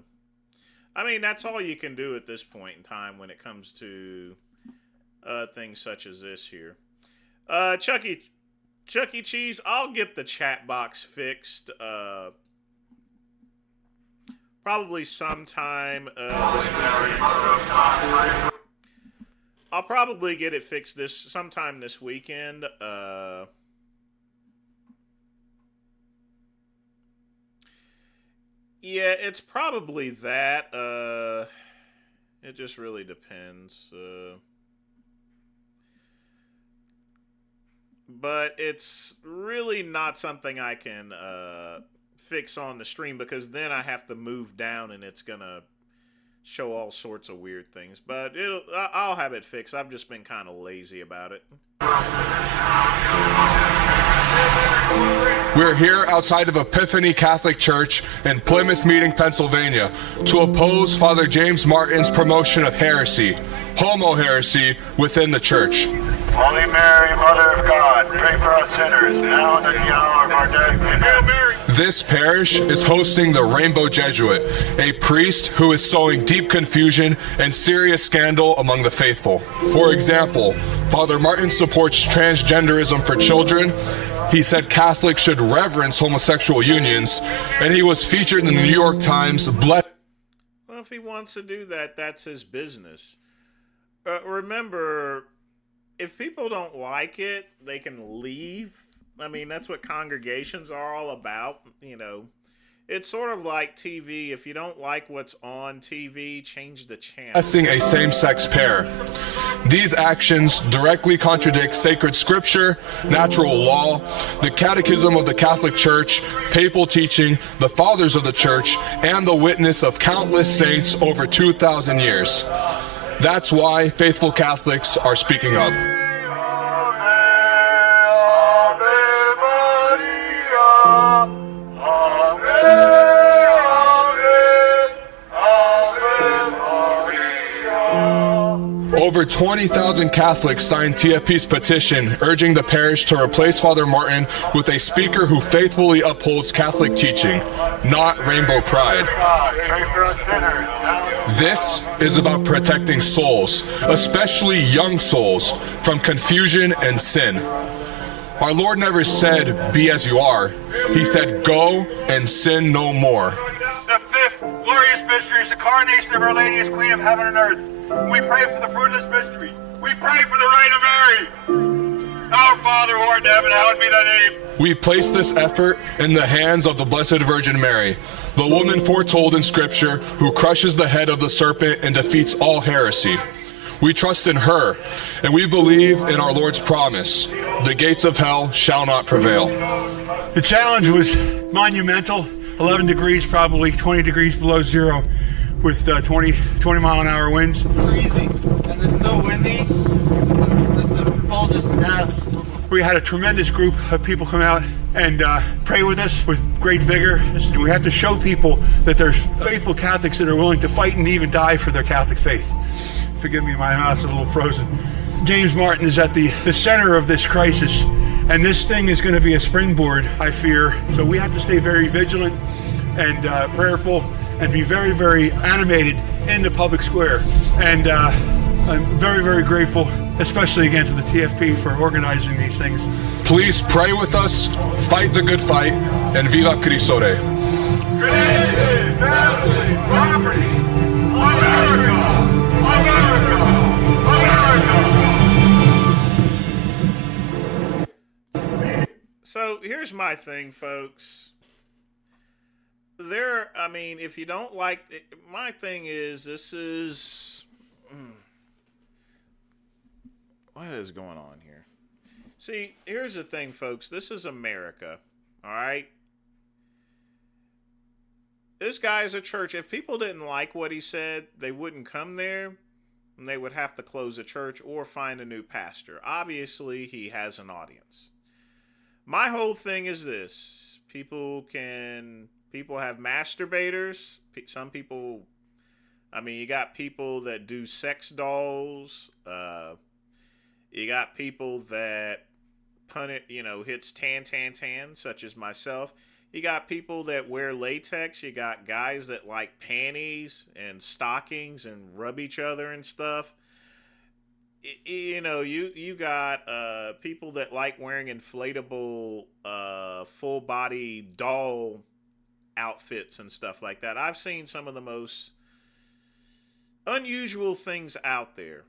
I mean, that's all you can do at this point in time when it comes to things such as this here. Chuck E. Cheese, I'll get the chat box fixed. Probably sometime this weekend. I'll probably get it fixed sometime this weekend. Yeah, it's probably that. It just really depends. But it's really not something I can fix on the stream, because then I have to move down and it's gonna show all sorts of weird things. But I'll have it fixed. I've just been kind of lazy about it. We're here outside of Epiphany Catholic Church in Plymouth Meeting, Pennsylvania, to oppose Father James Martin's promotion of heresy, homo heresy, within the church. Holy Mary, Mother of God, pray for us sinners, now and at the hour of our death. Amen. Mary. This parish is hosting the Rainbow Jesuit, a priest who is sowing deep confusion and serious scandal among the faithful. For example, Father Martin supports transgenderism for children. He said Catholics should reverence homosexual unions, and he was featured in the New York Times. Well, if he wants to do that, that's his business. Remember, if people don't like it, they can leave. I mean, that's what congregations are all about, you know. It's sort of like TV. If you don't like what's on TV, change the channel. Blessing a same-sex pair. These actions directly contradict sacred scripture, natural law, the catechism of the Catholic Church, papal teaching, the fathers of the church, and the witness of countless saints over 2,000 years. That's why faithful Catholics are speaking up. Over 20,000 Catholics signed TFP's petition urging the parish to replace Father Martin with a speaker who faithfully upholds Catholic teaching, not Rainbow Pride. This is about protecting souls, especially young souls, from confusion and sin. Our Lord never said, "Be as you are." He said, "Go and sin no more." The fifth glorious mystery is the coronation of Our Lady as Queen of Heaven and Earth. We pray for the fruit of this mystery. We pray for the reign of Mary. Our Father who art in heaven, hallowed be thy name. We place this effort in the hands of the Blessed Virgin Mary, the woman foretold in Scripture who crushes the head of the serpent and defeats all heresy. We trust in her, and we believe in our Lord's promise: the gates of hell shall not prevail. The challenge was monumental. 11 degrees, probably 20 degrees below zero, with 20 mile an hour winds. It's freezing, and it's so windy. The pole just snapped. We had a tremendous group of people come out and pray with us with great vigor. We have to show people that there's faithful Catholics that are willing to fight and even die for their Catholic faith. Forgive me, my mouth is a little frozen. James Martin is at the center of this crisis, and this thing is going to be a springboard, I fear. So we have to stay very vigilant and prayerful and be very, very animated in the public square. And I'm very, very grateful, especially again to the TFP for organizing these things. Please pray with us, fight the good fight, and Viva Cristo Rey. Tradition, family, property, America, America, America. So here's my thing, folks. I mean, if you don't like it, my thing is, this is What is going on here? See, here's the thing, folks. This is America. All right? This guy's a church. If people didn't like what he said, they wouldn't come there, and they would have to close the church or find a new pastor. Obviously, he has an audience. My whole thing is this. People have masturbators. Some people, I mean, you got people that do sex dolls. You got people that hits tan, such as myself. You got people that wear latex. You got guys that like panties and stockings and rub each other and stuff. You got people that like wearing inflatable full body doll outfits and stuff like that. I've seen some of the most unusual things out there,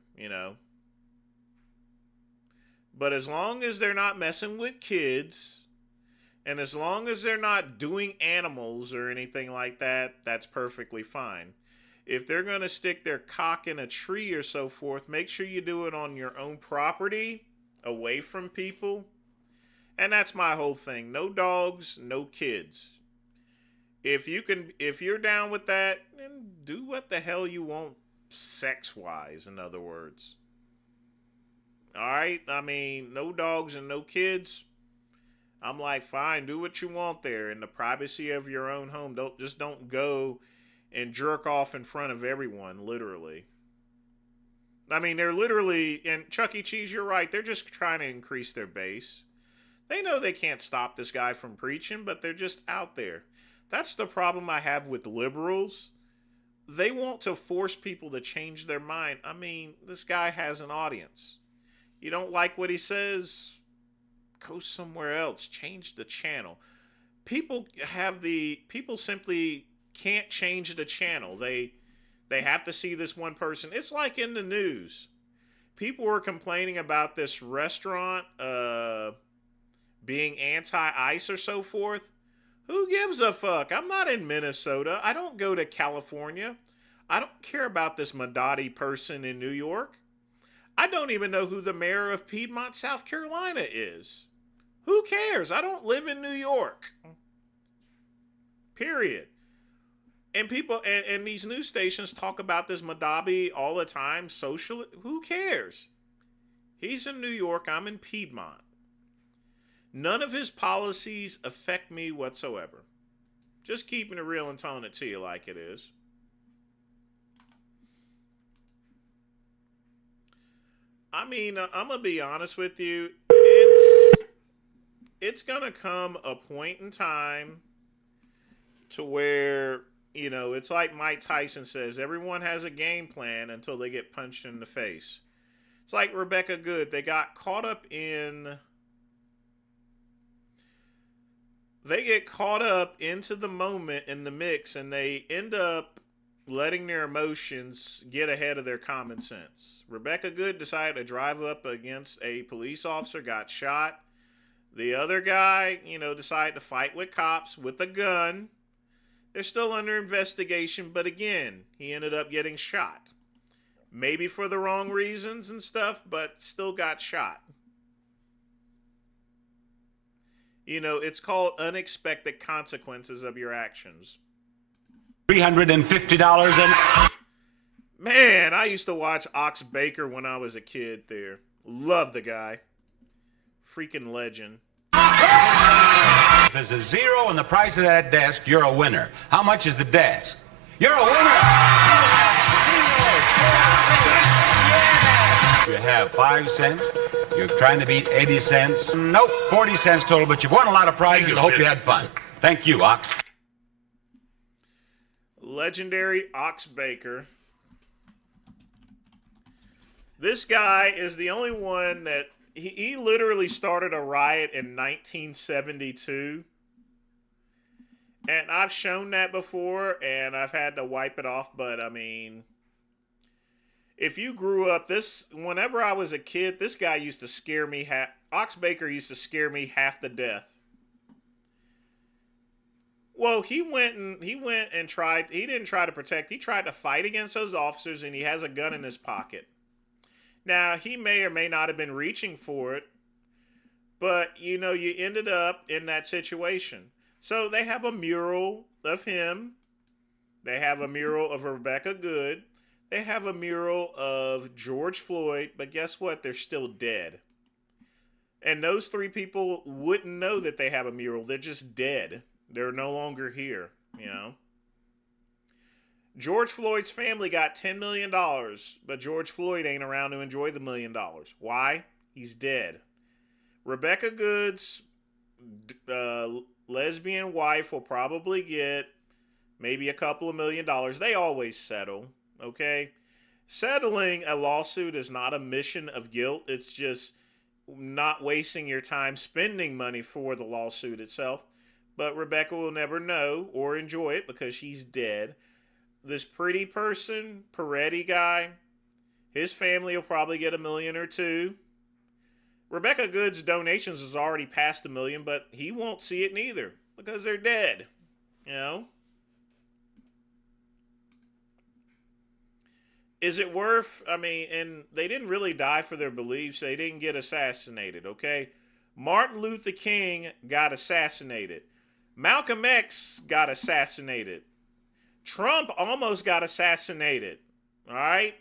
But as long as they're not messing with kids, and as long as they're not doing animals or anything like that, that's perfectly fine. If they're going to stick their cock in a tree or so forth, make sure you do it on your own property, away from people. And that's my whole thing. No dogs, no kids. If you're down with that, then do what the hell you want sex-wise, in other words. All right? I mean, no dogs and no kids. I'm like, fine, do what you want there in the privacy of your own home. Don't go and jerk off in front of everyone, literally. I mean, they're literally, and Chuck E. Cheese, you're right, they're just trying to increase their base. They know they can't stop this guy from preaching, but they're just out there. That's the problem I have with liberals. They want to force people to change their mind. I mean, this guy has an audience. You don't like what he says? Go somewhere else. Change the channel. People simply can't change the channel. They have to see this one person. It's like in the news. People were complaining about this restaurant being anti-ICE or so forth. Who gives a fuck? I'm not in Minnesota. I don't go to California. I don't care about this Madati person in New York. I don't even know who the mayor of Piedmont, South Carolina is. Who cares? I don't live in New York. Period. And people and these news stations talk about this Madabi all the time. Socially, who cares? He's in New York. I'm in Piedmont. None of his policies affect me whatsoever. Just keeping it real and telling it to you like it is. I mean, I'm going to be honest with you. It's going to come a point in time to where, it's like Mike Tyson says, everyone has a game plan until they get punched in the face. It's like Rebecca Good. They got caught up in... They get caught up into the moment in the mix, and they end up letting their emotions get ahead of their common sense. Rebecca Good decided to drive up against a police officer, got shot. The other guy, decided to fight with cops with a gun. They're still under investigation, but again, he ended up getting shot. Maybe for the wrong reasons and stuff, but still got shot. It's called unexpected consequences of your actions. $350 and... Man, I used to watch Ox Baker when I was a kid there. Love the guy. Freaking legend. If there's a zero in the price of that desk, you're a winner. How much is the desk? You're a winner! You have 5 cents. You're trying to beat 80 cents. Nope, 40 cents total, but you've won a lot of prizes. I hope you had fun. Thank you, Ox. Legendary Ox Baker. This guy is the only one that... He literally started a riot in 1972. And I've shown that before, and I've had to wipe it off, but I mean... If you grew up, whenever I was a kid, this guy used to scare me Ox Baker used to scare me half to death. Well, he didn't try to protect, he tried to fight against those officers, and he has a gun in his pocket. Now, he may or may not have been reaching for it, but, you know, you ended up in that situation. So they have a mural of him. They have a mural of Rebecca Good. They have a mural of George Floyd, but guess what? They're still dead. And those three people wouldn't know that they have a mural. They're just dead. They're no longer here, you know. George Floyd's family got $10 million, but George Floyd ain't around to enjoy the $1 million. Why? He's dead. Rebecca Good's lesbian wife will probably get maybe a couple of $1 million. They always settle, okay? Settling a lawsuit is not a mission of guilt. It's just not wasting your time spending money for the lawsuit itself. But Rebecca will never know or enjoy it because she's dead. This pretty person, Peretti guy, his family will probably get $1 million or $2 million. Rebecca Good's donations has already passed $1 million, but he won't see it neither because they're dead, you know? Is it worth, I mean, and they didn't really die for their beliefs. They didn't get assassinated, okay? Martin Luther King got assassinated. Malcolm X got assassinated. Trump almost got assassinated, all right?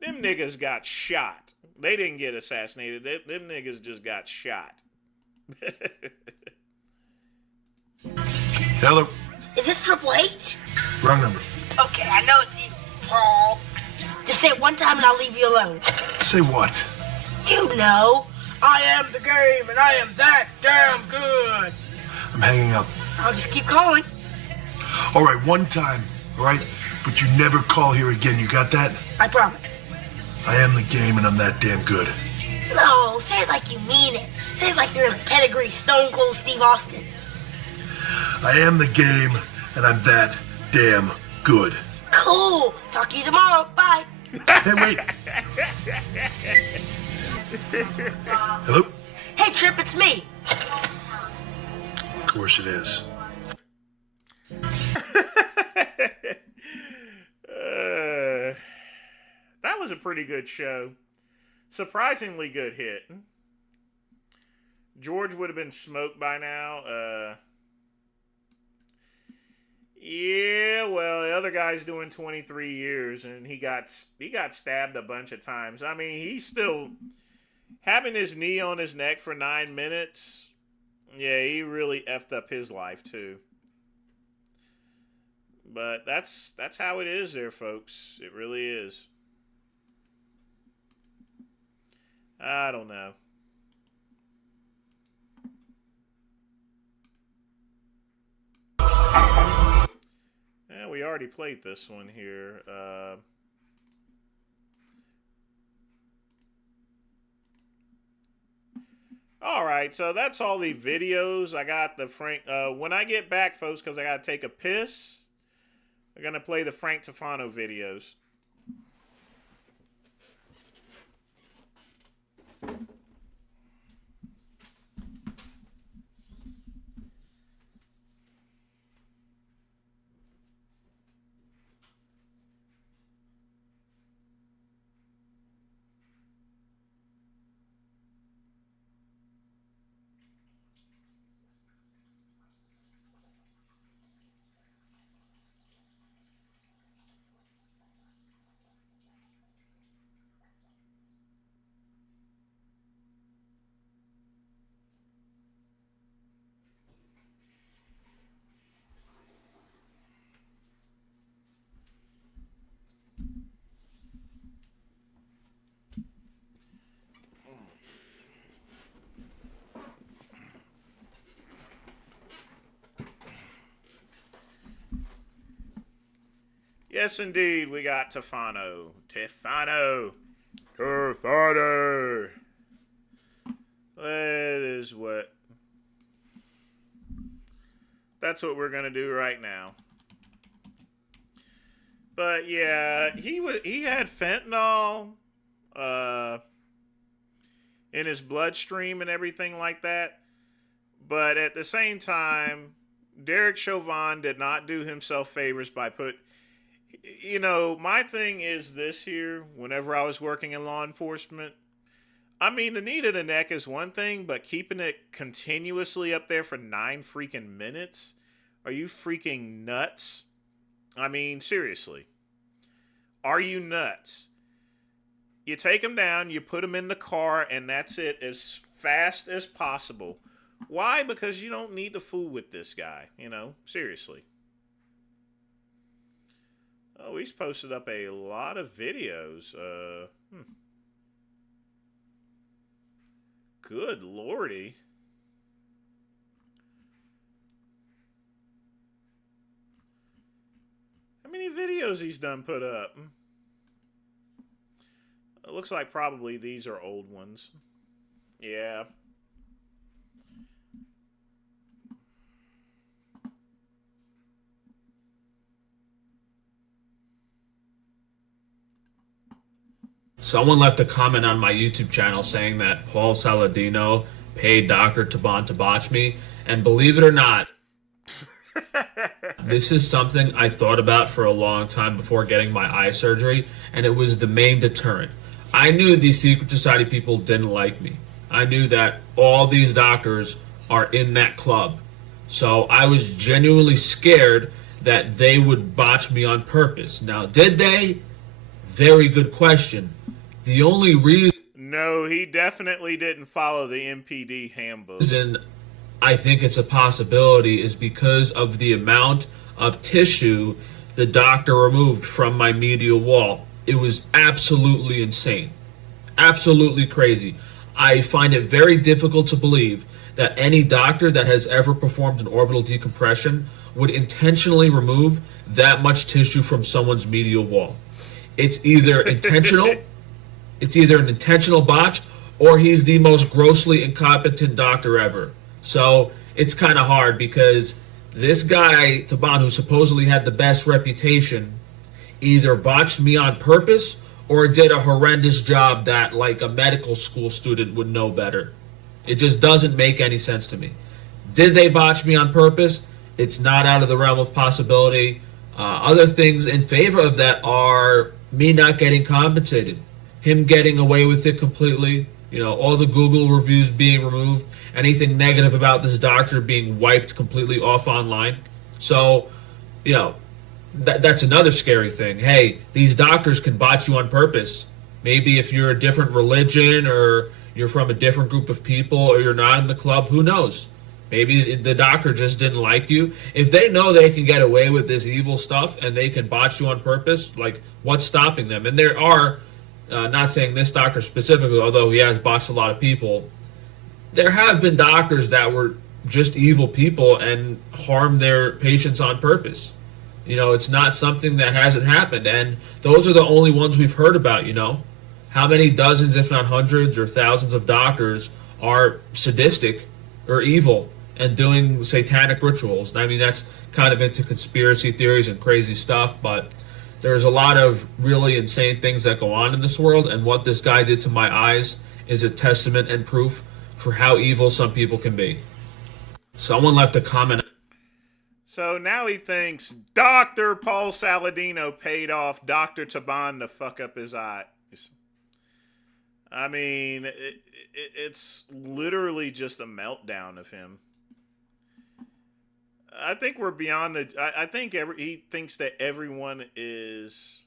Them niggas got shot. They didn't get assassinated. Them niggas just got shot. Hello? Is this Triple H? Wrong number. Okay, I know it's you, Paul. Just say it one time and I'll leave you alone. Say what? You know. I am the game and I am that damn good. I'm hanging up. I'll just keep calling. All right, one time, all right? But you never call here again, you got that? I promise. I am the game and I'm that damn good. No, say it like you mean it. Say it like you're in a pedigree Stone Cold Steve Austin. I am the game and I'm that damn good. Cool. Talk to you tomorrow. Bye. Hey, wait. Hello? Hey, Trip, it's me. Of course it is. That was a pretty good show. Surprisingly good hit. George would have been smoked by now. Yeah, well, the other guy's doing 23 years, and he got stabbed a bunch of times. I mean, he's still having his knee on his neck for 9 minutes. Yeah, he really effed up his life too. But that's how it is there, folks. It really is. I don't know. Yeah, we already played this one here. All right, so that's all the videos. I got the Frank. When I get back, folks, because I got to take a piss, I'm going to play the Frank Tufano videos. Yes, indeed, we got Tufano. Tufano. That is what... That's what we're going to do right now. But yeah, he had fentanyl in his bloodstream and everything like that. But at the same time, Derek Chauvin did not do himself favors by You know, my thing is this here, whenever I was working in law enforcement, I mean, the knee to the neck is one thing, but keeping it continuously up there for 9 freaking minutes? Are you freaking nuts? I mean, seriously. Are you nuts? You take them down, you put them in the car, and that's it, as fast as possible. Why? Because you don't need to fool with this guy, you know? Seriously. Oh, he's posted up a lot of videos. Good lordy. How many videos he's done put up? It looks like probably these are old ones. Yeah. Someone left a comment on my YouTube channel saying that Paul Saladino paid Dr. Taban to botch me, and believe it or not, this is something I thought about for a long time before getting my eye surgery, and it was the main deterrent. I knew these secret society people didn't like me. I knew that all these doctors are in that club. So I was genuinely scared that they would botch me on purpose. Now, did they? Very good question. The only reason... No, he definitely didn't follow the MPD handbook. I think it's a possibility is because of the amount of tissue the doctor removed from my medial wall. It was absolutely insane. Absolutely crazy. I find it very difficult to believe that any doctor that has ever performed an orbital decompression would intentionally remove that much tissue from someone's medial wall. It's either intentional, it's either an intentional botch, or he's the most grossly incompetent doctor ever. So it's kind of hard because this guy, Taban, who supposedly had the best reputation, either botched me on purpose or did a horrendous job that, like, a medical school student would know better. It just doesn't make any sense to me. Did they botch me on purpose? It's not out of the realm of possibility. Other things in favor of that are me not getting compensated, him getting away with it completely, you know, all the Google reviews being removed, anything negative about this doctor being wiped completely off online. So, you know, that's another scary thing. Hey, these doctors can botch you on purpose. Maybe if you're a different religion or you're from a different group of people or you're not in the club, who knows? Maybe the doctor just didn't like you. If they know they can get away with this evil stuff and they can botch you on purpose, like, what's stopping them? And there are, not saying this doctor specifically, although he has botched a lot of people, there have been doctors that were just evil people and harmed their patients on purpose. You know, it's not something that hasn't happened. And those are the only ones we've heard about, you know. How many dozens, if not hundreds or thousands of doctors are sadistic or evil and doing satanic rituals? I mean, that's kind of into conspiracy theories and crazy stuff, but there's a lot of really insane things that go on in this world, and what this guy did to my eyes is a testament and proof for how evil some people can be. Someone left a comment. So now he thinks Dr. Paul Saladino paid off Dr. Taban to fuck up his eyes. I mean, it's literally just a meltdown of him. I think we're beyond the... I think he thinks that everyone is...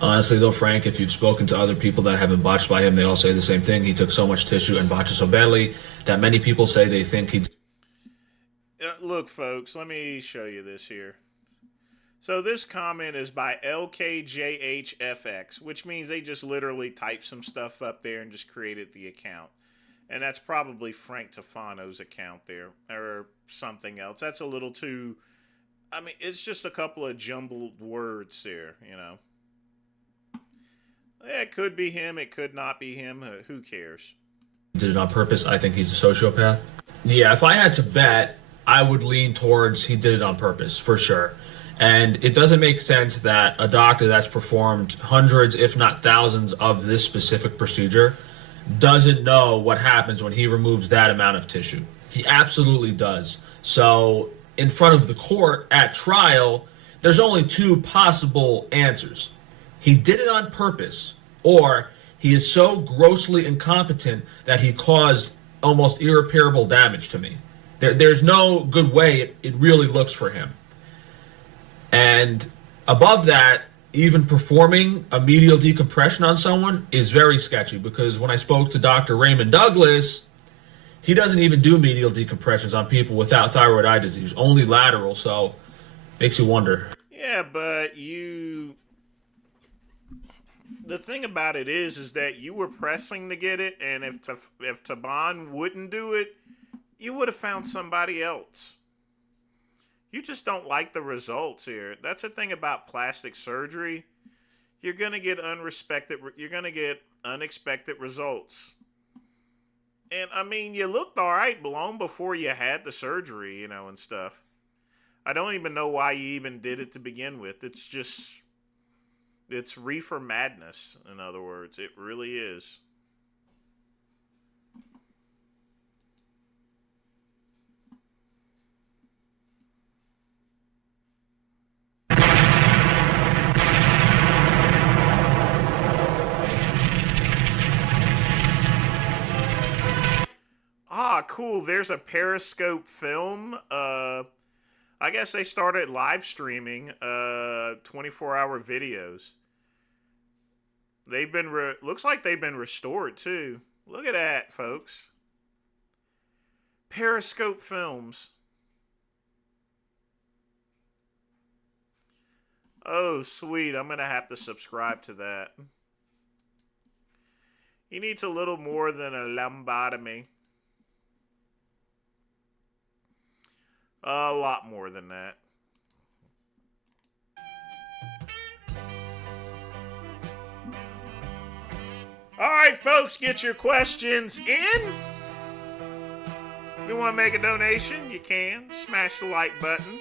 Honestly, though, Frank, if you've spoken to other people that have been botched by him, they all say the same thing. He took so much tissue and botched it so badly that many people say they think he... Look, folks, let me show you this here. So this comment is by LKJHFX, which means they just literally typed some stuff up there and just created the account. And that's probably Frank Tafano's account there, or something else. That's a little too... I mean, it's just a couple of jumbled words there, you know. It could be him, it could not be him, who cares? Did it on purpose. I think he's a sociopath. Yeah, if I had to bet, I would lean towards he did it on purpose, for sure. And it doesn't make sense that a doctor that's performed hundreds, if not thousands, of this specific procedure doesn't know what happens when he removes that amount of tissue. He absolutely does. So, in front of the court at trial, there's only two possible answers. He did it on purpose, or he is so grossly incompetent that he caused almost irreparable damage to me. There's no good way it really looks for him. And above that, even performing a medial decompression on someone is very sketchy, because when I spoke to Dr. Raymond Douglas, he doesn't even do medial decompressions on people without thyroid eye disease, only lateral, so makes you wonder. Yeah, but the thing about it is that you were pressing to get it, and if Taban wouldn't do it, you would have found somebody else. You just don't like the results here. That's the thing about plastic surgery. You're gonna get unexpected results. And I mean, you looked all right long before you had the surgery, you know, and stuff. I don't even know why you even did it to begin with. It's reefer madness, in other words. It really is. Ah, cool. There's a Periscope film. I guess they started live streaming 24-hour videos. They've been looks like they've been restored too. Look at that, folks. Periscope films. Oh, sweet. I'm going to have to subscribe to that. He needs a little more than a lumbotomy. A lot more than that. All right, folks, get your questions in. If you want to make a donation, you can. Smash the like button.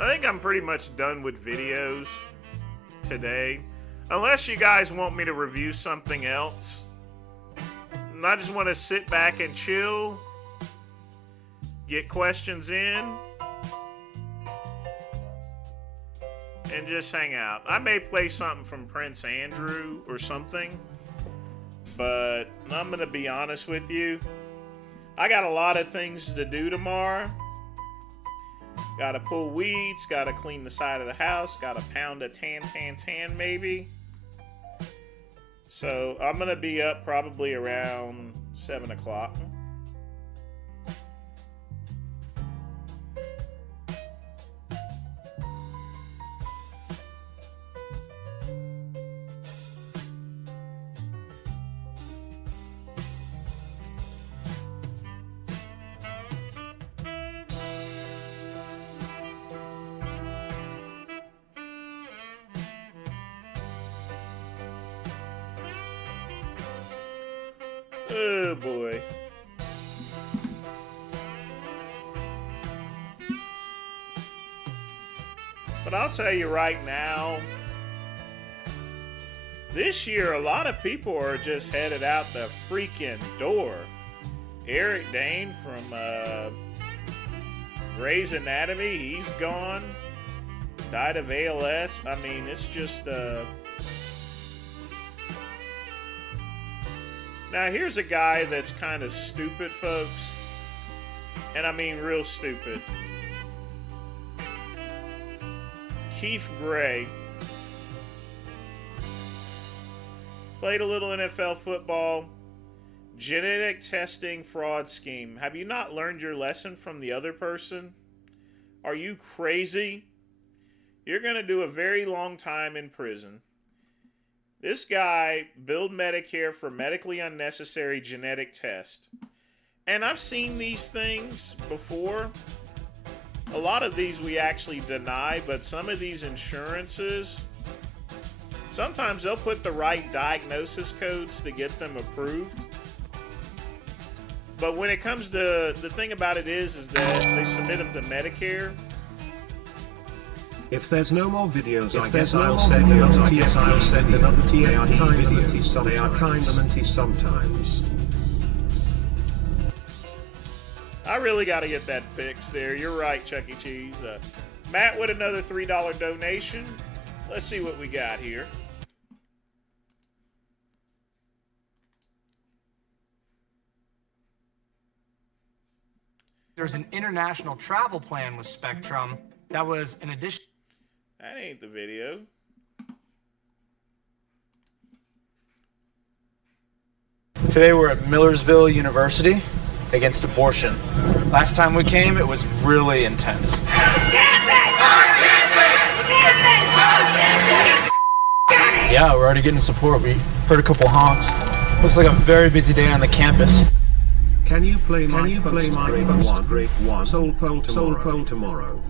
I think I'm pretty much done with videos today. Unless you guys want me to review something else. And I just want to sit back and chill. Get questions in. And just hang out. I may play something from Prince Andrew or something. But I'm going to be honest with you. I got a lot of things to do tomorrow. Gotta pull weeds, gotta clean the side of the house, gotta pound a tan maybe. So I'm gonna be up probably around 7 o'clock. Oh boy. But I'll tell you right now, this year a lot of people are just headed out the freaking door. Eric Dane from Grey's Anatomy, he's gone. Died of ALS. I mean, it's just Now, here's a guy that's kind of stupid, folks. And I mean real stupid. Keith Gray. Played a little NFL football. Genetic testing fraud scheme. Have you not learned your lesson from the other person? Are you crazy? You're going to do a very long time in prison. This guy billed Medicare for medically unnecessary genetic test. And I've seen these things before. A lot of these we actually deny, but some of these insurances, Sometimes they'll put the right diagnosis codes to get them approved. But when it comes to, the thing about it is that they submit them to Medicare. If there's no more videos, I guess I'll send another TFP. They are kind of minty sometimes. I really got to get that fixed there. You're right, Chuck E. Cheese. Matt with another $3 donation. Let's see what we got here. There's an international travel plan with Spectrum that was an addition. That ain't the video. Today we're at Millersville University against abortion. Last time we came, it was really intense. Yeah, we're already getting support. We heard a couple honks. Looks like a very busy day on the campus. Can you play my one soul poll tomorrow?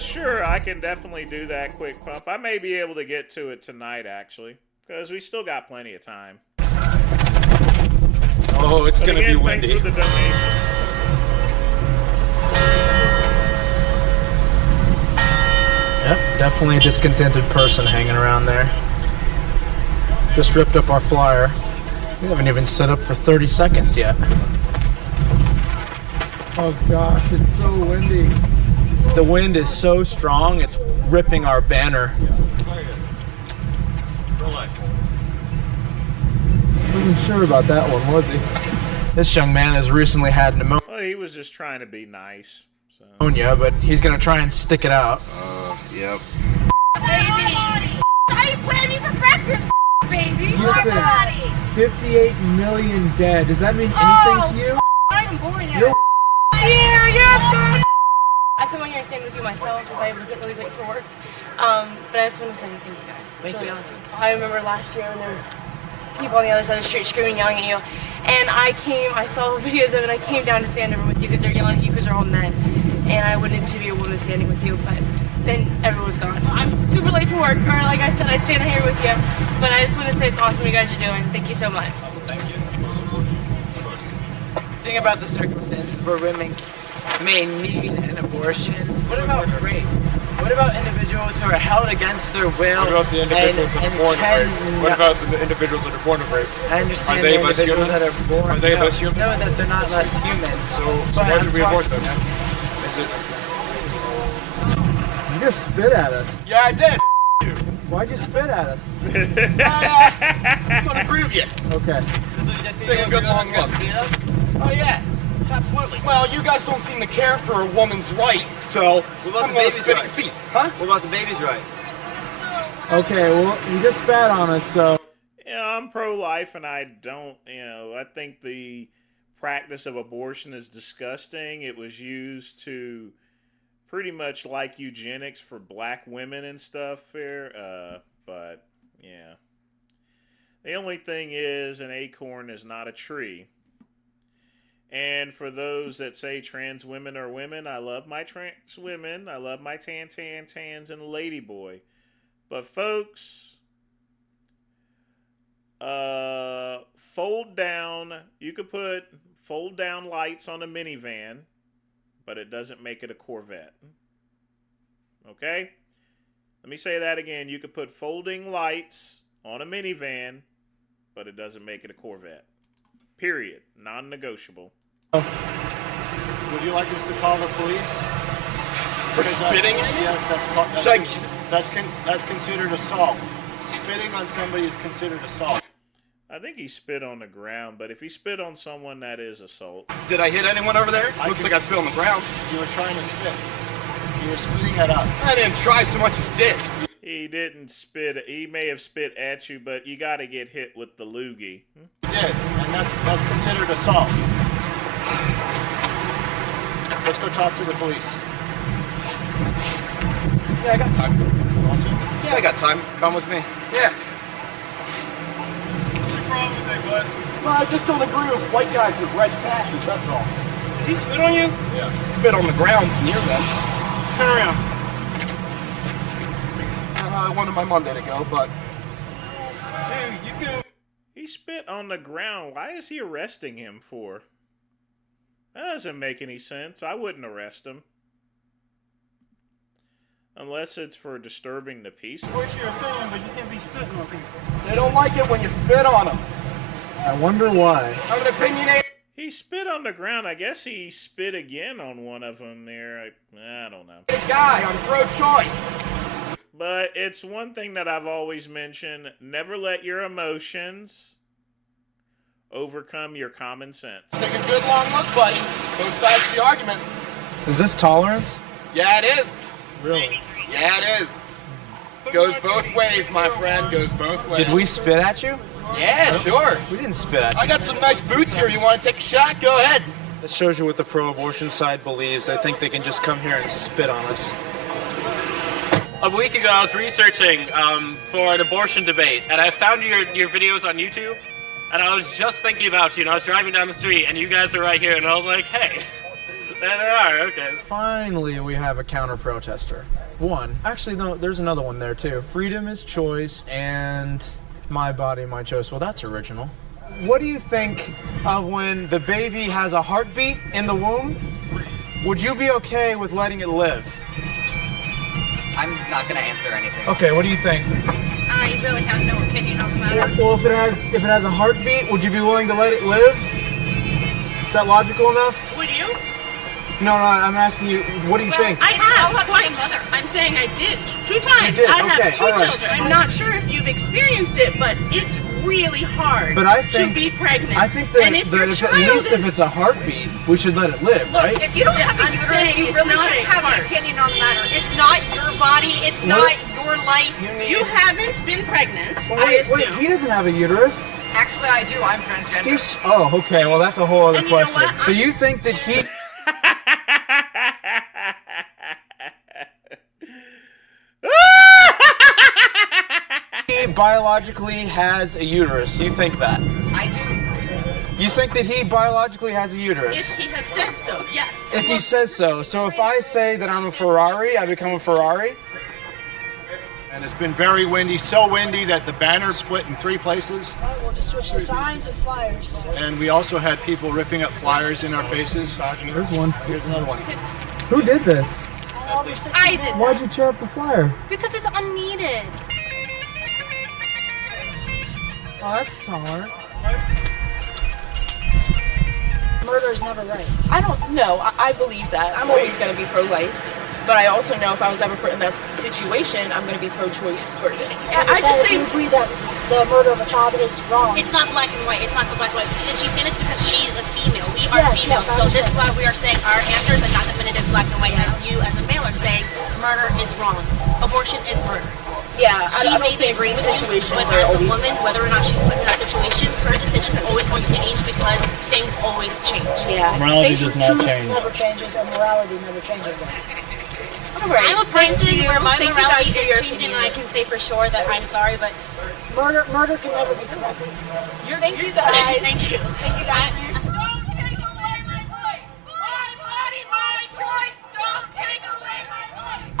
Sure, I can definitely do that quick pump. I may be able to get to it tonight, actually, because we still got plenty of time. Oh, it's gonna be windy. Thanks for the donation. Yep, definitely a discontented person hanging around there. Just ripped up our flyer. We haven't even set up for 30 seconds yet. Oh gosh, it's so windy. The wind is so strong, it's ripping our banner. Wasn't sure about that one, was he? This young man has recently had pneumonia. Well, he was just trying to be nice. So. But he's gonna try and stick it out. Yep. Baby! I ate planning for breakfast, baby! Listen, 58 million dead. Does that mean anything to you? I'm not even born yet. You're yes! I come on here and stand with you myself if I wasn't really late for work. But I just want to say thank you guys. It's really awesome. I remember last year when there were people on the other side of the street screaming, yelling at you. And I saw videos of it and I came down to stand over with you because they're yelling at you because they're all men. And I wanted to be a woman standing with you, but then everyone was gone. I'm super late for work, or like I said, I'd stand here with you. But I just want to say it's awesome what you guys are doing. Thank you so much. Thank you. Think about the circumstances where women may need an abortion. What about rape? What about individuals who are held against their will? What about the individuals that are born of rape? What about the individuals that are born of rape? I understand Are they the less individuals human? that are born. Are they less human? No, that they're not less human. So why should we abort them? Is it? You just spit at us. Yeah, I did. Why'd you spit at us? I'm gonna prove you. Okay. Take a good long look. Oh yeah, absolutely. Well, you guys don't seem to care for a woman's right, so I'm gonna spit at your feet. Huh? What about the baby's right? Okay, well, you just spat on us, so. Yeah, I'm pro-life, and I don't, I think the practice of abortion is disgusting. It was used to pretty much like eugenics for black women and stuff here, but yeah. The only thing is an acorn is not a tree. And for those that say trans women are women, I love my trans women. I love my tans and ladyboy. But folks, fold down. You could put fold down lights on a minivan, but it doesn't make it a Corvette. Okay? Let me say that again. You could put folding lights on a minivan, but it doesn't make it a Corvette. Period. Non-negotiable. Would you like us to call the police? For spitting at you? Yes, that's considered assault. Spitting on somebody is considered assault. I think he spit on the ground, but if he spit on someone, that is assault. Did I hit anyone over there? Looks like I spit on the ground. You were trying to spit. You were spitting at us. I didn't try so much as did. He didn't spit. He may have spit at you, but you got to get hit with the loogie. You did, and that's considered assault. Let's go talk to the police. Yeah, I got time. Want to? Yeah, I got time. Come with me. Yeah. What's your problem with me, bud? Well, I just don't agree with white guys with red sashes, that's all. Did he spit on you? Yeah. Spit on the ground near them. Turn around. I wanted my Monday to go, but... Dude, you can... He spit on the ground. Why is he arresting him for? That doesn't make any sense. I wouldn't arrest him. Unless it's for disturbing the peace. Of course you're a fan, but you can't be spitting on people. They don't like it when you spit on them. I wonder why. I'm an opinionated... He spit on the ground. I guess he spit again on one of them there. I don't know. Guy on pro-choice. But it's one thing that I've always mentioned. Never let your emotions overcome your common sense. Take a good long look, buddy. Both sides of the argument. Is this tolerance? Yeah, it is. Really? Yeah, it is. Goes both ways, my friend. Goes both ways. Did we spit at you? Yeah, sure. We didn't spit at you. I got some nice boots here. You want to take a shot? Go ahead. That shows you what the pro-abortion side believes. They think they can just come here and spit on us. A week ago, I was researching for an abortion debate, and I found your videos on YouTube, and I was just thinking about you, and I was driving down the street, and you guys are right here, and I was like, hey, there they are, okay. Finally, we have a counter-protester. One. Actually, no, there's another one there, too. Freedom is choice, and my body, my choice. Well, that's original. What do you think of when the baby has a heartbeat in the womb? Would you be okay with letting it live? I'm not gonna answer anything. Okay, what do you think? I really have no opinion on the matter. Well, if it has a heartbeat, would you be willing to let it live? Is that logical enough? Would you? No, I'm asking you, what do you think? I have twice. I'm saying I did 2 times. You did? I Okay, have 2 all right. children. I'm not sure if you've experienced it, but it's really hard But I think, to be pregnant. I think that, and if your at child least if is- it's a heartbeat, we should let it live, Look, right? if you don't have a uterus, you really should have an opinion on the matter. It's not your body. It's not your life. You haven't been pregnant, I assume. Wait, he doesn't have a uterus. Actually, I do. I'm transgender. Oh, okay. Well, that's a whole other And you know question. what? So you think that he... he biologically has a uterus. You think that? I do. You think that he biologically has a If uterus? he has said so, yes. If he says so. So if I say that I'm a Ferrari, I become a Ferrari? And it's been very windy, so windy that the banner split in 3 places. We'll just switch the signs and flyers. And we also had people ripping up flyers in our faces. There's one. Here's another one. Who did this? I did. Why'd you tear up the flyer? Because it's unneeded. Oh, that's tolerant. Murder is never right. I don't know. I believe that. I'm always going to be pro-life. But I also know if I was ever put in that situation, I'm going to be pro-choice first. I just think agree that the murder of a child is wrong. It's not black and white. It's not so black and white. And she's saying this because she's a female. We are females. So this is why we are saying our answers are not definitive black and white as you as a male are saying murder is wrong. Abortion is murder. Yeah, She I don't may be think agreeing with you, situation but where as a always- woman, whether or not she's put in that situation, her decision is always going to change because things always change. Yeah. Morality Facial does not truth change. never changes, and morality never changes. Right. I'm a person Thank you. where my Thank you morality guys for is your changing, opinion. and I can say for sure that I'm sorry, but Murder can never be corrected. Thank you guys. thank you. Thank you guys for your Don't take away my voice. My body, my choice. Don't take away my voice.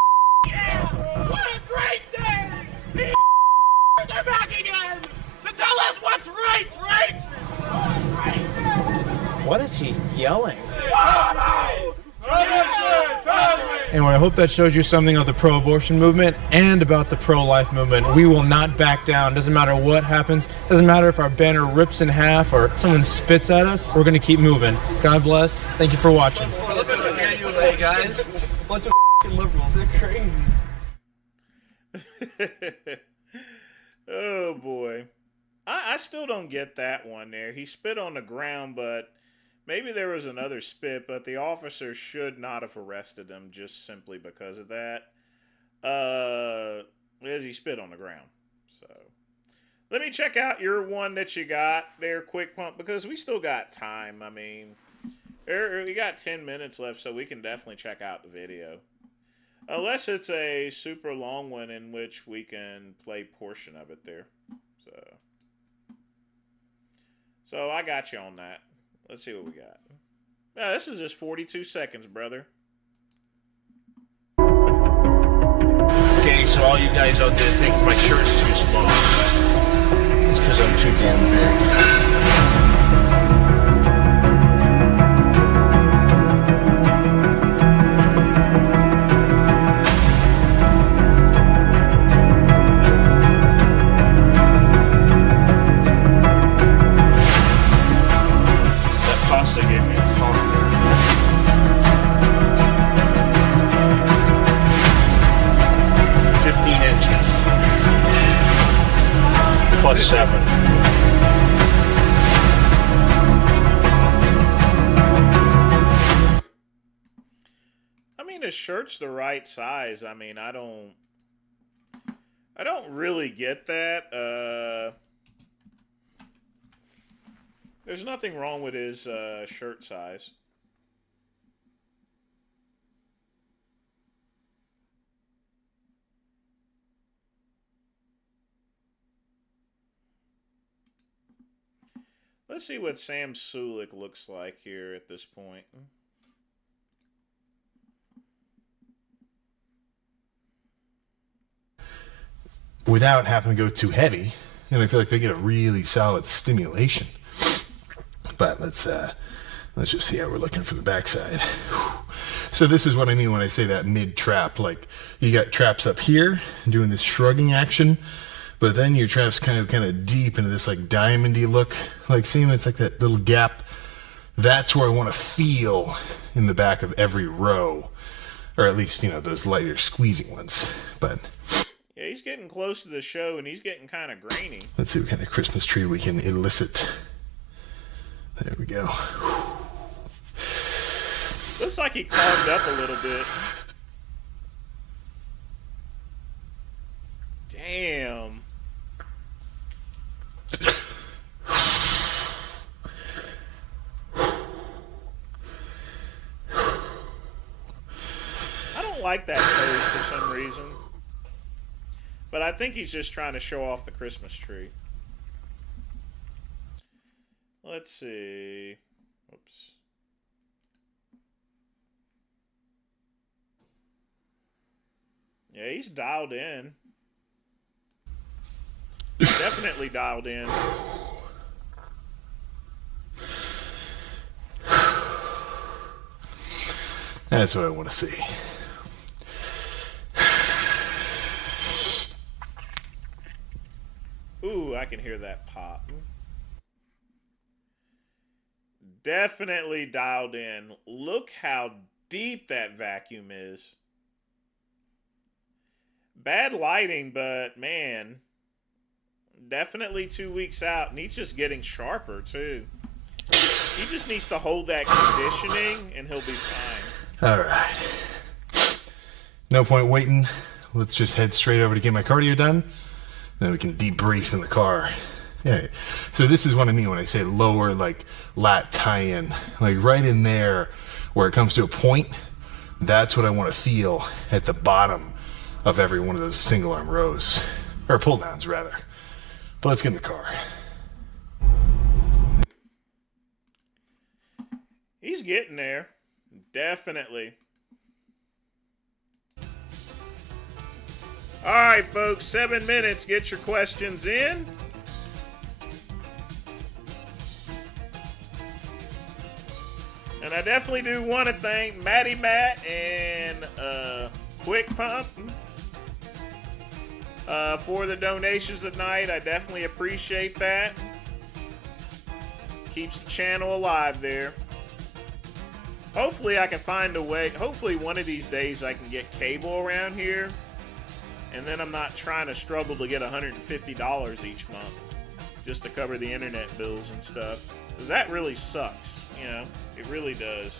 Yeah! What a great day! The are back again to tell us what's right, right? What is he yelling? Family! Anyway, I hope that shows you something of the pro-abortion movement and about the pro-life movement. We will not back down. Doesn't matter what happens. Doesn't matter if our banner rips in half or someone spits at us. We're going to keep moving. God bless. Thank you for watching. Look how scared you away, guys. Bunch of f***ing liberals. They're crazy. Oh boy. I still don't get that one there. He spit on the ground, but maybe there was another spit, but the officer should not have arrested him just simply because of that. As he spit on the ground. So let me check out your one that you got there, Quick Pump, because we still got time. I mean, we got 10 minutes left, so we can definitely check out the video. Unless it's a super long one in which we can play portion of it there. So I got you on that. Let's see what we got. Yeah, this is just 42 seconds, brother. Okay, So all you guys out there think my shirt's too small. It's because I'm too damn big. Pasta gave me a heart. +7. I mean, the shirt's the right size. I mean, I don't really get that. There's nothing wrong with his shirt size. Let's see what Sam Sulik looks like here at this point. Without having to go too heavy, and I feel like they get a really solid stimulation. But let's just see how we're looking for the backside. So this is what I mean when I say that mid-trap. Like, you got traps up here doing this shrugging action, but then your trap's kind of deep into this like diamondy look. Like, see, it's like that little gap. That's where I want to feel in the back of every row, or at least, you know, those lighter squeezing ones. But yeah, he's getting close to the show, and he's getting kind of grainy. Let's see what kind of Christmas tree we can elicit. There we go. Looks like he clogged up a little bit. Damn. I don't like that pose for some reason. But I think he's just trying to show off the Christmas tree. Let's see. Oops. Yeah, he's dialed in. Definitely dialed in. That's what I want to see. Ooh, I can hear that pop. Definitely dialed in. Look how deep that vacuum is. Bad lighting, but man, definitely 2 weeks out, and he's just getting sharper too. He just needs to hold that conditioning, and he'll be fine. All right. No point waiting. Let's just head straight over to get my cardio done. Then we can debrief in the car. Yeah. So this is what I mean when I say lower, like lat tie-in, like right in there where it comes to a point. That's what I want to feel at the bottom of every one of those single arm rows, or pull downs rather. But let's get in the car. He's getting there. Definitely. All right, folks, 7 minutes. Get your questions in. And I definitely do want to thank Matty Matt and Quick Pump for the donations tonight. I definitely appreciate that. Keeps the channel alive there. Hopefully I can find a way. Hopefully one of these days I can get cable around here. And then I'm not trying to struggle to get $150 each month just to cover the internet bills and stuff. Because that really sucks, you know? It really does.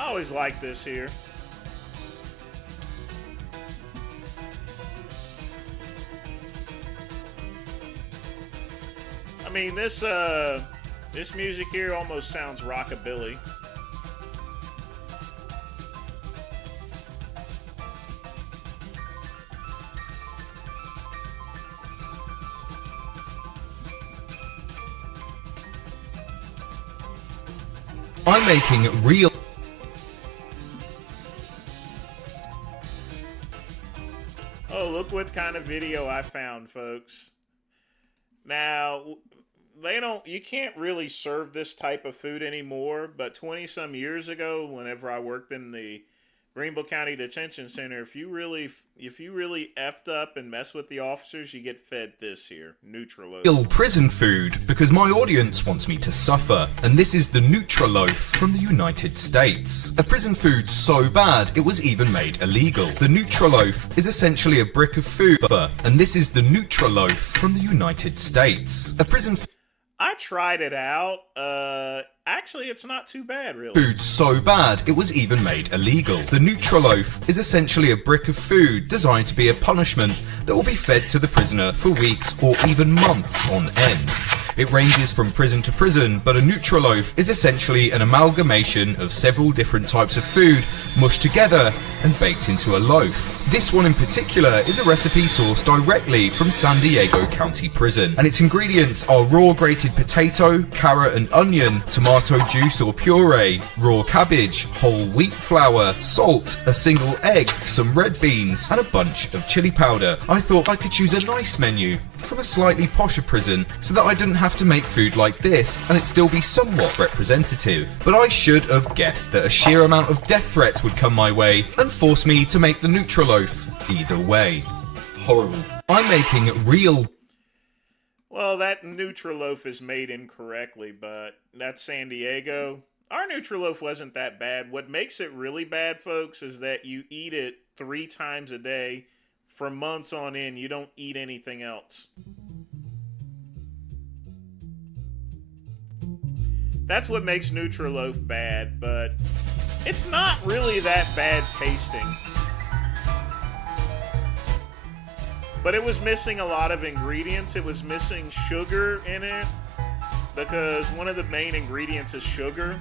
I always like this here. I mean, this music here almost sounds rockabilly. I'm making real. Oh, look what kind of video I found, folks. Now, you can't really serve this type of food anymore, but 20 some years ago, whenever I worked in the Greenville County Detention Center, if you really effed up and mess with the officers, you get fed this here, Nutriloaf. Real prison food because my audience wants me to suffer, and this is the Nutriloaf from the United States. A prison food so bad it was even made illegal. The Nutriloaf is essentially a brick of food, and this is the Nutriloaf from the United States. A prison I tried it out. Actually, it's not too bad, really. Food so bad it was even made illegal. The Nutriloaf is essentially a brick of food designed to be a punishment that will be fed to the prisoner for weeks or even months on end. It ranges from prison to prison, but a Nutriloaf is essentially an amalgamation of several different types of food mushed together and baked into a loaf. This one in particular is a recipe sourced directly from San Diego County Prison, and its ingredients are raw grated potato, carrot and onion, tomato juice or puree, raw cabbage, whole wheat flour, salt, a single egg, some red beans, and a bunch of chili powder. I thought I could choose a nice menu from a slightly posher prison so that I didn't have to make food like this and it still be somewhat representative. But I should have guessed that a sheer amount of death threats would come my way and force me to make the Nutriloaf either way. Horrible. I'm making real. Well, that Nutriloaf is made incorrectly, but that's San Diego. Our Nutriloaf wasn't that bad. What makes it really bad, folks, is that you eat it 3 times a day for months on end. You don't eat anything else. That's what makes Nutriloaf bad, but it's not really that bad tasting. But it was missing a lot of ingredients. It was missing sugar in it because one of the main ingredients is sugar.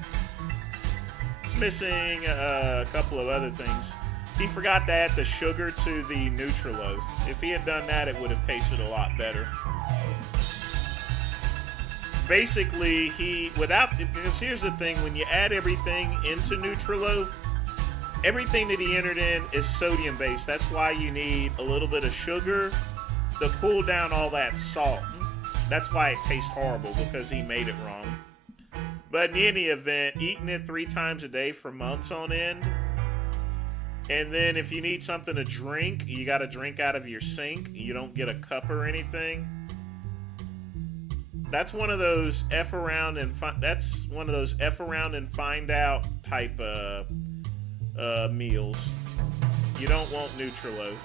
It's missing a couple of other things. He forgot to add the sugar to the Nutriloaf. If he had done that, it would have tasted a lot better. Basically, because here's the thing, when you add everything into Nutriloaf, everything that he entered in is sodium based. That's why you need a little bit of sugar to cool down all that salt. That's why it tastes horrible, because he made it wrong. But in any event, eating it 3 times a day for months on end, and then if you need something to drink, you got to drink out of your sink. You don't get a cup or anything. That's one of those F around and find out type meals. You don't want Nutriloaf.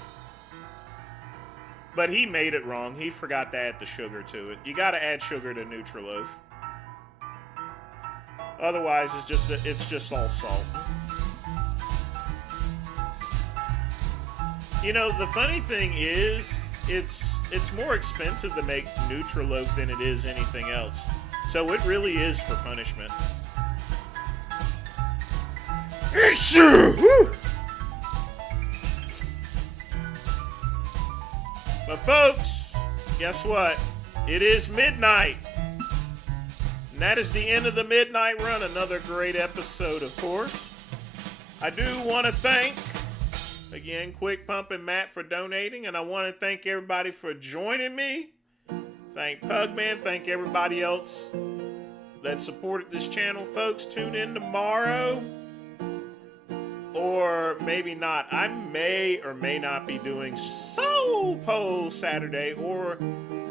But he made it wrong. He forgot to add the sugar to it. You got to add sugar to Nutriloaf. Otherwise, it's just all salt. You know, the funny thing is, it's more expensive to make Nutriloaf than it is anything else. So it really is for punishment. But folks, guess what? It is midnight. And that is the end of the Midnight Run. Another great episode, of course. I do want to thank, again, Quick Pump and Matt for donating. And I want to thank everybody for joining me. Thank Pugman. Thank everybody else that supported this channel, folks. Tune in tomorrow. Or maybe not. I may or may not be doing Soul Poll Saturday, or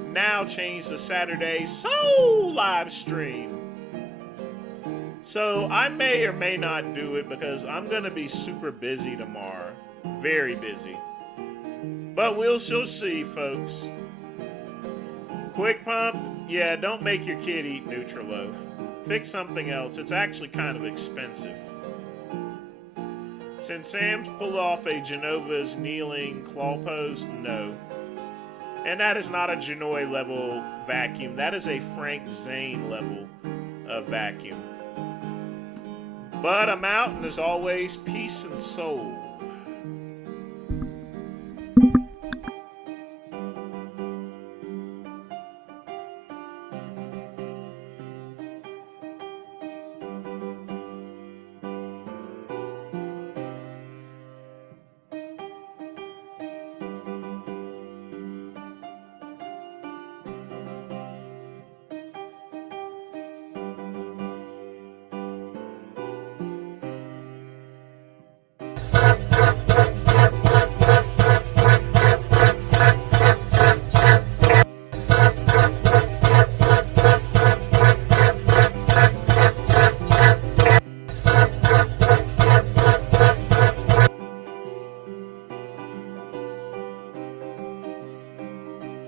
now change to Saturday Soul live stream. So I may or may not do it because I'm going to be super busy tomorrow. Very busy. But we'll still see, folks. Quick Pump, yeah, don't make your kid eat Nutriloaf. Fix something else. It's actually kind of expensive. Since Sam's pulled off a Genova's kneeling claw pose, no. And that is not a Janoi level vacuum. That is a Frank Zane level of vacuum. But I'm out, and as always, peace and soul.